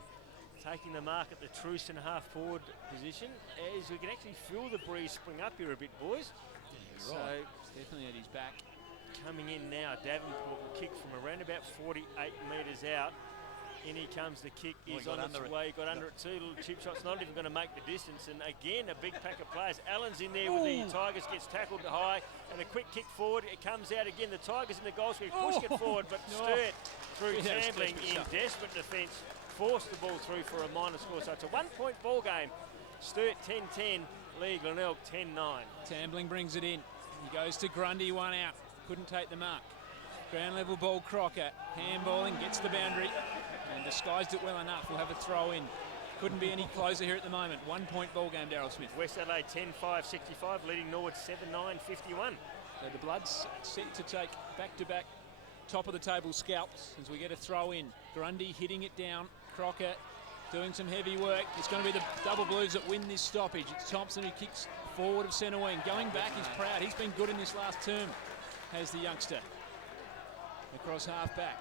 taking the mark at the true centre-half forward position, as we can actually feel the breeze spring up here a bit, boys. Yeah, so right. It's definitely at his back. Coming in now, Davenport will kick from around about 48 metres out. In he comes, the kick is on its way. Got under it too. Little chip shot's not even going to make the distance. And again, a big pack of players. Allen's in there with the Tigers, gets tackled high, and a quick kick forward. It comes out again. The Tigers in the goal square push it forward, but Sturt, through Tambling in desperate defence, forced the ball through for a minor score. So it's a 1-point ball game. Sturt 10-10, Lee Glenelg 10-9. Tambling brings it in. He goes to Grundy, 1 out. Couldn't take the mark. Ground level ball, Crocker. Handballing, gets the boundary. And disguised it well enough. We'll have a throw in. Couldn't be any closer here at the moment. 1-point ball game, Daryl Smith. West Adelaide 10-5-65, leading Norwood 7-9-51. So the Bloods set to take back-to-back top of the table scalps as we get a throw in. Grundy hitting it down. Crocker doing some heavy work. It's going to be the Double Blues that win this stoppage. It's Thompson who kicks forward of centre wing. Going back is Proud. He's been good in this last term, has the youngster. Across half-back.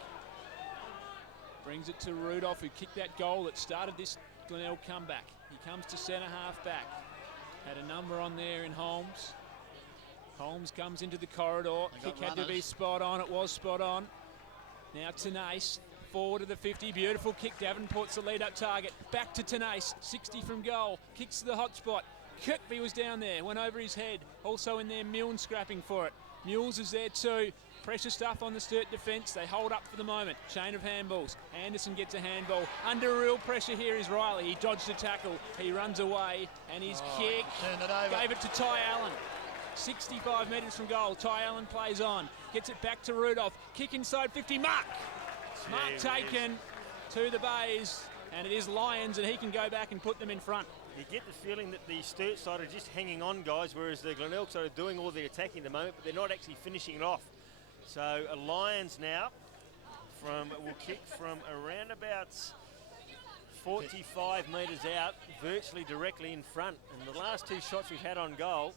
Brings it to Rudolph, who kicked that goal that started this Glenelg comeback. He comes to centre half-back. Had a number on there in Holmes. Holmes comes into the corridor. Kick had to be spot on. It was spot on. Now Tenace, forward to the 50. Beautiful kick. Davenport's the lead-up target. Back to Tenace. 60 from goal. Kicks to the hot spot. Kirkby was down there. Went over his head. Also in there, Milne scrapping for it. Mules is there too. Pressure stuff on the Sturt defence. They hold up for the moment. Chain of handballs. Anderson gets a handball. Under real pressure here is Riley. He dodged a tackle. He runs away. And his kick gave it to Ty Allen. 65 metres from goal. Ty Allen plays on. Gets it back to Rudolph. Kick inside 50. Mark taken to the Bays. And it is Lions, and he can go back and put them in front. You get the feeling that the Sturt side are just hanging on, guys, whereas the Glenelg side are doing all the attacking at the moment, but they're not actually finishing it off. So Lions now will kick from around about 45 metres out, virtually directly in front. And the last 2 shots we've had on goal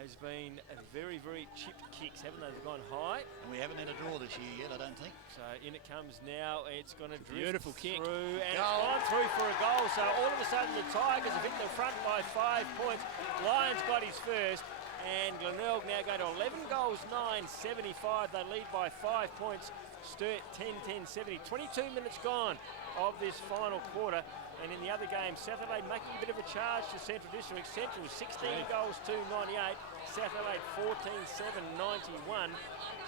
has been very, very chipped kicks, haven't they? They've gone high. And we haven't had a draw this year yet, I don't think. So in it comes now. It's going to drift beautiful kick through, and it's gone through for a goal. So all of a sudden the Tigers have hit the front by 5 points. Lions got his first, and Glenelg now go to 11 goals, 9-75. They lead by 5 points. Sturt 10-10-70. 22 minutes gone of this final quarter. And in the other game, South Adelaide making a bit of a charge to Central District. Central 16 goals to 98. South Adelaide 14-7-91.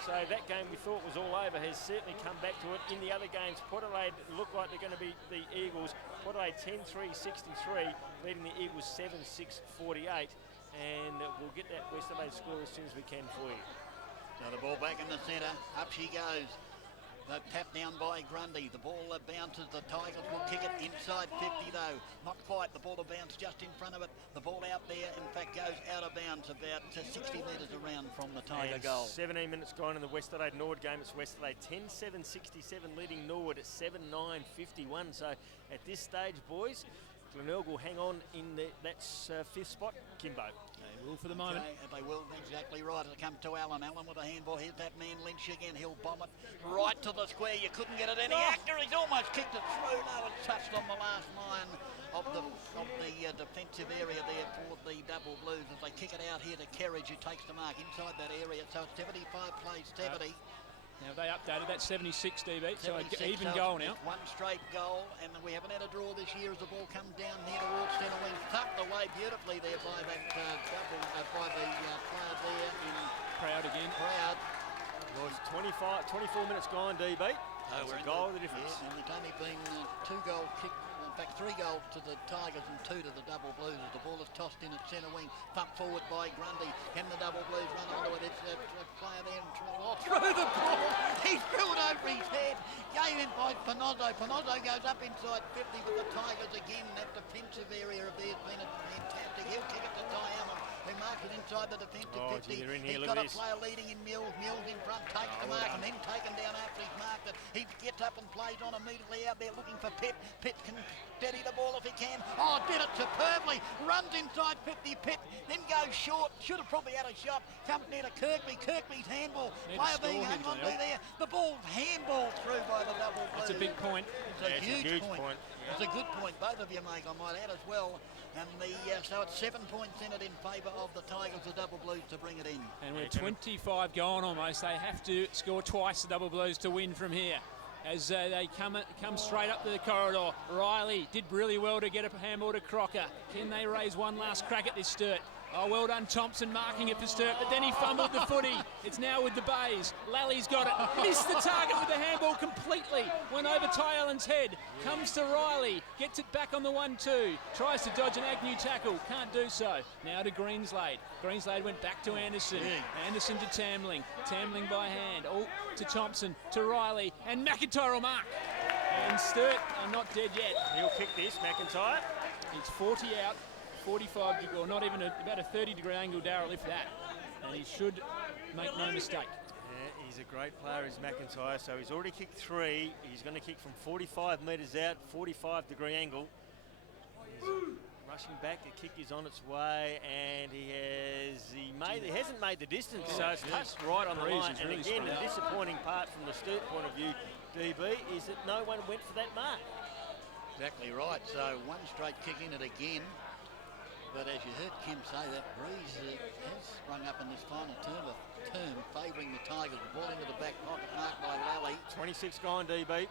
So that game we thought was all over has certainly come back to it. In the other games, Port Adelaide look like they're going to be the Eagles. Port Adelaide 10-3-63, leading the Eagles 7-6-48. And we'll get that West Adelaide score as soon as we can for you. Now the ball back in the centre. Up she goes. The tap down by Grundy. The ball bounces. The Tigers will kick it inside 50 though. Not quite. The ball will bounce just in front of it. The ball out there, in fact, goes out of bounds about 60 metres around from the Tiger goal. 17 minutes gone in the West Adelaide Norwood game. It's West Adelaide 10-7-67 leading Norwood at 7-9-51. So at this stage, boys, Glenelg will hang on in that fifth spot. Kimbo. They will for the moment. Okay, they will, exactly right. It'll come to Allen. Allen with a handball. Here's that man Lynch again. He'll bomb it right to the square. You couldn't get it any accurate. He's almost kicked it through. No, it touched on the last line of the defensive area there for the Double Blues as they kick it out here to Kerridge, who takes the mark inside that area. So it's 75 plays 70. Now they updated that 76 DB, so an 76, even goal now. One straight goal, and we haven't had a draw this year as the ball comes down here towards centre wing. Tucked away beautifully there by that by the player there in Proud again. Proud. Well, it's 24 minutes gone, DB. That's a goal of the difference. Yeah, and it's only been 2 goals kicked. In fact, 3 goals to the Tigers and 2 to the Double Blues as the ball is tossed in at centre wing. Thumped forward by Grundy. Can the Double Blues run onto it? It's a player there and through the ball. He threw it over his head. Gave him by Panozzo. Panozzo goes up inside 50 with the Tigers again. That defensive area of theirs been fantastic. He'll kick it to Ty Allen, who marks it inside the defensive 50. Gee, He's got a player leading in Mills. Mills in front, takes the mark and then taken down after he's marked it. He gets up and plays on immediately out there looking for Pitt. Pitt can steady the ball if he can. Oh, did it superbly. Runs inside 50. Pitt then goes short. Should have probably had a shot. Comes near to Kirkby. Kirkby's handball. Player being hung on to there. The ball's handball through by the Double Blues. That's a big point. It's a huge point. It's a good point, both of you make, I might add as well. And so it's 7 points in it in favour of the Tigers, the Double Blues, to bring it in. And we're 25 gone almost. They have to score twice, the Double Blues, to win from here. As they come straight up to the corridor. Riley did really well to get a handball to Crocker. Can they raise one last crack at this Sturt? Oh, well done, Thompson marking it for Sturt, but then he fumbled the footy. It's now with the Bays. Lally's got it. Missed the target with the handball completely. Went over Ty Allen's head. Comes to Riley. Gets it back on the 1-2. Tries to dodge an Agnew tackle. Can't do so. Now to Greenslade. Greenslade went back to Anderson. Anderson to Tamling. Tamling by hand. All to Thompson. To Riley. And McIntyre will mark. And Sturt are not dead yet. He'll kick this, McIntyre. It's 40 out. 45 degree, or not even about a 30-degree angle, Darryl, if that. And he should make no mistake. Yeah, he's a great player, is McIntyre. So he's already kicked 3. He's going to kick from 45 metres out, 45-degree angle. He's rushing back. The kick is on its way, and he hasn't made the distance. So it's touched right on the line. And again, the disappointing part from the Sturt point of view, DB, is that no one went for that mark. Exactly right. So one straight kick in it again. But as you heard Kim say, that breeze has sprung up in this final term favouring the Tigers. The ball into the back pocket, marked by Lally. 26 gone, DB.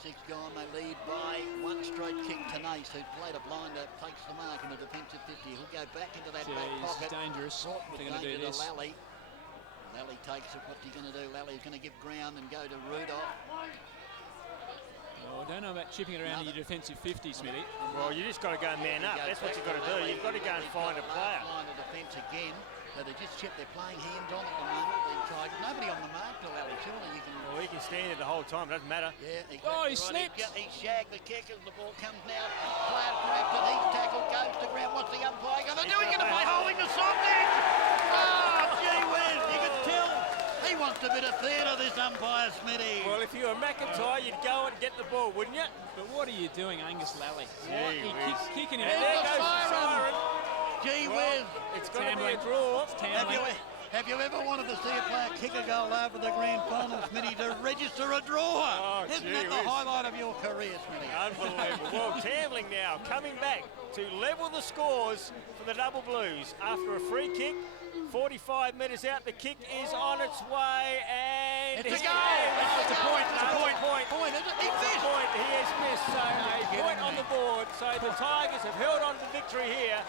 26 gone, they lead by one straight kick to Nace, who played a blinder, takes the mark in the defensive 50. He'll go back into that back pocket. Dangerous. They're going to do this. Lally. Lally takes it. What's he going to do? Lally's going to give ground and go to Rudolph. Well, I don't know about chipping it around in your defensive 50, Smithy. Well, you just got to go man up. That's what you've got to do. You've got to go and find a player. Line of defence again. So they just chip. They're playing hands on at the moment. The Tigers. Nobody on the mark to Lally. Surely you can. Well, he can stand there the whole time. It doesn't matter. Yeah, exactly. Oh, he slipped. He shagged the kick as the ball comes now. Player grabs it. He's tackled. Goes to ground. What's the umpire going to do? He's going to play holding the soft edge. Oh, gee whiz. You can tell. He wants a bit of theatre, this umpire, Smitty. Well, if you were McIntyre, you'd go and get the ball, wouldn't you? But what are you doing, Angus Lally? Gee whiz. Kicking him. And There the goes the siren. Gee whiz. It's going to be a draw. Have you ever wanted to see a player kick a goal over the grand final, Smitty, to register a draw? Oh, Isn't that the highlight of your career, Smitty? Unbelievable. Well, Tamling now coming back to level the scores for the Double Blues after a free kick 45 metres out. The kick is on its way, and It's a goal. It's a point. It's a point. Point, is it? He It's a missed. point. He has missed. So a point on the board. So the Tigers have held on to the victory here.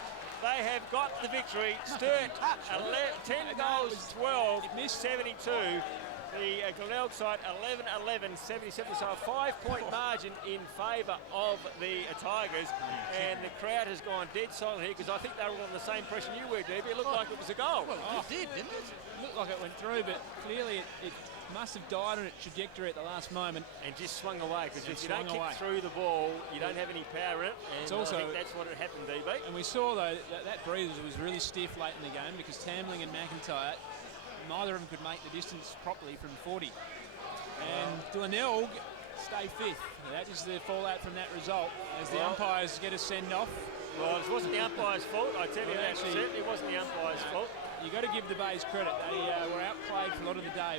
They have got the victory. Sturt, 10 goals, 12, It missed. 72. The Glenelg side, 11-11, 77. So a 5-point margin in favour of the Tigers. And the crowd has gone dead silent here because I think they were on the same impression you were, Debbie. It looked like it was a goal. Well, it did, didn't it? Looked like it went through, but clearly it must have died on its trajectory at the last moment. And just swung away, because if you swung don't kick away. through the ball, you don't have any power in it. And It's also- I think that's what had happened, DB. And we saw, though, that breeze was really stiff late in the game because Tambling and McIntyre, neither of them could make the distance properly from 40. And Glenelg stay fifth. That is the fallout from that result as the umpires get a send-off. Well, it wasn't the umpire's fault, I tell you. Well, That actually- certainly wasn't the umpire's fault. You've got to give the Bays credit. They were outplayed for a lot of the day.